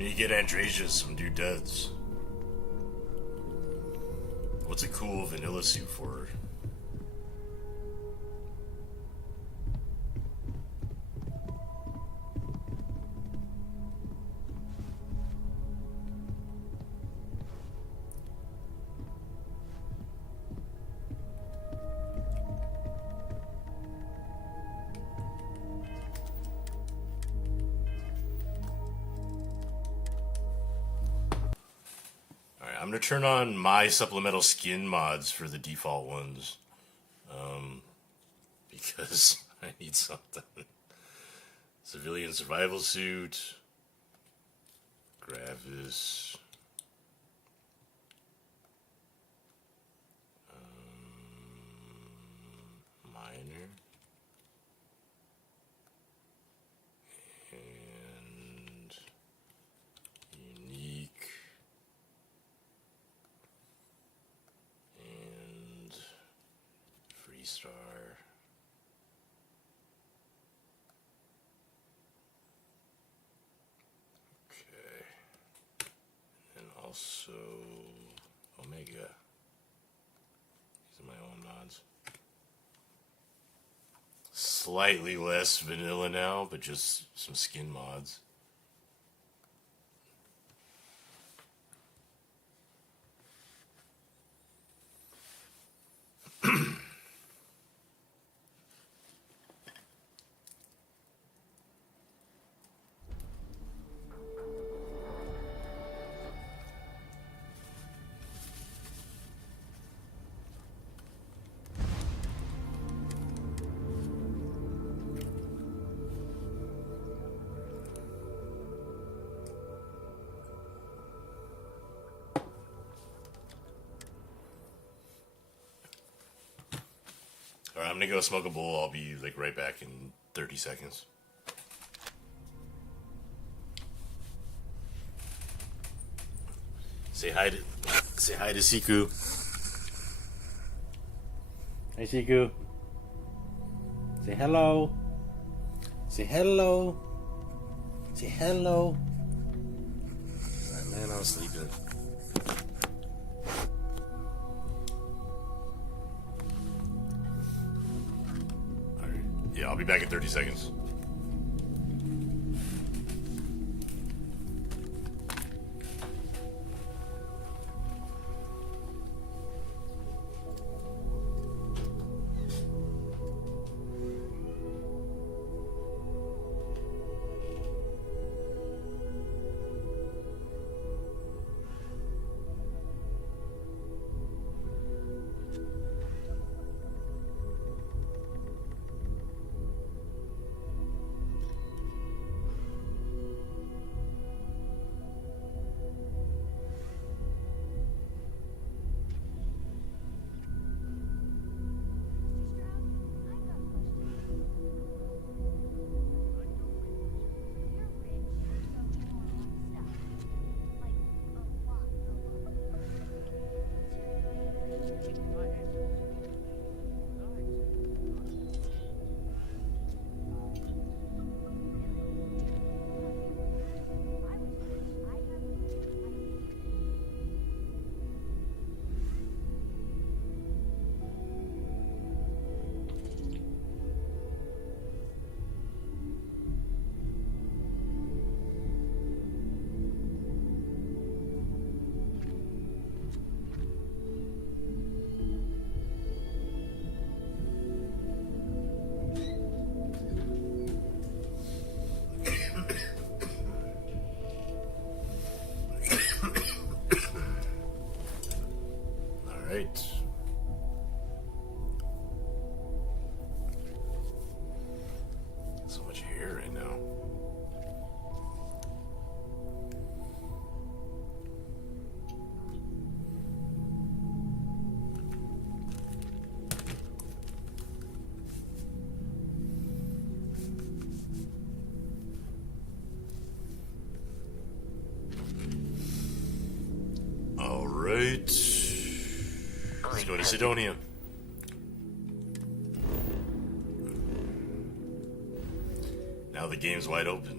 When you get Andresia some new duds. What's a cool vanilla suit for her? I'm gonna turn on my supplemental skin mods for the default ones, because I need something. Civilian survival suit, Gravis, minor, and unique. And Freestar. Okay. And also Omega. These are my own mods. Slightly less vanilla now, but just some skin mods. Alright, I'm gonna go smoke a bowl. I'll be like right back in 30 seconds. Say hi to Siku. Hey, Siku. Say hello. Say hello. Say hello. Man, I was sleeping. Alright. Yeah, I'll be back in 30 seconds. Alright. So much hair right now. Alright. Let's go to Sidonia. Now the game's wide open.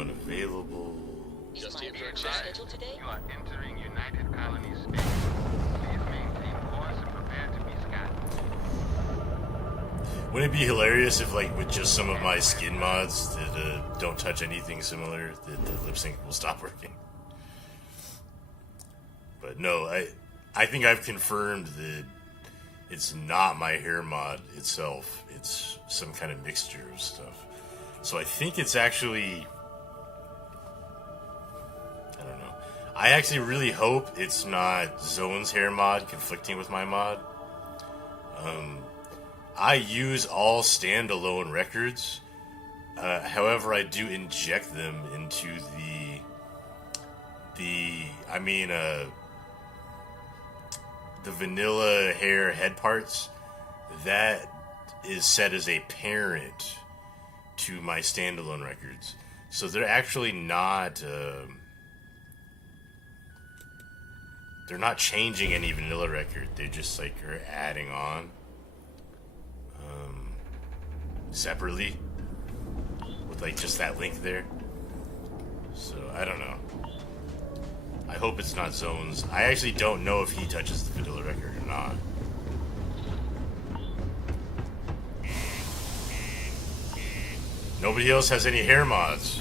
unavailable. Just here for a chat. You are entering United Colony space. Please maintain course and prepare to be scanned. Wouldn't it be hilarious if, like, with just some of my skin mods that don't touch anything similar, the lip sync will stop working? But no, I think I've confirmed that it's not my hair mod itself. It's some kind of mixture of stuff. So I think it's actually... I don't know. I actually really hope it's not Zone's hair mod conflicting with my mod. I use all standalone records. However, I do inject them into the vanilla hair head parts. That is set as a parent to my standalone records. So they're actually not... they're not changing any vanilla record. They just like are adding on separately with like just that link there. So I don't know. I hope it's not Zone's. I actually don't know if he touches the vanilla record or not. Nobody else has any hair mods.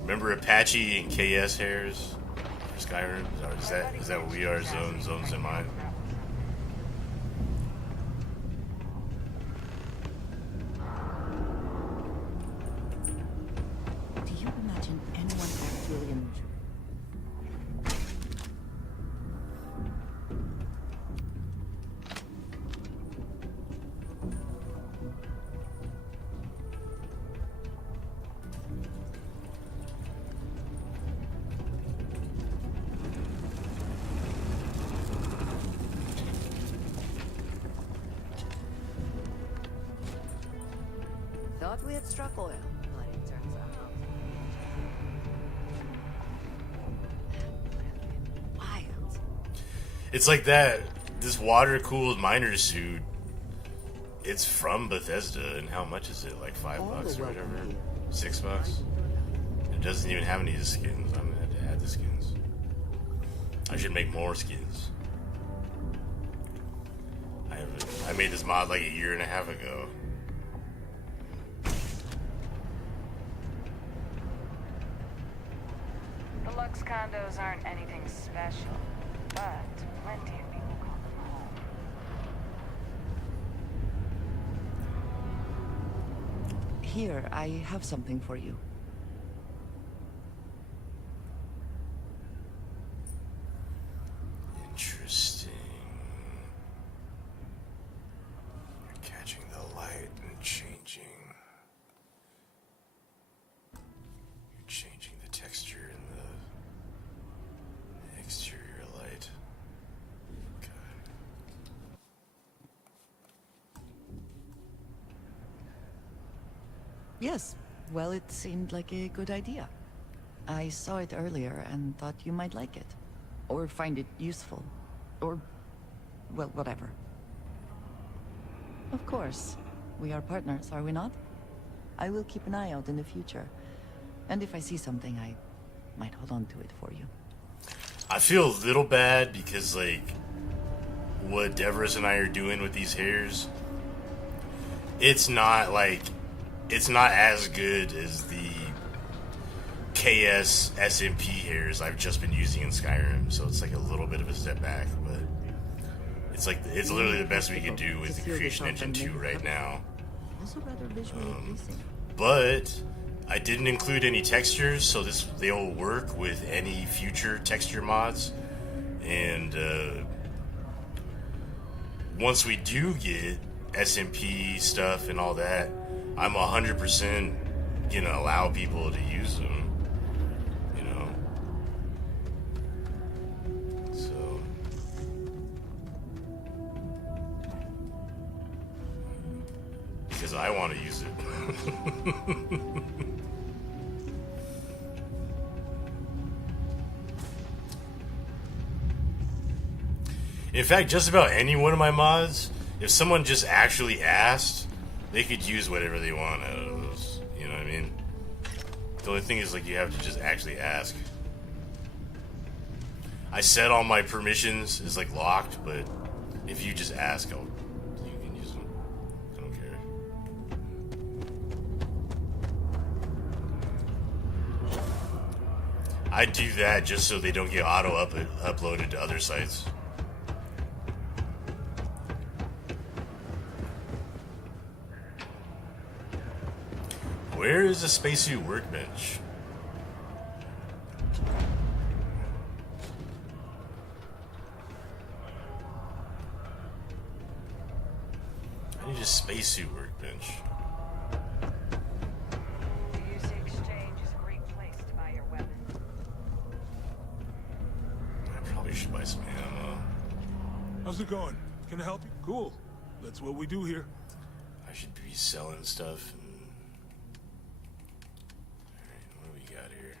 Remember Apache and KS hairs for Skyrim? Is that what we are? Zones in mind? Do you imagine anyone actually in... Thought we had struck oil, but it turns out not. Wild. It's like that. This water-cooled miner suit. It's from Bethesda, and how much is it? Like $5 or whatever? $6? It doesn't even have any of the skins. I'm gonna have to add the skins. I should make more skins. I made this mod like 1.5 years ago. The Lux condos aren't anything special, but plenty of people call them home. Here, I have something for you. Interesting. You're catching the light and changing. You're changing the texture in the exterior light. Okay. Yes. Well, it seemed like a good idea. I saw it earlier and thought you might like it. Or find it useful. Or... well, whatever. Of course. We are partners, are we not? I will keep an eye out in the future. And if I see something, I might hold on to it for you. I feel a little bad because, like, what Devers and I are doing with these hairs, it's not, like, it's not as good as the KS SMP hairs I've just been using in Skyrim, so it's like a little bit of a step back, but it's like, it's literally the best we can do with the Creation Engine 2 right now. Also rather visually pleasing. But I didn't include any textures, so they'll work with any future texture mods. And once we do get SMP stuff and all that, I'm 100% gonna allow people to use them. You know. So. Because I want to use it. In fact, just about any one of my mods if someone just actually asked, they could use whatever they want out of those. You know what I mean? The only thing is, like, you have to just actually ask. I set all my permissions as, like, locked, but if you just ask, you can use them. I don't care. I do that just so they don't get uploaded to other sites. Where is the spacesuit workbench? I need a spacesuit workbench. The UC Exchange is a great place to buy your weapon. I probably should buy some ammo. How's it going? Can I help you? Cool. That's what we do here. I should be selling stuff. Alright, what do we got here?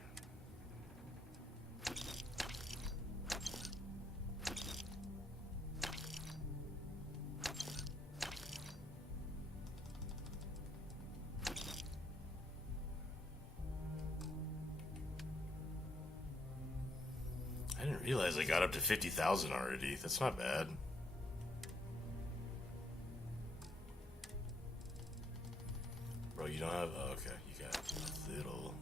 I didn't realize I got up to 50,000 already. That's not bad. Bro, you don't have... Oh, okay, you got a little...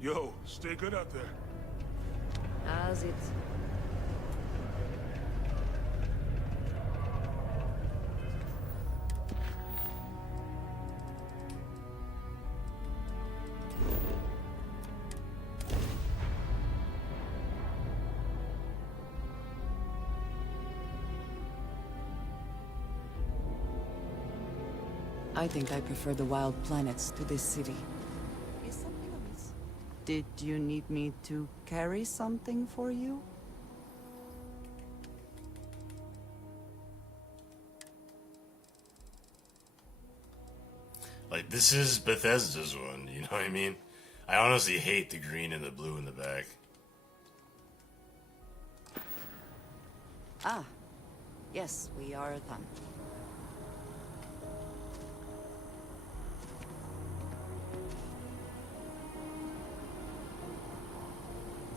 Yo, stay good out there. As it. I think I prefer the wild planets to this city. Is something amiss? Did you need me to carry something for you? Like, this is Bethesda's one, you know what I mean? I honestly hate the green and the blue in the back. Ah, yes, we are done.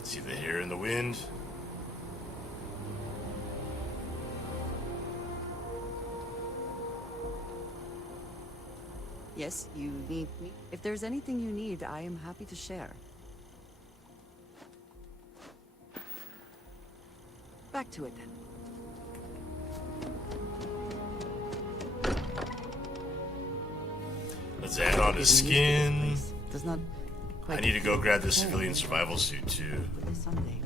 See the hair in the wind? Yes, you need me. If there's anything you need, I am happy to share. Back to it then. Let's add on his skin. Does not I need to go grab the civilian survival suit too. Someday.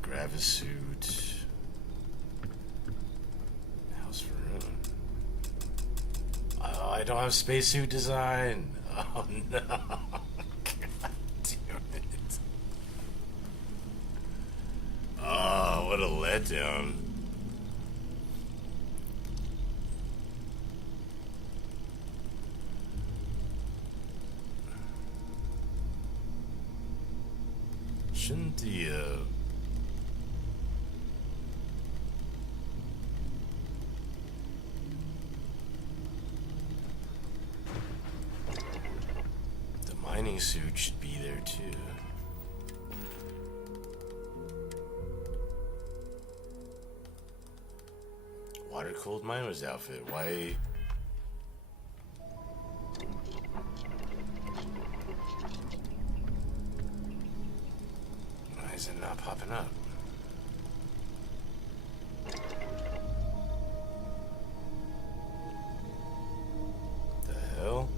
Grab his suit. House for room. Oh, I don't have spacesuit design. Oh no. God damn it. Oh, what a letdown. Shouldn't the mining suit should be there too. Water-cooled miner's outfit. Why? Why is it not popping up? The hell?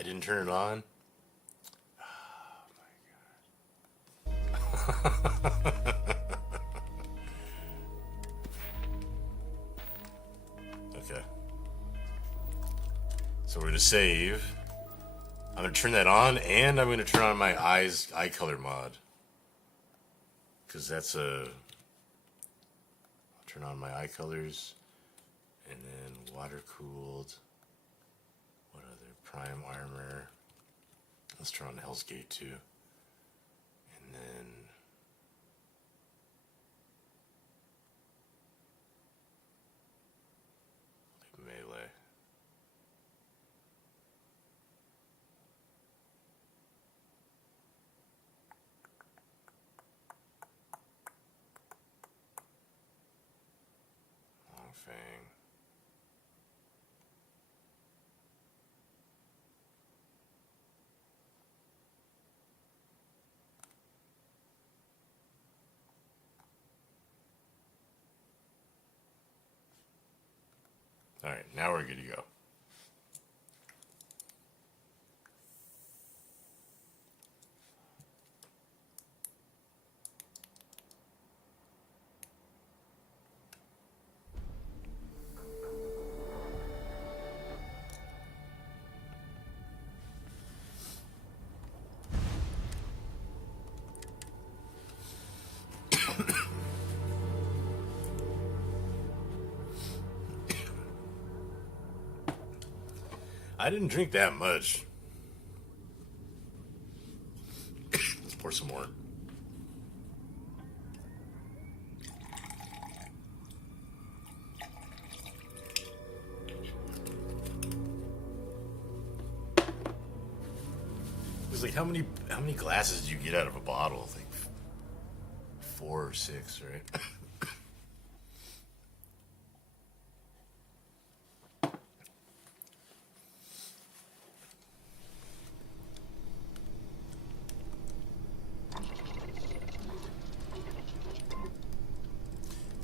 I didn't turn it on. Oh my god. Okay. So we're gonna save. I'm gonna turn that on, and I'm gonna turn on my eye color mod. Because that's a... I'll turn on my eye colors. And then water cooled. What other? Prime armor. Let's turn on Hell's Gate too. And then... melee. Long Fang. Alright, now we're good to go. I didn't drink that much. Let's pour some more. It's like how many glasses do you get out of a bottle? Like 4 or 6, right?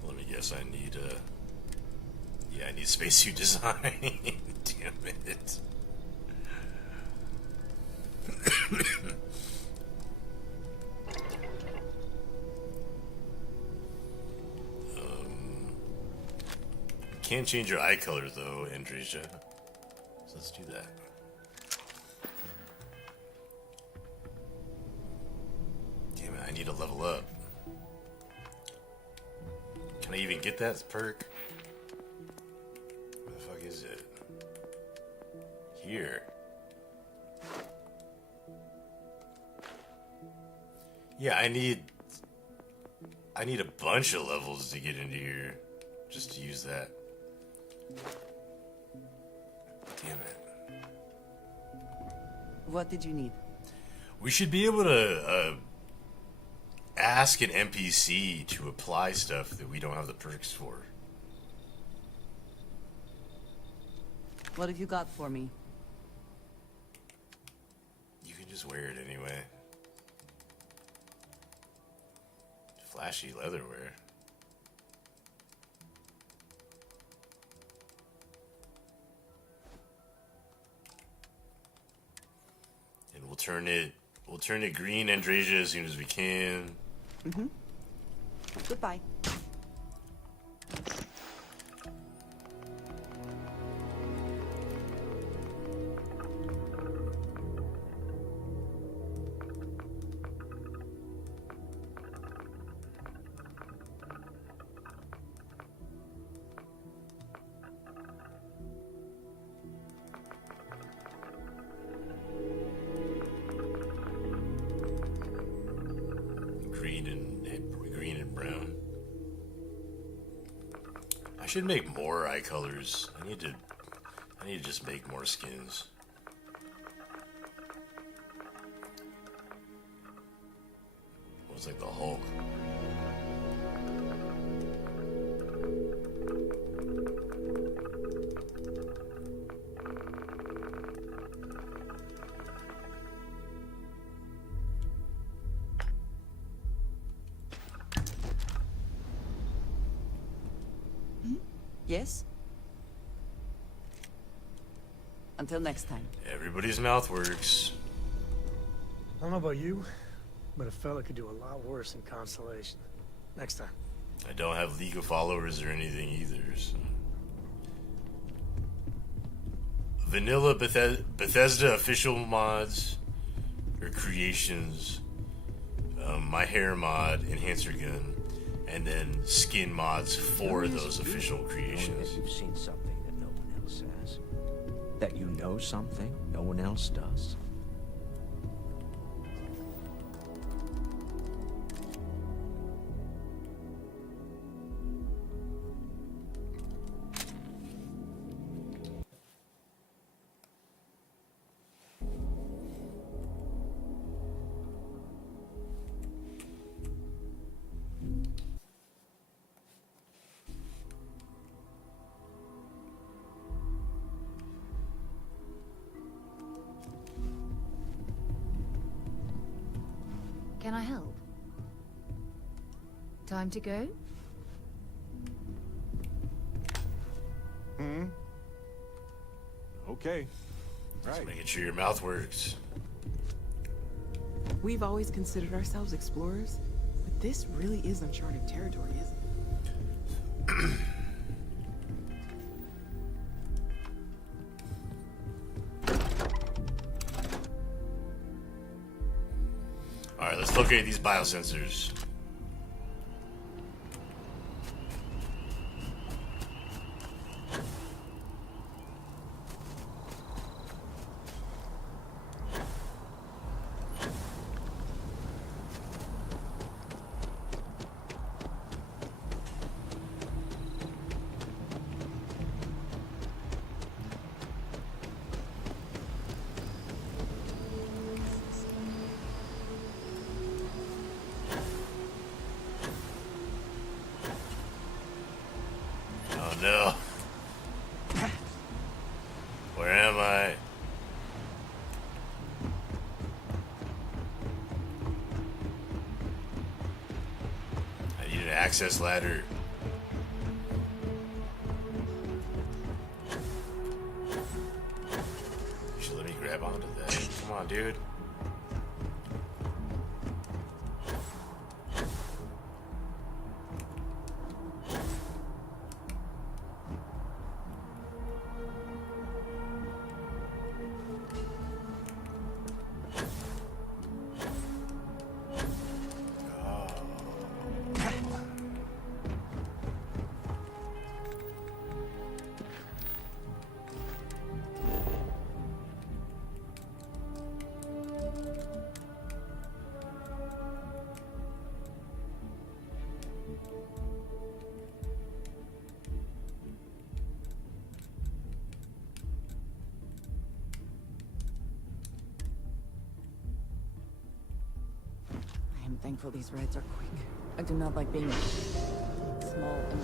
Let me guess. I need yeah, I need spacesuit design. Damn it. Can't change your eye color though, Andresia. So let's do that. Damn it, I need to level up. Can I even get that perk? Where the fuck is it? Here. Yeah, I need a bunch of levels to get into here just to use that. Damn it. What did you need? We should be able to ask an NPC to apply stuff that we don't have the perks for. What have you got for me? You can just wear it anyway. Flashy leatherwear. And we'll turn it green, Andresia, as soon as we can. Mm-hmm. Goodbye. I should make more eye colors. I need to just make more skins. It was like the Hulk. Yes? Until next time. Everybody's mouth works. I don't know about you, but a fella could do a lot worse in Constellation. Next time. I don't have League of followers or anything either, so. Vanilla Bethesda official mods or creations, my hair mod, enhancer gun, and then skin mods for those official creations. You've seen something that no one else has. That you know something no one else does. Can I help? Time to go? Okay. Just making sure your mouth works. We've always considered ourselves explorers, but this really is uncharted territory, isn't it? Alright, let's locate these biosensors. Oh no. Where am I? I need an access ladder. You should let me grab onto that. Come on, dude. I am thankful these rides are quick. I do not like being small and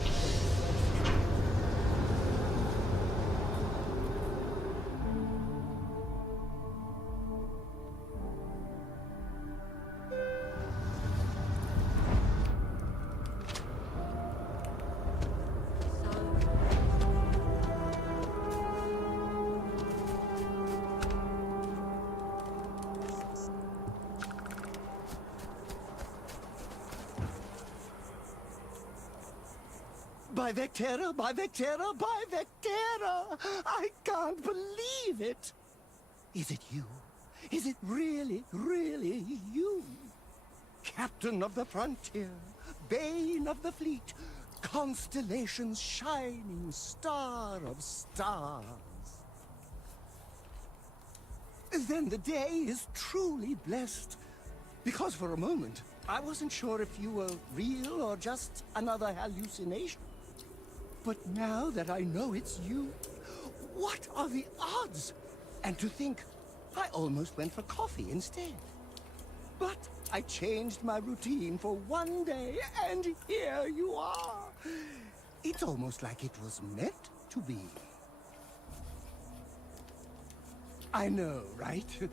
By Vectera, by Vectera, by Vectera! I can't believe it! Is it you? Is it really, really you? Captain of the frontier, bane of the fleet, Constellation's shining star of stars. Then the day is truly blessed. Because for a moment, I wasn't sure if you were real or just another hallucination. But now that I know it's you, what are the odds? And to think, I almost went for coffee instead. But I changed my routine for one day, and here you are. It's almost like it was meant to be. I know, right?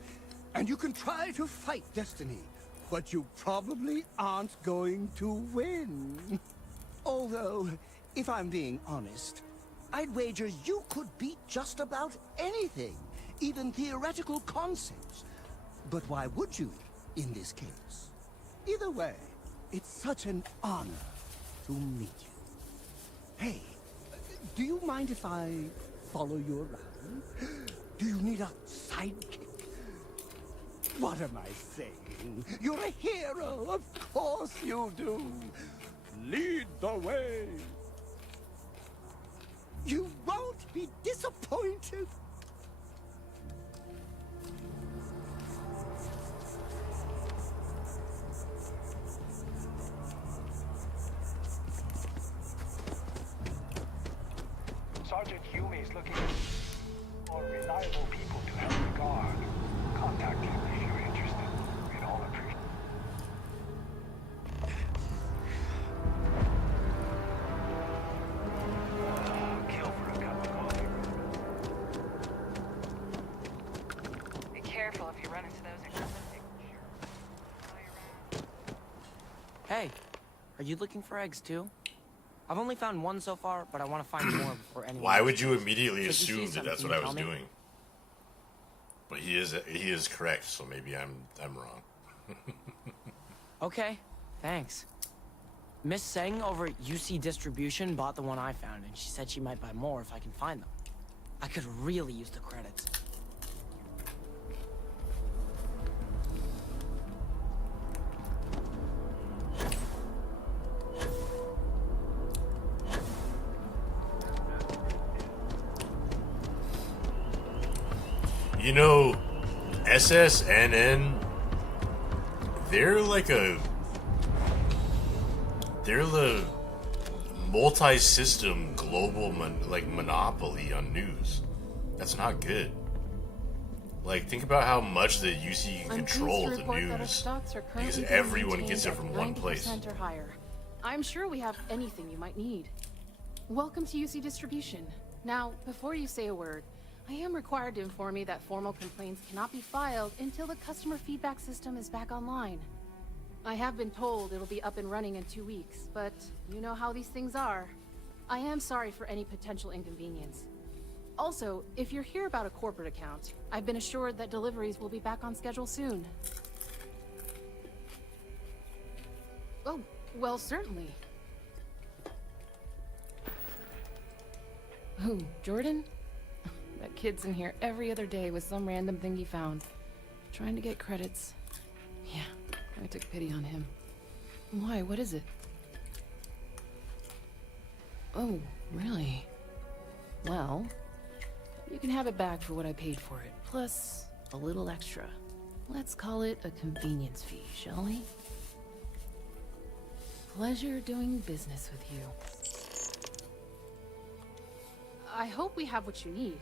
And you can try to fight destiny, but you probably aren't going to win. Although, if I'm being honest, I'd wager you could beat just about anything even theoretical concepts. But why would you in this case? Either way, it's such an honor to meet you. Hey, do you mind if I follow you around? Do you need a sidekick? What am I saying? You're a hero, of course you do. Lead the way. You won't be disappointed. Sergeant Yumi is looking for reliable people to help the guard. Contact him if you're interested. We'd all appreciate kill for a cup of coffee. Be careful if you run into those aggressive. Hey, are you looking for eggs too? I've only found one so far, but I want to find more before anyone. Why would you immediately So if you see assume that that's something, what I was tell me. doing? But he is correct, so maybe I'm wrong. Okay, thanks. Miss Seng over at UC Distribution bought the one I found, and she said she might buy more if I can find them. I could really use the credits. You know, SSNN, they're the multi-system global monopoly on news. That's not good. Like, think about how much the UC can control the news because everyone gets it from one place. 90% or higher. I'm sure we have anything you might need. Welcome to UC Distribution. Now, before you say a word, I am required to inform you that formal complaints cannot be filed until the customer feedback system is back online. I have been told it'll be up and running in 2 weeks, but you know how these things are. I am sorry for any potential inconvenience. Also, if you're here about a corporate account, I've been assured that deliveries will be back on schedule soon. Oh, well, certainly. Who, Jordan? That kid's in here every other day with some random thing he found. Trying to get credits. Yeah, I took pity on him. Why, what is it? Oh, really? Well, you can have it back for what I paid for it, plus a little extra. Let's call it a convenience fee, shall we? Pleasure doing business with you. I hope we have what you need.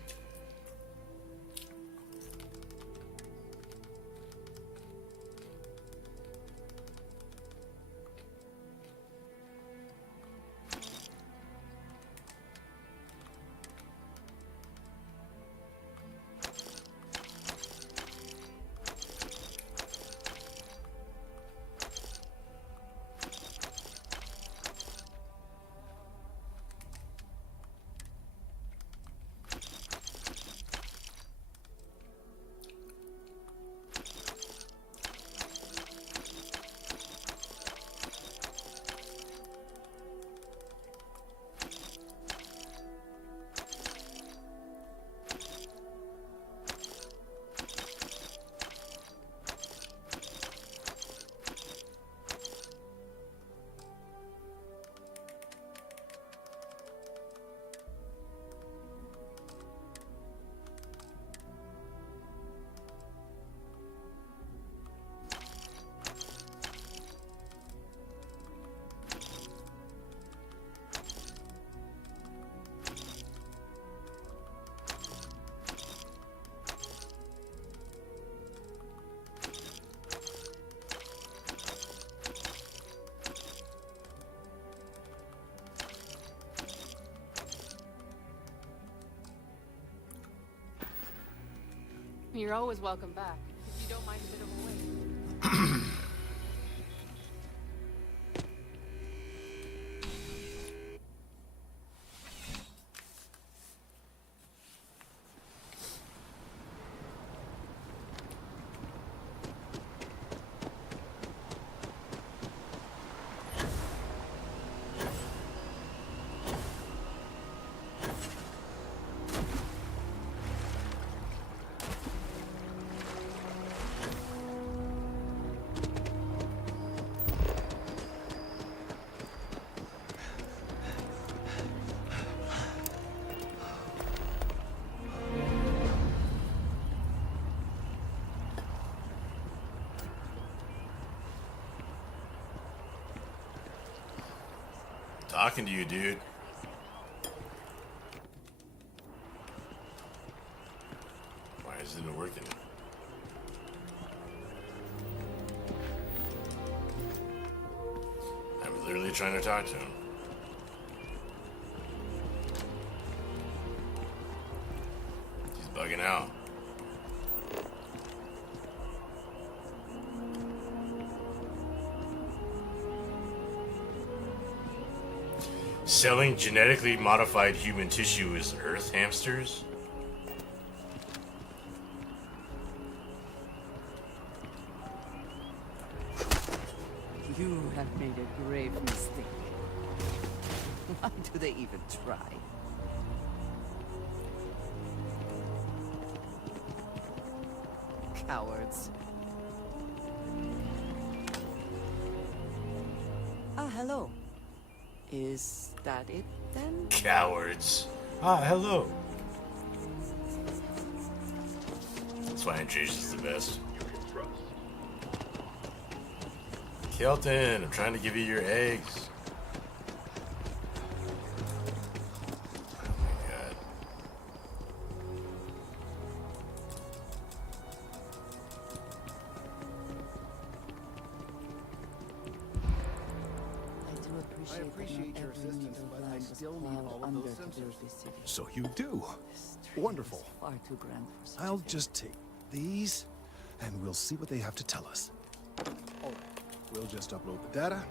You're always welcome back, if you don't mind a bit of a wait. talking to you, dude. Why isn't it working? I'm literally trying to talk to him. He's bugging out. Selling genetically modified human tissue is Earth hamsters? You have made a grave mistake. Why do they even try? Cowards. Ah, hello. Is that it then? Cowards. Ah, hello. That's why Andresia's the best. Kelton, I'm trying to give you your eggs. Oh my god. I appreciate your assistance, but I still need all of those sensors. So you do. Wonderful. Far too grand for such I'll just take these, and we'll see what they have to tell us. All right. We'll just upload the data.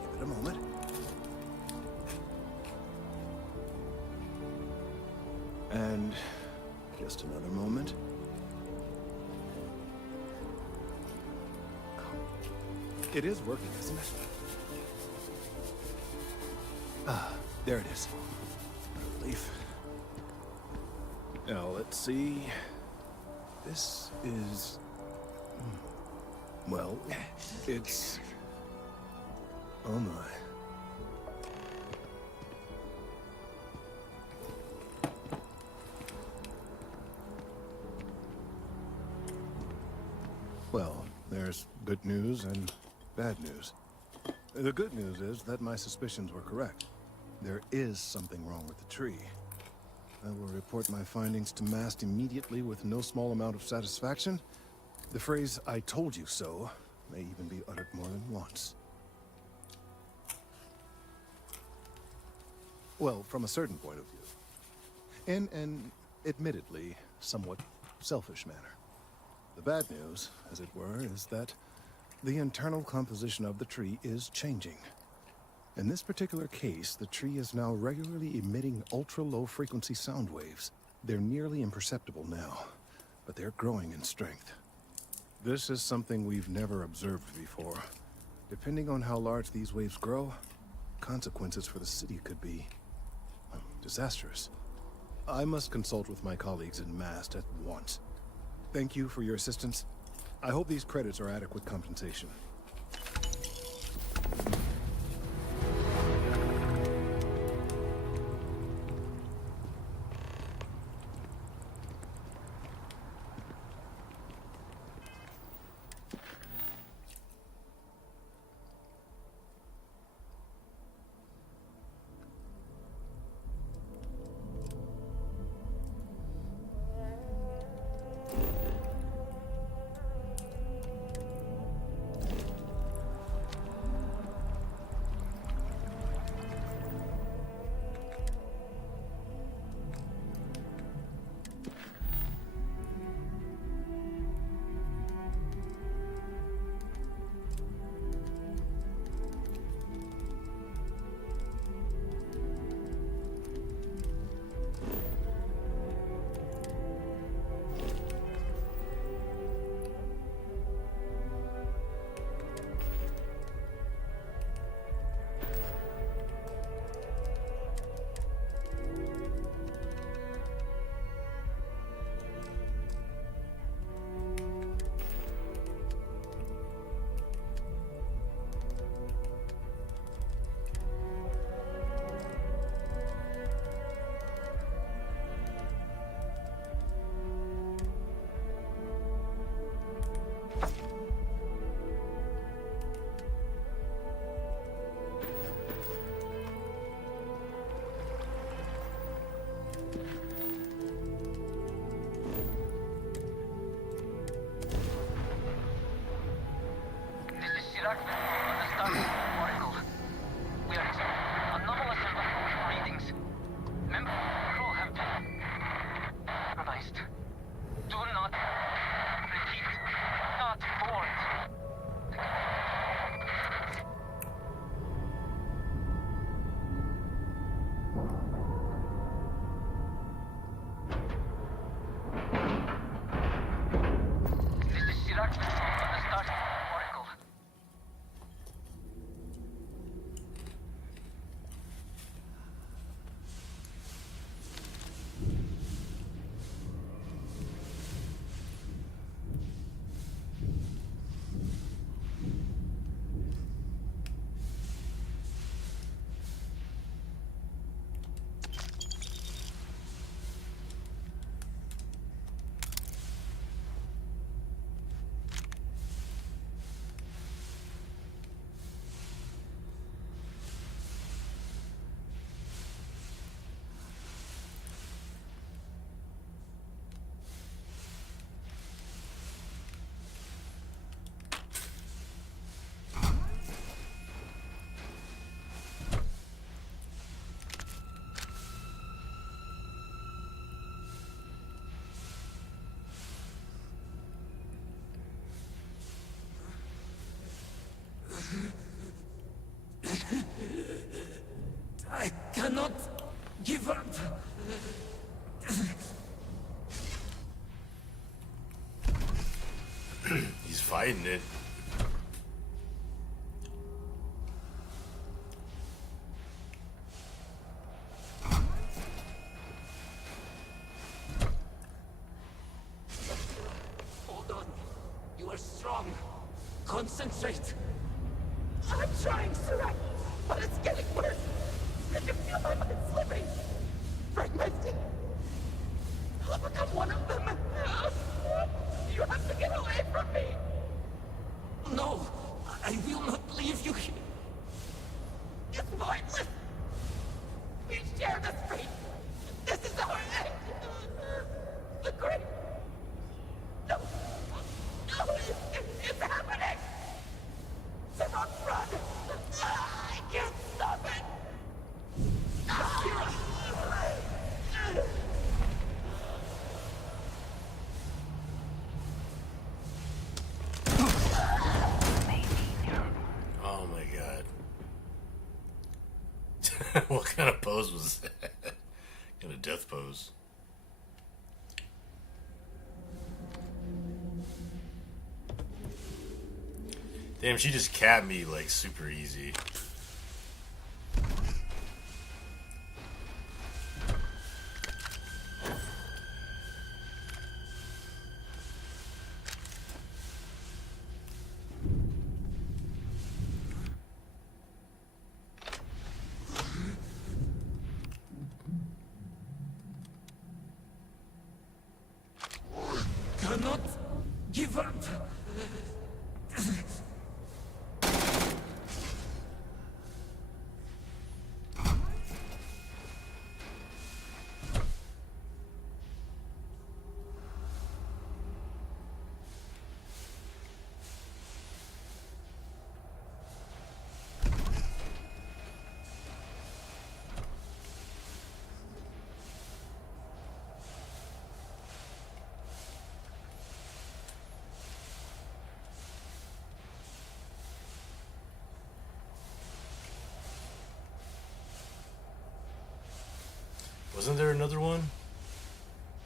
Give it a moment. And just another moment. It is working, isn't it? Ah, there it is. What a relief. Now, let's see. This is... Well, it's... Oh my. Well, there's good news and bad news. The good news is that my suspicions were correct. There is something wrong with the tree. I will report my findings to MAST immediately with no small amount of satisfaction. The phrase, "I told you so," may even be uttered more than once. Well, from a certain point of view. In an, admittedly, somewhat selfish manner. The bad news, as it were, is that the internal composition of the tree is changing. In this particular case, the tree is now regularly emitting ultra-low frequency sound waves. They're nearly imperceptible now, but they're growing in strength. This is something we've never observed before. Depending on how large these waves grow, consequences for the city could be disastrous. I must consult with my colleagues in MAST at once. Thank you for your assistance. I hope these credits are adequate compensation. hiding it. Hold on. You are strong. Concentrate. I'm trying, Surak, but it's getting worse. Did you feel my mind slipping? Fragmenting. I'll become one of them. You have to get away from me. No, I will not leave you here. It's pointless. We share this fate. This is our end. The great... No. No, it's happening. Zerok, run. I can't stop it. Akira. Oh my god. What kind of pose was that? Kind of death pose. Damn, she just capped me like super easy. Cannot give up. Wasn't there another one?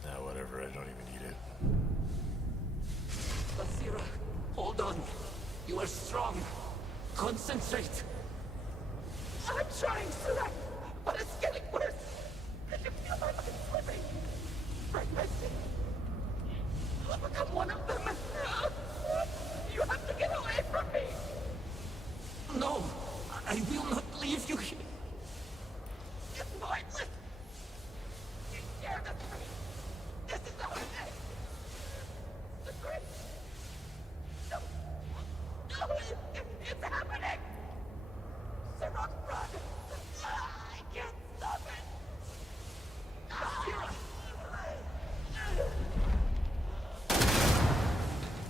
Nah, whatever, I don't even need it. Basira, hold on. You are strong. Concentrate. I'm trying, Surak, but it's getting worse. Did you feel my mind slipping? Fragmenting. I'll become one of them. You have to get away from me. No, I will not leave you here. It's pointless. You share the fate. This is our end. The great... No. No, it's happening. Zerok, run. I can't stop it.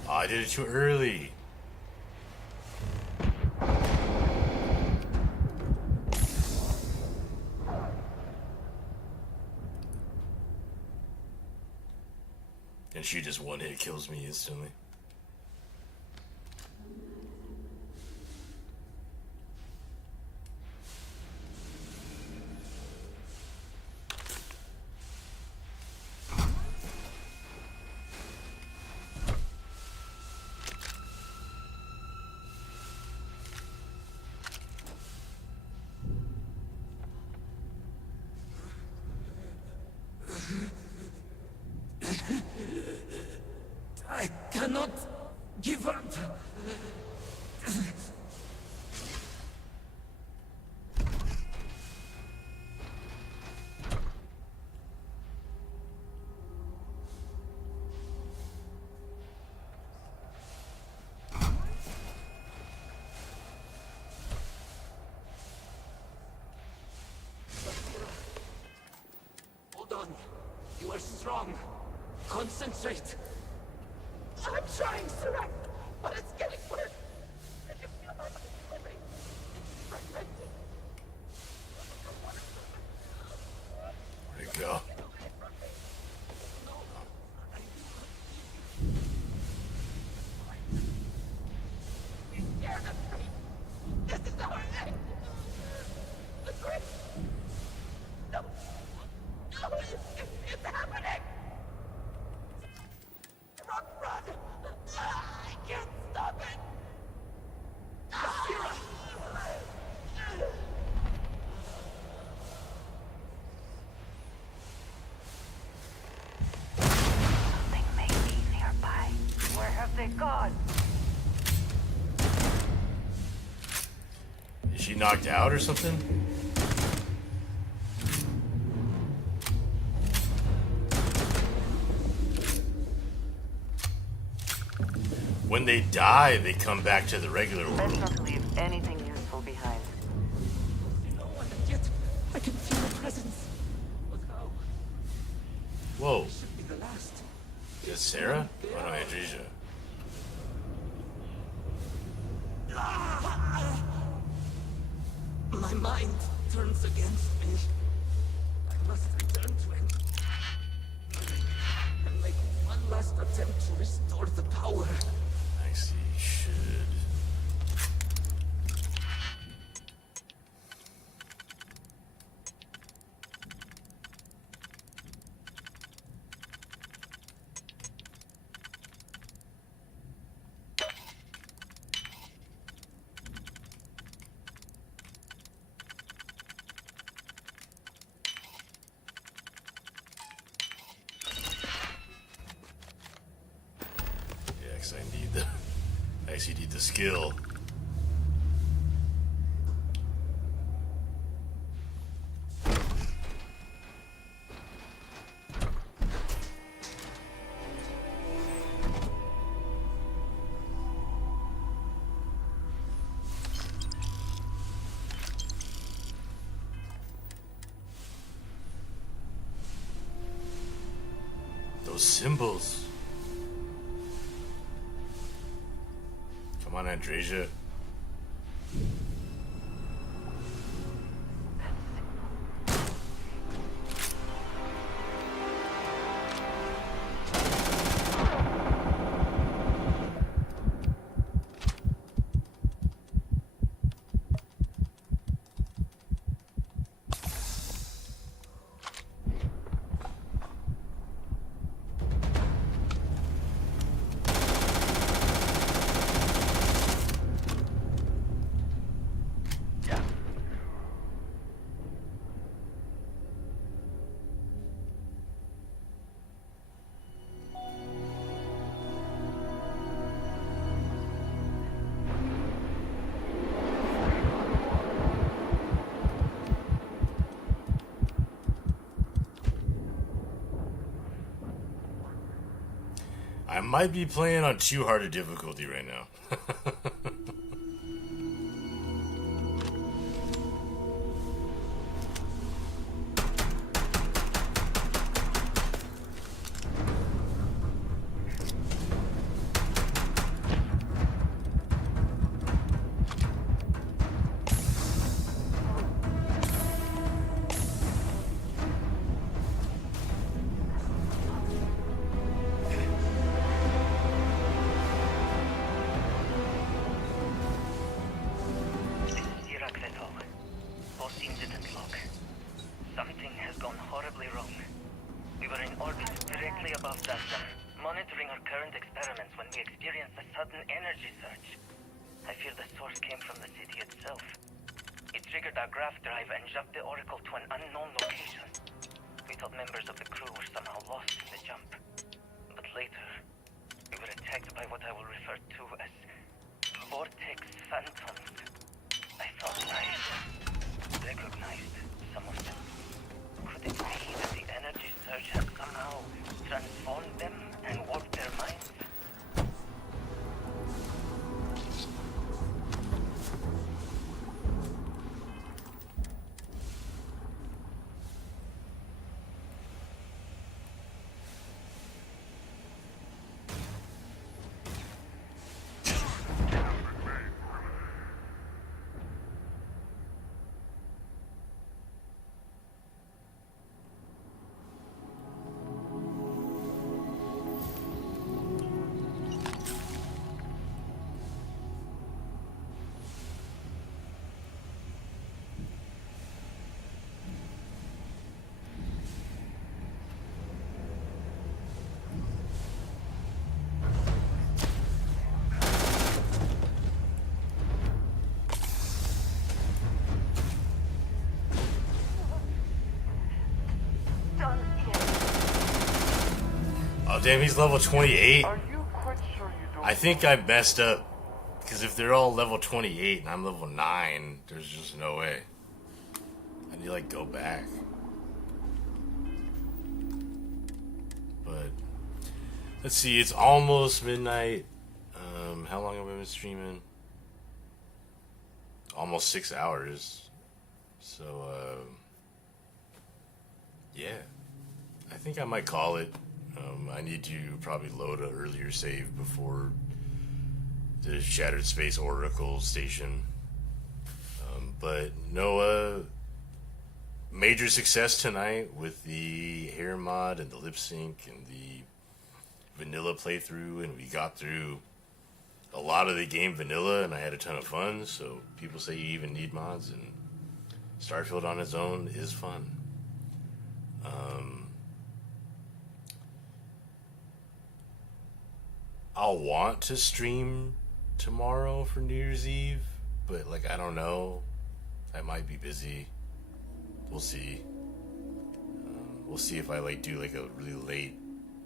Oh, I did it too early. And she just one hit kills me instantly. I cannot give up. Hold on. You are strong. Concentrate. I'm trying, Surak, but it's getting worse. Did you feel my mind slipping? Fragmenting. Where'd it go? This is our end. The great... No. No, it's happening. Run. I can't stop. Thank God. Is she knocked out or something? When they die, they come back to the regular world. Let's not leave anything useful behind. No one yet. I can feel the presence. Look how. Whoa. Should be the last. Is Sarah? Oh no, Andresia. My mind turns against me. I must return to him. And make one last attempt to restore the power. I see. Should. I actually need the skill. Those symbols. Come on, Andresia. I might be playing on too hard a difficulty right now. Oh damn, he's level 28. Are you quite sure you I think I messed up. Because if they're all level 28 and I'm level 9, there's just no way. I need to, like, go back. But, let's see, it's almost midnight. How long have I been streaming? Almost 6 hours. So, yeah. I think I might call it. I need to probably load an earlier save before the Shattered Space Oracle station. But no major success tonight with the hair mod and the lip sync and the vanilla playthrough, and we got through a lot of the game vanilla, and I had a ton of fun. So people say you even need mods, and Starfield on its own is fun. I'll want to stream tomorrow for New Year's Eve, but like, I don't know. I might be busy. We'll see. We'll see if I like do like a really late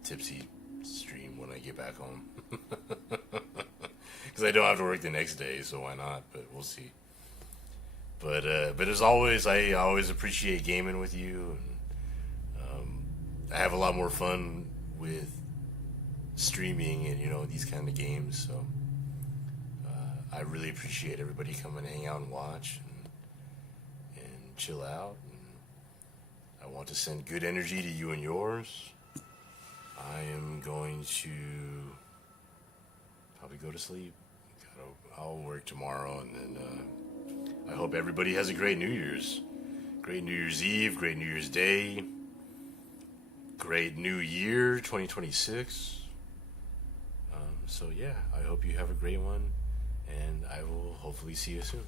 tipsy stream when I get back home. Because I don't have to work the next day, so why not? But we'll see. But as always, I always appreciate gaming with you, and I have a lot more fun with streaming and, you know, these kind of games. So I really appreciate everybody coming to hang out and watch and chill out. And I want to send good energy to you and yours. I am going to probably go to sleep. I'll work tomorrow, and then I hope everybody has a great New Year's. Great New Year's Eve, great New Year's Day, great New Year 2026. So yeah, I hope you have a great one, and I will hopefully see you soon.